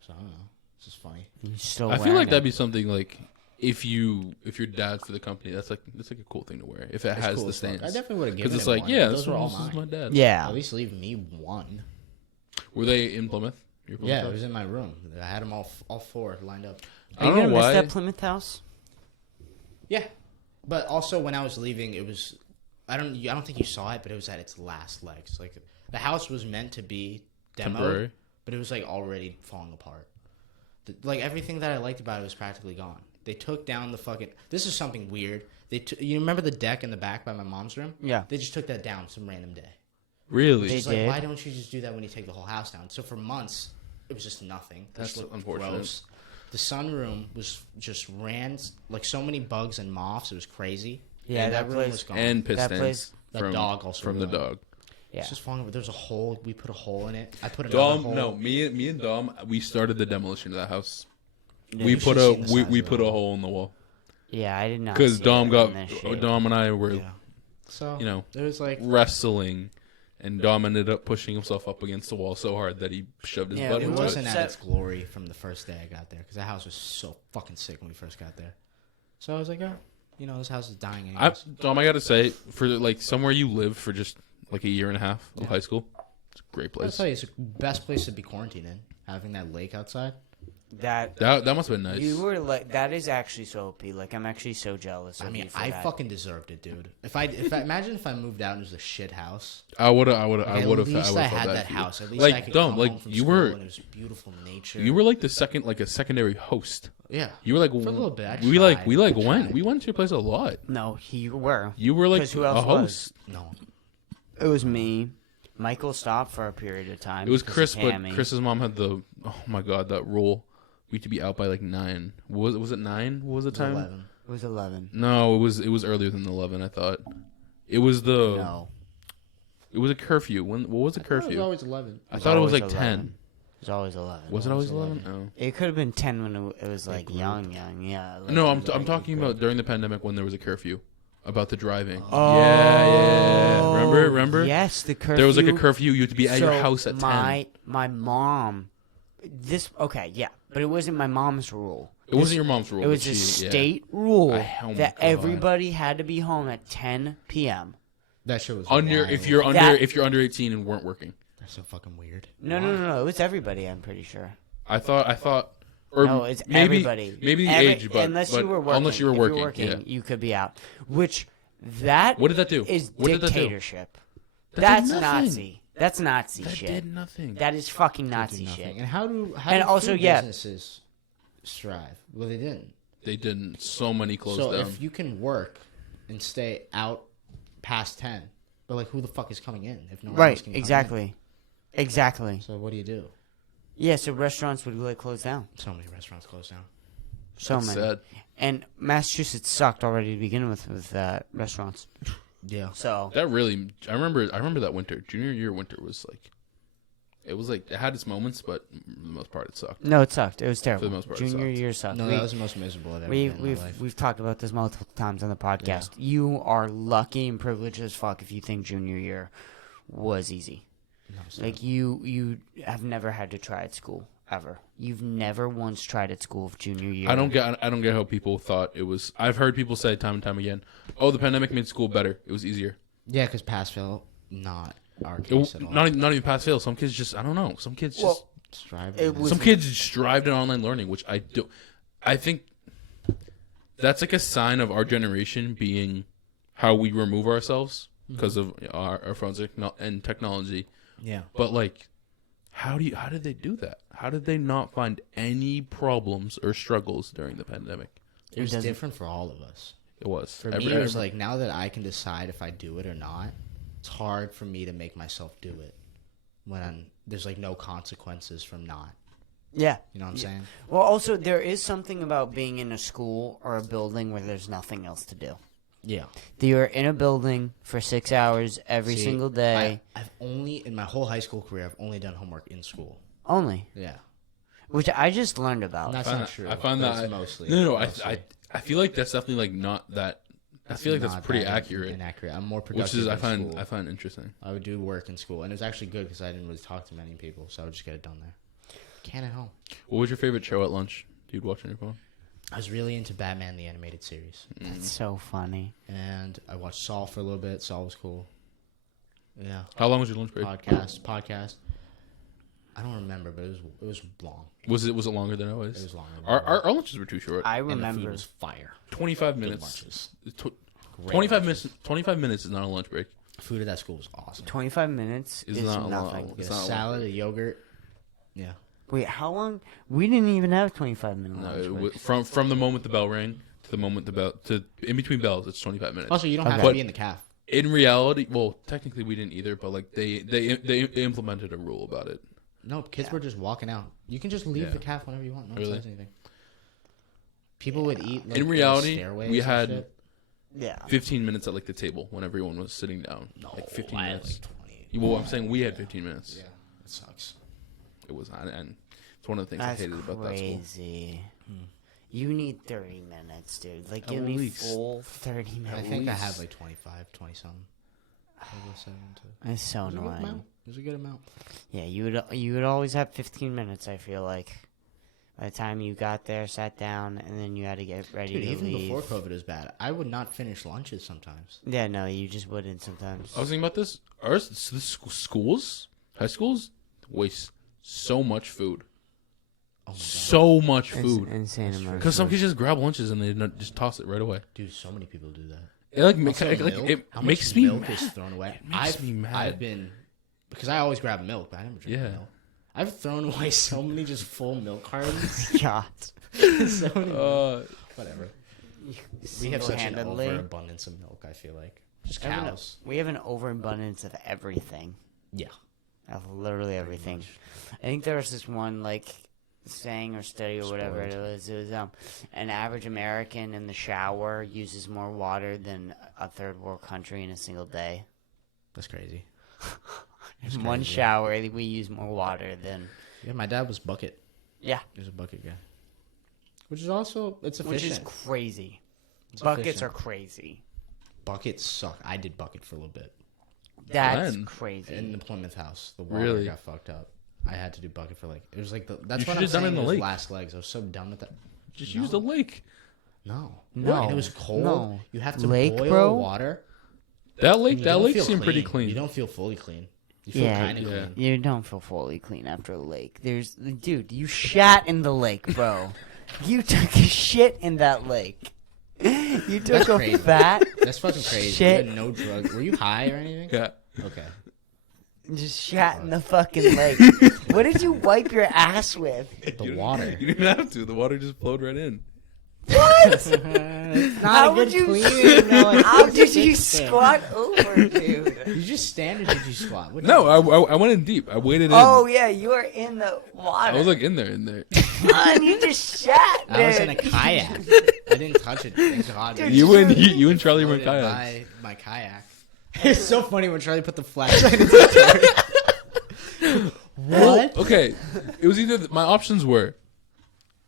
So I don't know. It's just funny. He's still I feel wearing like that'd it. be something like if your dad's for the company, that's like a cool thing to wear if it It's has cool the as fuck. stains. I definitely would have Because given it's him like, one, yeah, but this those were all is mine. my dad. Yeah. At least leave me one. Were they in Plymouth? Your Plymouth Yeah, it house? was in my room. I had them all four lined up. I Are don't you know gonna miss why. that Plymouth house? Yeah, but also when I was leaving, it was I don't think you saw it, but it was at its last legs. Like the house was meant to be demoed, Temporary. but it was like already falling apart. Like everything that I liked about it was practically gone. They took down the fucking. This is something weird. You remember the deck in the back by my mom's room? Yeah. They just took that down some random day. Really? They It's like, did. why don't you just do that when you take the whole house down? So for months, it was just nothing. It That's just looked unfortunate. gross. The sunroom was just ran like so many bugs and moths. It was crazy. Yeah, And that room place- was gone. And piss That stains place- The from, dog also from the ruined it. dog. Yeah. It's just falling over. There's a hole. We put a hole in it. I put another Dom, hole. no, me and Dom, we started the demolition of that house. Yeah, we you put should've seen the size we of put it. a hole in the wall Yeah, I did not. because see Dom that got in this shit. Dom and I were Yeah. So you know it was like wrestling, and Dom ended up pushing himself up against the wall so hard that he shoved his Yeah, butt it into wasn't it. at its glory from the first day I got there because that house was so fucking sick when we first got there. So I was like, oh, this house is dying anyways. Dom, I gotta say, for like somewhere you lived for just like a year and a half of high school, it's a great I'll place. tell you, it's the best place to be quarantined in. Having that lake outside. That That must have been nice. you were like, that is actually so OP. Like, I'm actually so jealous. Of I mean, you for I that. fucking deserved it, dude. If I imagine if I moved out and it was a shit house. I would have. At least I had that house. At least I Like could Dom, come like home from you school were, and it was beautiful nature. you were like the second, like a secondary host. Yeah. You were like For a little bit, I we tried. like I went. tried. We went to your place a lot. No, you were. You were like 'Cause who a else host. No. It was me. Michael stopped for a period of time. It was because Chris, of but Tammy. Chris's mom had the oh my god that rule. We had to be out by like 9. Was it 9? What was the It was time? 11. It was 11. No, it was earlier than 11. I thought it was the No. it was a curfew. What was the It curfew? was always 11. I thought it was always like 11. 10. It was always 11. Was it always 11? Oh. It could have been 10 when it was like young, yeah. Like, No, it I'm was, I'm like, talking about during the pandemic when there was a curfew about the driving. Oh, Yeah. Remember? Yes, the curfew. There was like a curfew. You had to be at your So house at 10. My mom. Okay, yeah, but it wasn't my mom's rule. It wasn't your mom's rule. It was but a she- yeah. state rule Oh my that God. everybody had to be home at 10 p.m. That shit was Under wild. if you're under That- if you're under 18 and weren't working. That's so fucking weird. No. It was everybody. I'm pretty sure. I thought or No, it's maybe everybody. maybe the Every- age, but unless but you were working. unless you were If working, yeah. you could be out. Which that What did that do? is What did that do? dictatorship. That That's did nothing. Nazi. That's Nazi That shit. did nothing. That is fucking Did Nazi nothing. shit. And how do And also, food yeah. businesses strive? Well, they didn't. They didn't. So many closed So down. if you can work and stay out past 10, but like who the fuck is coming in if no one else Right. can come in? Exactly. So what do you do? Yeah. So restaurants would like close down. So many restaurants close down. So That's many. sad. And Massachusetts sucked already to begin with restaurants. Yeah. So That really, I remember that winter. Junior year winter was like, it had its moments, but for the most part it sucked. no, it sucked. It was terrible. For the most part, it Junior sucked. year sucked. No, that was the most miserable I've ever been in my life. We've talked about this multiple times on the podcast. You are lucky and privileged as fuck if you think junior year was easy. No, it's Like you have never had to try at school ever. You've never once tried at school of junior year. I don't get how people thought it was. I've heard people say time and time again, "Oh, the pandemic made school better. It was easier." Yeah, because pass fail, not our It, case at all. not even pass fail. Some kids just I don't know. Some kids just Well, Strive. it was- some kids just strived in online learning, which I do. I think that's like a sign of our generation being how we remove ourselves because of our phones and technology. Yeah. But like, how did they do that? How did they not find any problems or struggles during the pandemic? It was different for all of us. It was. For me, it was like, now that I can decide if I do it or not, it's hard for me to make myself do it when there's like no consequences from not. Yeah. You know what I'm saying? Well, also, there is something about being in a school or a building where there's nothing else to do. Yeah. You're in a building for 6 hours every single day. I've only, in my whole high school career, I've only done homework in school. Only. Yeah. Which I just learned about. That's not true. I find that mostly. No. I feel like that's definitely like not that. I feel like that's pretty that accurate. Inaccurate. I'm more productive. Which is in I find interesting. I would do work in school, and it was actually good because I didn't really talk to many people, so I would just get it done there. Can't at home. What was your favorite show at lunch? You'd watch on your phone? I was really into Batman the Animated Series. That's so funny. And I watched Saul for a little bit. Saul was cool. Yeah. How long was your lunch break? Podcast. I don't remember, but it was long. Was it longer than always? It was longer. Our lunches were too short. I And the remember. food was fire. 25 Good minutes. lunches. 25 minutes. 25 minutes is not a lunch break. Food at that school was awesome. 25 minutes It's is not nothing. long. Get It's a not salad, a yogurt. Yeah. Wait, how long? We didn't even have 25 minutes. No, from the moment the bell rang to the moment the bell to in between bells, it's 25 minutes. Also, you don't have Okay. to be in the calf. In reality, well, technically we didn't either, but like they implemented a rule about it. No, kids were just walking out. You can just leave Yeah. the calf whenever you want. No one Really? says anything. People would eat. Like, In reality, stairways we and had shit. Yeah. 15 minutes at like the table when everyone was sitting down. No, like 15 I had minutes. like 20. Well, I'm saying we had 15 minutes. Yeah, it sucks. It was and it's one of the things That's I hated about that school. crazy. You need 30 minutes, dude. Like, give At me least. full 30 minutes. I think I had like 25, 20 something. It's so It was a good annoying. amount. It was a good amount. Yeah, you would always have 15 minutes, I feel like. By the time you got there, sat down, and then you had to get ready Dude, to even leave. before COVID was bad. I would not finish lunches sometimes. Yeah, no, you just wouldn't sometimes. I was thinking about this. Schools, high schools, waste so much food. Oh my god. So much It's food. insane amount. Because some kids just grab lunches and they just toss it right away. Dude, so many people do that. It like, Also, it milk? makes How me much milk mad. is thrown away. makes me mad. I've been because I always grab milk, but I never drink Yeah. milk. I've thrown away so many just full milk cartons. God. So many. Whatever. We have such an Single-handedly. overabundance of milk. I feel like just We have an- cows. We have an overabundance of everything. Yeah. Of literally everything. I think there was this one, like, saying or study or whatever it was. It was an average American in the shower uses more water than a third world country in a single day. That's crazy. In one shower, I think we use more water than. Yeah, my dad was bucket. Yeah, He was a bucket guy. Which is also it's efficient. which is crazy. It's Buckets efficient. are crazy. Buckets suck. I did bucket for a little bit That's When? crazy. in the Plymouth house. The water Really? got fucked up. I had to do bucket for like it was like that's You what should've I'm done it saying. in the Those lake. last legs. I was so done with that. Just No. use the lake. No, No. And it was cold. No. You have to Lake, boil bro? water. That and lake, you that don't lake feel seemed pretty You clean. don't feel fully clean. You feel Yeah, kind of yeah. clean. You don't feel fully clean after a lake. Dude, you shat in the lake, bro. You took a shit in that lake. You took That's a crazy. fat That's fucking crazy. Shit. You had no drugs. Were you high or anything? Yeah. Okay. just shat in the fucking lake. What did you wipe your ass with? The water. You didn't have to. The water just flowed right in. How would you? How did you squat over, dude? You just stand or did you squat? What No, I went in deep. I waded in. Oh yeah, you were in the water. I was like in there. and you just shat, dude. I was in a kayak. I didn't touch it. Thank God. Dude, You and Charlie were in Floated kayaks. by my kayak. It's so funny when Charlie put the flashlight into the turret. What? Okay, it was either my options were.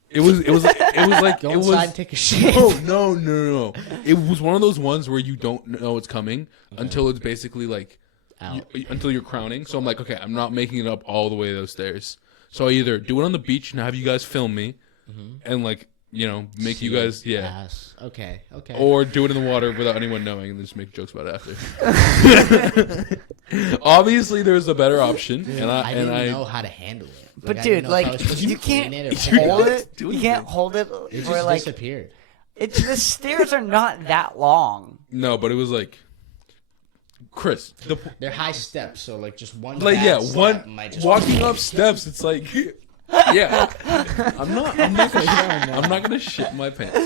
It was like Go it was. inside and take a shit. No. It was one of those ones where you don't know it's coming until it's basically like Out. until you're crowning. So I'm like, okay, I'm not making it up all the way those stairs. So I either do it on the beach and have you guys film me, and like make you guys Yes. Okay. or do it in the water without anyone knowing and just make jokes about it after. Obviously, there's a better option, and I didn't I know how to handle it. But I dude, didn't know if I like was supposed to you can't clean it or hold what. it. You can't hold it It for just like disappeared. the stairs are not that long. no, but it was like Chris. They're high steps, so like just one. Like bad step one might just walking up steps. It's like I'm not gonna shit my pants.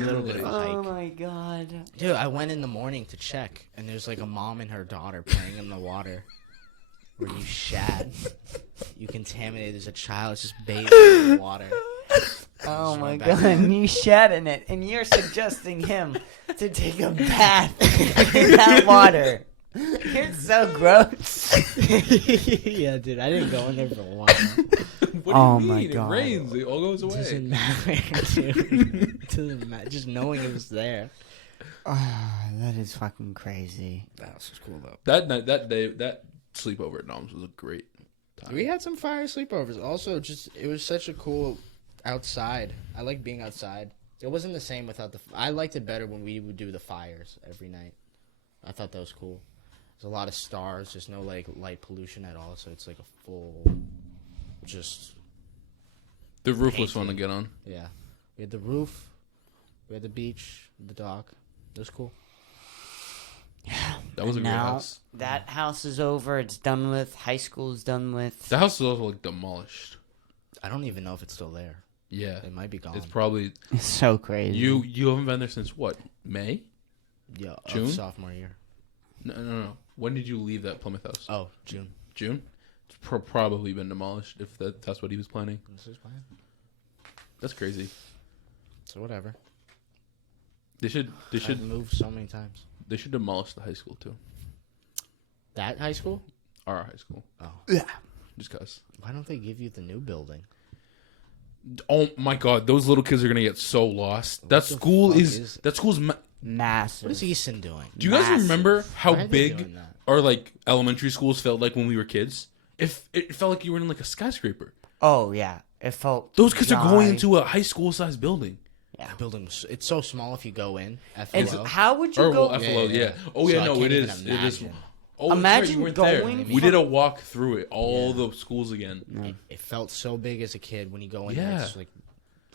a little bit of a hike. Oh my god. Dude, I went in the morning to check, and there's like a mom and her daughter playing in the water. When you shat, you contaminated. There's a child just bathing in the water. Oh my went back god, and you shat in it, and you're suggesting him to take a bath in that water. You're so gross. Yeah, dude, I didn't go in there for a while. What do Oh you my mean? God. It rains. It all goes away. Doesn't matter, dude. Doesn't matter. Just knowing it was there. That is fucking crazy. That house was cool though. That night, that day, that sleepover at Dom's was a great time. We had some fire sleepovers. Also, it was such a cool outside. I like being outside. It wasn't the same without I liked it better when we would do the fires every night. I thought that was cool. There's a lot of stars, just no like light pollution at all. So it's like a full, just The roof was fun to get on. yeah. We had the roof, we had the beach, the dock. It was cool. That was a great Now house. that house is over. It's done with. High school is done with. The house is also like demolished. I don't even know if it's still there. Yeah, It might be gone. it's probably It's so crazy. you haven't been there since what? May? yeah, June? sophomore year. No. When did you leave that Plymouth house? Oh, June. June. It's probably been demolished if that's what he was planning. This is fine. That's crazy. So whatever. They should I've moved so many times. they should demolish the high school too. That high school? Our high school. Oh. Yeah. Just cause. Why don't they give you the new building? Oh my god, those little kids are gonna get so lost. That the school fuck is is- that school's. Massive. What is Easton doing? Do you guys Massive. remember how Why are they big doing that? our like elementary schools felt like when we were kids? If it felt like you were in like a skyscraper. Oh yeah, it felt. Those kids are going giant. into a high school sized building. That building was, it's so small if you go in. And FLO. how would you Or go? well, FLO, yeah. Oh So yeah, I no, can't it even is. It is. imagine. Oh, that's Imagine right, you weren't going there. from- We did a walk through it, all the schools again. It felt so big as a kid when you go in Yeah. there. It's like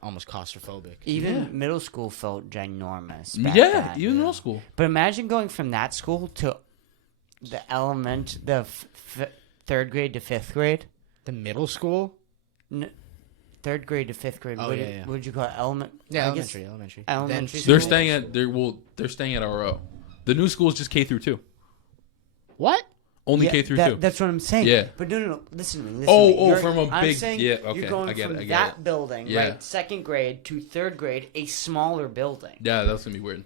almost claustrophobic. Even middle school felt ginormous. back Yeah, then. even middle school. But imagine going from that school to the third grade to fifth grade. The middle school? Third grade to fifth grade. Oh, what, yeah. what would you call it? Yeah, I guess elementary. elementary Then They're school? staying at they're staying at RO. The new school is just K through 2. What? Only Yeah, K through 2. That's what I'm saying. Yeah. But no. Listen to me. Oh, to me. oh, from a I'm big- saying yeah, okay, You're going I get from it, I get that it. building, Yeah. right? Second grade to third grade, a smaller building. Yeah, that's gonna be weird.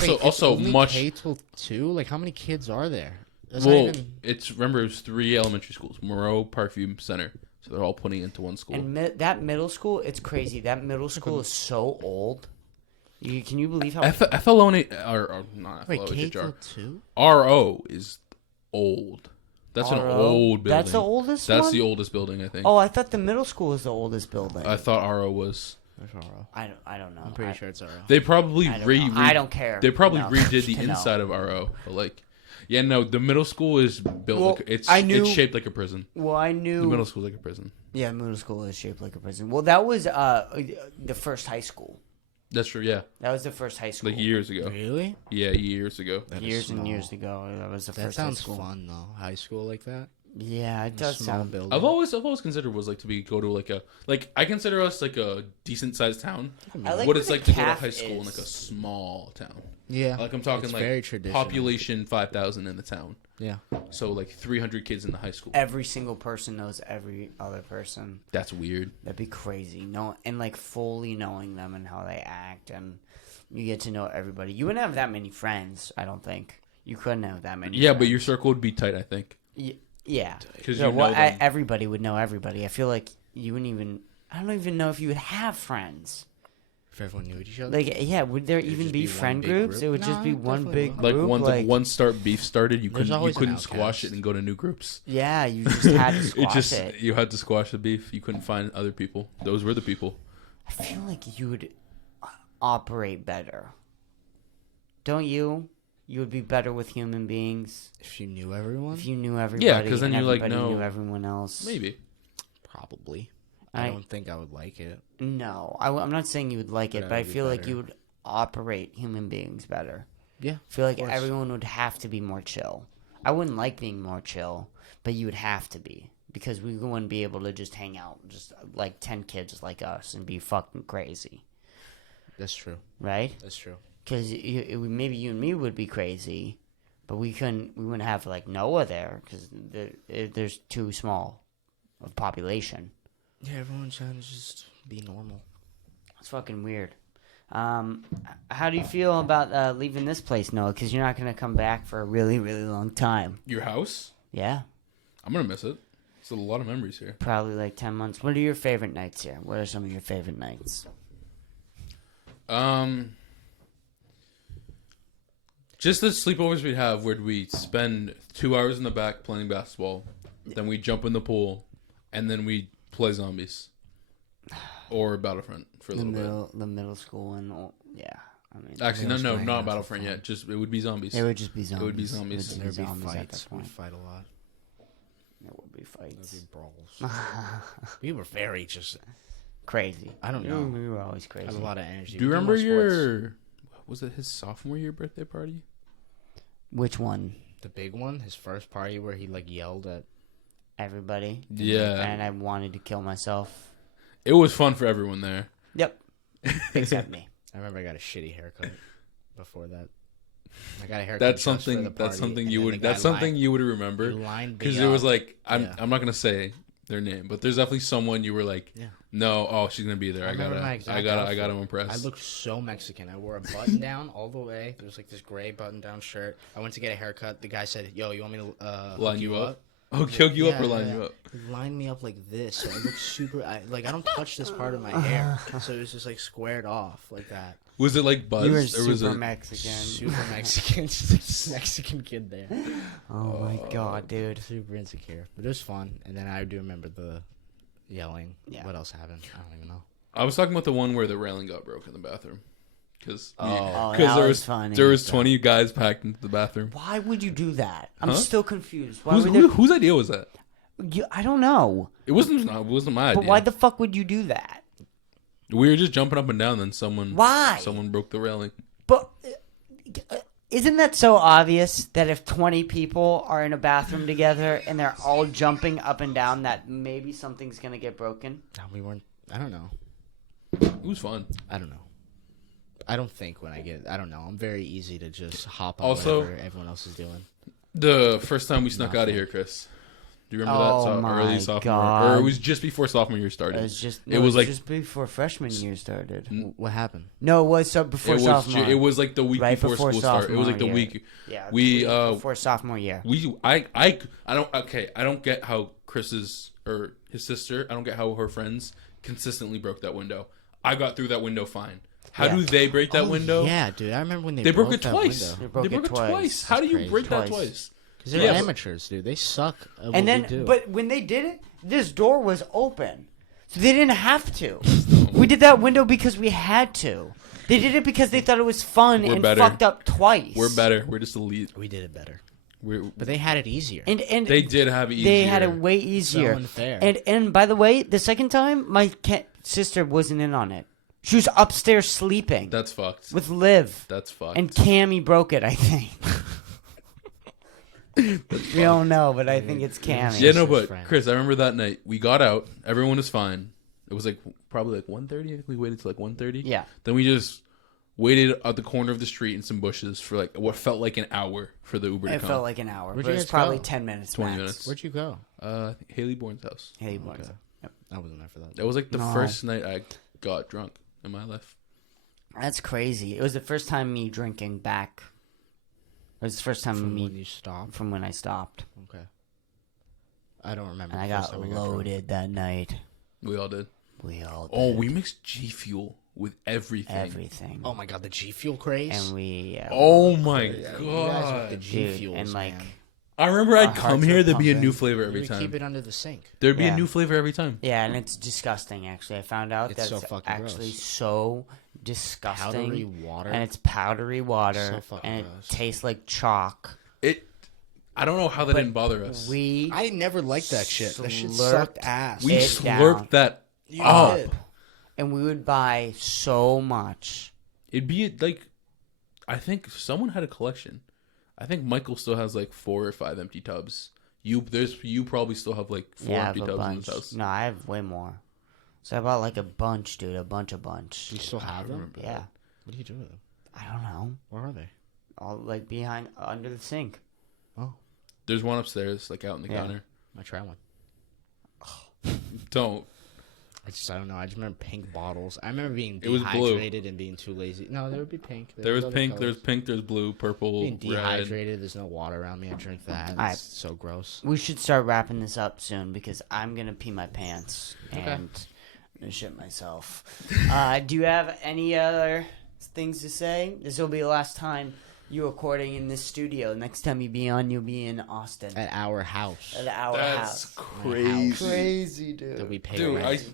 Wait, it's Also only much. K till 2? Like, how many kids are there? That's Well, not even... it's remember it was 3 elementary schools: Moreau, Parkview, Center. So they're all putting into one school. And that middle school, it's crazy. That middle school is so old. Can you believe how? FLO or not Wait, FLO, K HR. till 2? RO is old. That's an RO? old building. That's the oldest That's one? the oldest building, I think. Oh, I thought the middle school was the oldest building. I thought RO was. I don't know. I'm pretty sure it's RO. They probably I don't know. I don't care They probably enough redid the to know. inside of RO, but like, yeah, no, the middle school is built. Well, like, it's I knew- it's shaped like a prison. Well, I knew. The middle school is like a prison. Yeah, middle school is shaped like a prison. Well, that was the first high school. That's true. Yeah, That was the first high school. like years ago. Really? Yeah, years ago. Years and years ago. That was the That first high sounds school. fun, though. High school like that? Yeah, it does Small sound. building. I've always considered was like to go to like a I consider us like a decent sized town. I like what where it's the like to go to calf high school in is. like a small town. Yeah. Like I'm talking It's like very traditional. population 5,000 in the town. Yeah. So like 300 kids in the high school. Every single person knows every other person. That's weird. That'd be crazy. No, and like fully knowing them and how they act, and you get to know everybody. You wouldn't have that many friends, I don't think. You couldn't have that many. Yeah, friends. but your circle would be tight, I think. Yeah, 'Cause yeah, you know them. everybody would know everybody. I feel like you wouldn't even. I don't even know if you would have friends. If everyone knew each other? Like, yeah, would there even just be be one friend big groups? group? It would just No, be it one definitely big would. group. Like once beef started, you There's couldn't always an squash it outcast. and go to new groups. Yeah, you just had to squash it. You had to squash the beef. You couldn't find other people. Those were the people. I feel like you would operate better. Don't you? You would be better with human beings If you knew everyone? if you knew everybody. 'cause then and you, like, everybody know- knew everyone else. Maybe. Probably. I I- don't think I would like it. No, I'm not saying you would like it, But but I I would be feel like better. you would operate human beings better. Yeah. I feel like course. everyone would have to be more chill. I wouldn't like being more chill, but you would have to be because we wouldn't be able to just hang out, just like 10 kids like us, and be fucking crazy. That's true. right? That's true. Because maybe you and me would be crazy, but we wouldn't have like Noah there because there's too small of population. Yeah, everyone's trying to just be normal. It's fucking weird. How do you feel about leaving this place, Noah? Because you're not gonna come back for a really, really long time. Your house? Yeah, I'm gonna miss it. It's a lot of memories here. probably like 10 months. What are your favorite nights here? What are some of your favorite nights? Just the sleepovers we'd have where we'd spend 2 hours in the back playing basketball, then we'd jump in the pool, and then we'd play zombies or Battlefront for a little bit. The middle school and yeah. I mean, Actually, no, Middle not school Battlefront yet. Just it would be zombies. it would just be zombies. It would be zombies. It There'd be zombies at fights. that We'd point. fight a lot. There would be There'd fights. be brawls. We were very just Crazy. I don't know. We were always crazy. had a lot of energy. Do you We remember more sports. your? Was it his sophomore year birthday party? Which one? The big one? His first party where he like yelled at. Everybody. Yeah, And I wanted to kill myself. it was fun for everyone there. Yep. Except me. I remember I got a shitty haircut before that. I got a haircut. That's just for something. the That's party, something and you then would. the guy That's something lined- you would he remember lined me because it was up. like I'm. Yeah. I'm not gonna say their name, but there's definitely someone you were like, Yeah. no, oh, she's gonna be there. I I remember gotta. my I exact gotta. I outfit. gotta impress. I looked so Mexican. I wore a button down all the way. There was like this gray button down shirt. I went to get a haircut. The guy said, "Yo, you want me to Line hook you you up? Oh, hook you up or Yeah, line yeah. you up? He lined me up like this, so I looked super. I don't touch this part of my hair, so it was just like squared off like that. Was it like Buzz You were or was super it? Mexican. Super Mexican, just like this Mexican kid there. Oh my god, dude. Super insecure, but it was fun. And then I do remember the yelling. Yeah. What else happened? I don't even know. I was talking about the one where the railing got broke in the bathroom. Because Oh, there that was funny. there was 20 guys packed into the bathroom. Why would you do that? I'm Huh? still confused. Why would there... Whose idea was that? I don't know. It wasn't my idea. But why the fuck would you do that? We were just jumping up and down, then someone Why? someone broke the railing. But isn't that so obvious that if 20 people are in a bathroom together and they're all jumping up and down, that maybe something's gonna get broken? No, we weren't. I don't know. It was fun. I don't know. I don't think when I get. I don't know. I'm very easy to just hop on Also- whatever everyone else is doing. The first time we snuck out of here, Chris. Do you remember that? Oh my Early sophomore, God. or it was just before sophomore year started. It was just It was like- just before freshman year started. What happened? No, it was before it was sophomore. it was like the week Right before before school started. It was like the sophomore week. yeah, we, before sophomore year. I don't get how Chris's or his sister. I don't get how her friends consistently broke that window. I got through that window fine. How Yeah. do they break that window? Yeah, dude. I remember when They broke it that twice. window. They broke it it twice. twice. How do you crazy. break that Twice. twice? Because they're Yeah, but- amateurs, dude. They suck at what And then, we do. but when they did it, this door was open, so they didn't have to. We did that window because we had to. They did it because they thought it was fun We're and better. fucked up twice. We're better. We're just elite. we did it better. We're, But they had it easier. And they did have it easier. They had it way easier. unfair. And by the way, the second time, my sister wasn't in on it. She was upstairs sleeping That's fucked. with Liv, That's fucked. and Cammy broke it. I think. We don't know, but I think it's Cammy. Yeah, no, sister's but friend. Chris, I remember that night. We got out. Everyone was fine. It was like probably like 1:30. I think we waited till like 1:30. Yeah. Then we just waited at the corner of the street in some bushes for like what felt like an hour for the Uber to It come. felt like an hour, Where'd but you it was guys probably go? 10 minutes. 20 max. minutes. Where'd you go? I think Haley Bourne's house. Haley Bourne's. Okay. Yep. I wasn't there for that. That was like the No. first night I got drunk in my life. That's crazy. It was the first time me drinking back. It was the first time From me when you stopped. from when I stopped, Okay. I don't remember. and I the first got time drunk. loaded that night. We all did. We all did. Oh, we mixed G Fuel with everything. everything. Oh my god, the G Fuel craze. And we. Oh my You guys with the god! G dude, Fuels, and like. man. I remember Our I'd come hearts here. are There'd be a pumping. new flavor every We time. keep it under the sink. There'd be Yeah. a new flavor every time. Yeah, and it's disgusting. Actually, I found out It's that so it's fucking actually gross. so disgusting. Powdery water. And it's powdery water, So fucking and it gross. tastes like chalk. I don't know how that But didn't bother us. We I never liked that shit. That shit slurped sucked ass. We it slurped down. that You up. did. and we would buy so much. It'd be like, I think someone had a collection. I think Michael still has like 4 or 5 empty tubs. You probably still have like 4 Yeah, I have empty a tubs in bunch. this house. No, I have way more. So I bought like a bunch, dude. A bunch. You still have them? remember Yeah. What do you do with them? I don't know. Where are they? All like behind, under the sink. Oh, There's one upstairs, like out in the Yeah. counter. I try one. Don't. I don't know. I just remember pink bottles. I remember being It was blue. dehydrated and being too lazy. No, there would be pink. There was other pink. colors. There's pink. There's blue, purple, Being red. dehydrated. There's no water around me. I drink that. Alright. It's so gross. We should start wrapping this up soon because I'm gonna pee my pants Okay. and I'm gonna shit myself. Do you have any other things to say? This will be the last time you're recording in this studio. Next time you be on, you'll be in Austin At our house. at our That's house. crazy. Crazy, dude. That we pay Dude, rent.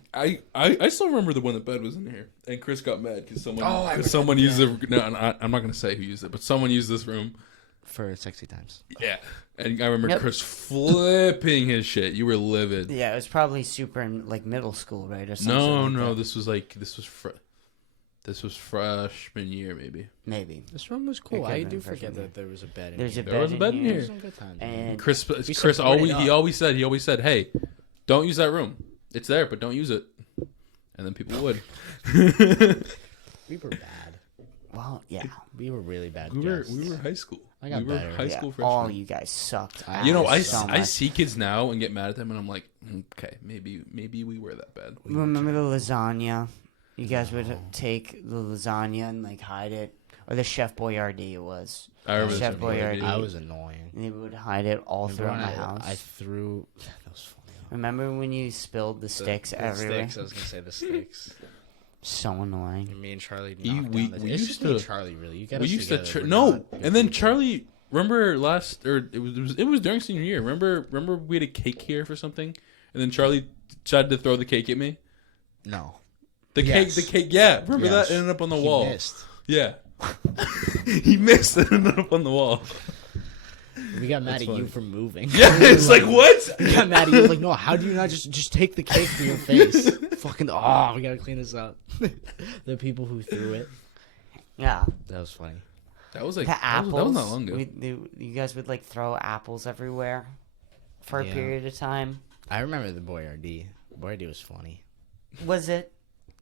I still remember the one that bed was in here, and Chris got mad because someone Oh, I someone used it. No, I'm not gonna say who used it, but someone used this room. For sexy times. Yeah, and I remember Yep. Chris flipping his shit. You were livid. Yeah, it was probably super in like middle school, right? Or something No, like no, that. this was freshman year maybe. Maybe. This room was It cool. could've I been do freshman forget year. that there was a bed in There's a here. There was a bed in here. Some good times. And Chris supported always it he up. always said, hey, don't use that room. It's there, but don't use it. And then people would. We were bad. well, yeah. We were really bad. We were guests. high school. I got we were better. high Yeah, school all freshmen. you guys sucked. I- You know, so I much. see kids now and get mad at them, and I'm like, okay, maybe we were that bad. Remember the lasagna? You guys would take the lasagna and like hide it, or the Chef Boyardee. It was. I remember Chef this Boyardee. I was annoying. And they would hide it all Remember throughout when my house. I threw. That was funny. Remember when you spilled the sticks everywhere? Sticks. I was gonna say the sticks. So annoying. And me and Charlie. we- knocked down the- we it's used just me and to- Charlie. Really, you got We us used to together. We're no, not good and then people. Charlie. Remember it was during senior year. Remember we had a cake here for something, and then Charlie tried to throw the cake at me. No. The Yes. cake. Yeah, remember Yes. that ended up on the He wall. missed. Yeah, he missed and ended up on the wall. We got mad That's at funny. you for moving. Yeah, it's like what? We got mad at you. Like, no, how do you not just take the cake from your face? Fucking, we gotta clean this up. The people who threw it. Yeah. That was funny. That was like The apples. That was not long ago. You guys would like throw apples everywhere for a Yeah. period of time. I remember the Boyardee. Boyardee was funny. Was it?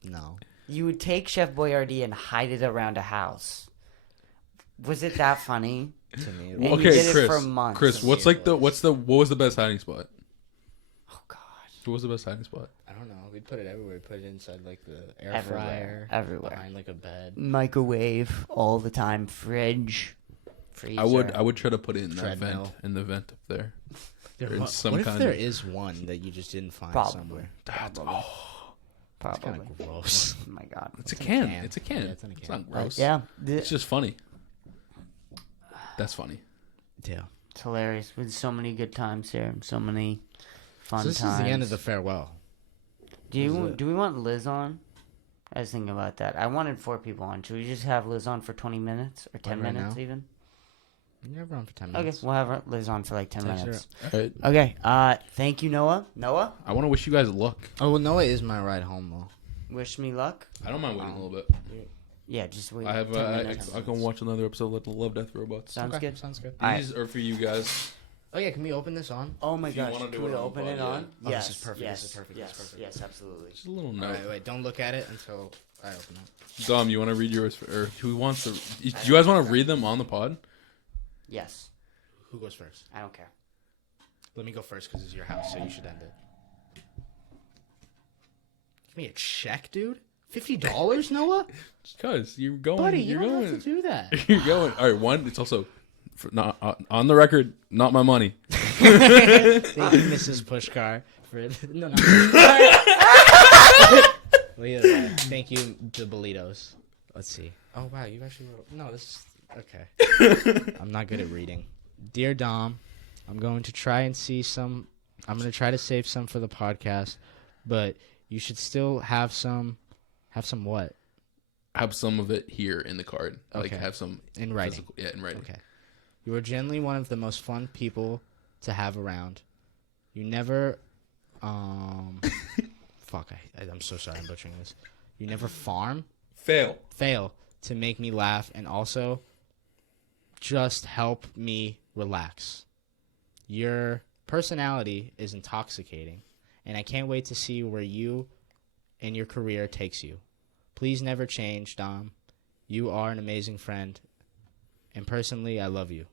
No. You would take Chef Boyardee and hide it around a house. Was it that funny? To me, And you Okay, did it Chris. for months. Chris, what's like the what was the best hiding spot? Oh God. What was the best hiding spot? I don't know. We put it everywhere. We put it inside like the air Everywhere. fryer. Everywhere. Behind like a bed. Microwave all the time. Fridge. Freezer. I would try to put it in that Treadmill. vent up there. There Or in mu- some what if kind there of- is one that you just didn't find Probably. somewhere? Probably. It's kind Probably. of gross. Oh my God. It's a in a can. can. It's a can. Yeah, it's in a It's can. not gross. Yeah. It's just funny. That's funny. Yeah. It's hilarious. With so many good times here. So many fun So this times. is the end of the farewell. Do we want Liz on? I was thinking about that. I wanted 4 people on. Should we just have Liz on for 20 minutes or 10 right minutes now? even? You're never on for 10 Okay, minutes. we'll have Liz on for like 10 Text her minutes. All right. Okay. Thank you, Noah. Noah, I want to wish you guys luck. Oh, well, Noah is my ride home, though. wish me luck. I don't mind waiting a little bit. Yeah, just wait. I have 10 I minutes. can watch another episode of the Love Death Robots. Sounds good. Sounds good. All right. These are for you guys. Oh, yeah, can we open this on? Oh my If you gosh, wanna do can we it on open the it pod, on? yeah. Oh, Yes, this is perfect, Yes, this is perfect, Yes, this is perfect. yes, absolutely. Just a little note. Wait. Don't look at it until I open it. Dom, you want to read yours, or who wants to? Do you guys want to read them on the pod? Yes, Who goes first? I don't care. Let me go first because it's your house, so you should end it. Give me a check, dude. $50, Noah? Because you're going. Buddy, you you're don't going. have to do that. You're going. All right. One. It's also not on the record. Not my money. Thank you, Mrs. Pushkar. No. Well, either way, thank you, the Bolitos. Let's see. Oh, wow, you actually wrote... No, this is... Okay. I'm not good at reading. Dear Dom, I'm going to try and see some... I'm going to try to save some for the podcast, but you should still have some... Have some what? Have some of it here in the card. Like Okay. have some In writing. physical- yeah, in writing. Okay. You are generally one of the most fun people to have around. You never... Fuck, I'm so sorry I'm butchering this. You never fail to make me laugh, and also just help me relax. Your personality is intoxicating, and I can't wait to see where you in your career takes you. Please never change, Dom. You are an amazing friend. And personally, I love you.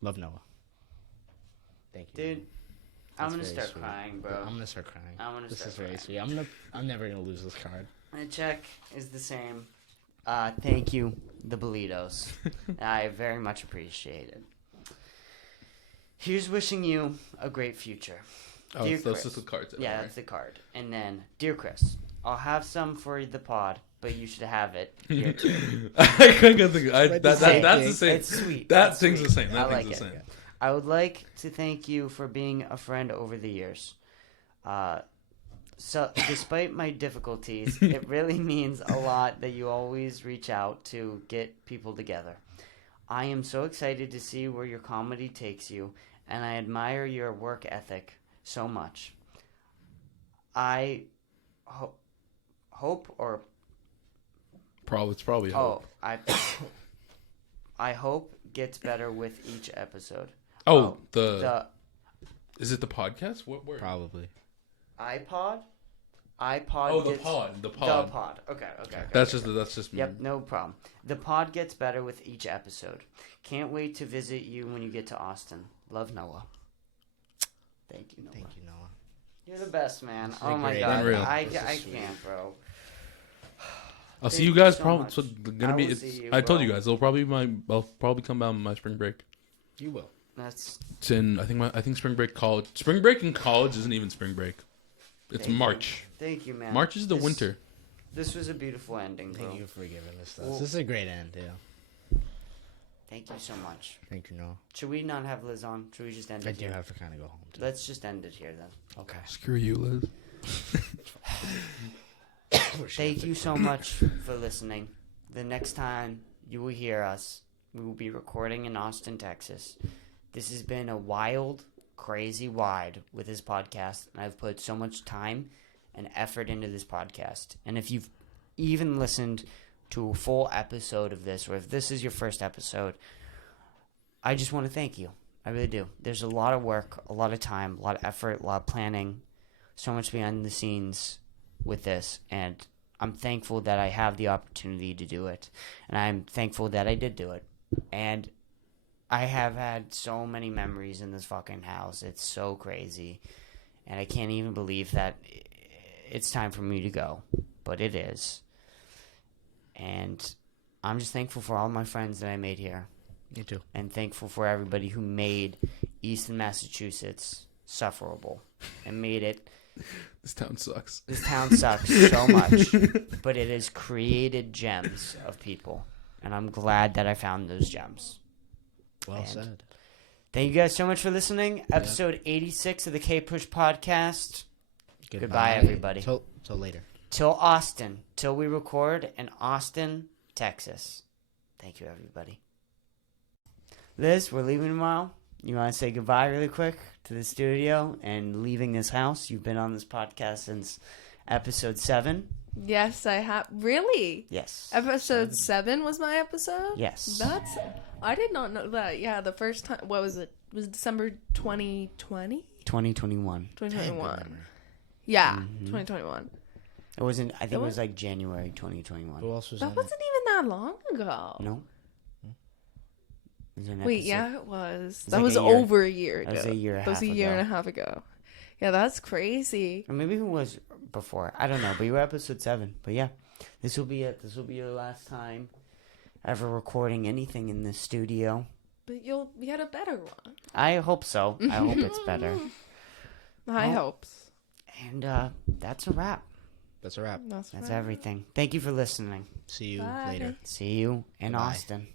Love, Noah. Thank you. Dude, I'm That's gonna very start sweet. crying, bro. I'm gonna start crying. I'm gonna This start is very crying. sweet. I'm never gonna lose this card. My check is the same. Thank you, the Bolitos. I very much appreciate it. Here's wishing you a great future. Oh, Dear that's Chris. just the cards. Yeah, that's the card. And then, dear Chris, I'll have some for the pod, but you should have it here too. I couldn't think. That's Hey, the same. It's sweet. That That's thing's sweet. the same. I That like thing's the it. same. I would like to thank you for being a friend over the years. So, despite my difficulties, it really means a lot that you always reach out to get people together. I am so excited to see where your comedy takes you, and I admire your work ethic so much. I hope or It's probably hope. I hope gets better with each episode. Oh, The is it the podcast? What word? Probably. iPod. Oh, the gets, pod. The The pod. pod. Okay. That's just me. Yep, no problem. The pod gets better with each episode. Can't wait to visit you when you get to Austin. Love, Noah. Thank you, Noah. Thank you, Noah. You're the best, man. You're Oh my great. god, Unreal. I This is sweet. can't, bro. I'll see Thank you guys so probably. much. So gonna I be. will It's, see you, I told you bro. guys. I'll probably come down my spring break. You will. That's It's in. I think spring break college. Spring break in college isn't even spring break. It's Thank you. March. thank you, man. March is the This- winter. This was a beautiful ending, bro. Thank you for giving this to us. Well- This is a great end, yeah. Thank you so much. Thank you, Noah. Should we not have Liz on? Should we just end I it do here? have to kind of go home, too. Let's just end it here then. Okay. Screw you, Liz. Thank you so much for listening. The next time you will hear us, we will be recording in Austin, Texas. This has been a wild, crazy ride with this podcast, and I've put so much time and effort into this podcast. And if you've even listened to a full episode of this, or if this is your first episode, I just want to thank you. I really do. There's a lot of work, a lot of time, a lot of effort, a lot of planning, so much behind the scenes with this, and I'm thankful that I have the opportunity to do it, and I'm thankful that I did do it. And I have had so many memories in this fucking house. It's so crazy, and I can't even believe that it's time for me to go, but it is. And I'm just thankful for all my friends that I made here, Me too. and thankful for everybody who made Easton, Massachusetts sufferable and made it. This town sucks. This town sucks so much, but it has created gems of people, and I'm glad that I found those gems. Well And said. Thank you guys so much for listening. Episode 86 of the Kpush podcast. Goodbye, everybody. Till later. Till Austin. Till we record in Austin, Texas. Thank you, everybody. Liz, we're leaving tomorrow. You want to say goodbye really quick to the studio and leaving this house? You've been on this podcast since episode 7. Yes, I have. Really? Yes. Episode 7 was my episode? Yes. That's. I did not know that. Yeah, the first time. What was it? It was December 2020? 2021. 2021. Yeah, Mhm. 2021. It wasn't, I think it was like January 2021. Who else was That in it? wasn't even that long ago. No? It was an Wait, episode- yeah, it was. was That like was a year- over a year ago. That was a year and a That was half a year ago. and a half ago. Yeah, that's crazy. Or maybe it was before. I don't know, but you were episode 7. But yeah, this will be it. This will be your last time ever recording anything in this studio. But you had a better one. I hope so. I hope it's better. High Well, hopes. And that's a wrap. That's a wrap. That's everything. Thank you for listening. See you Bye. later. See you in Goodbye. Austin.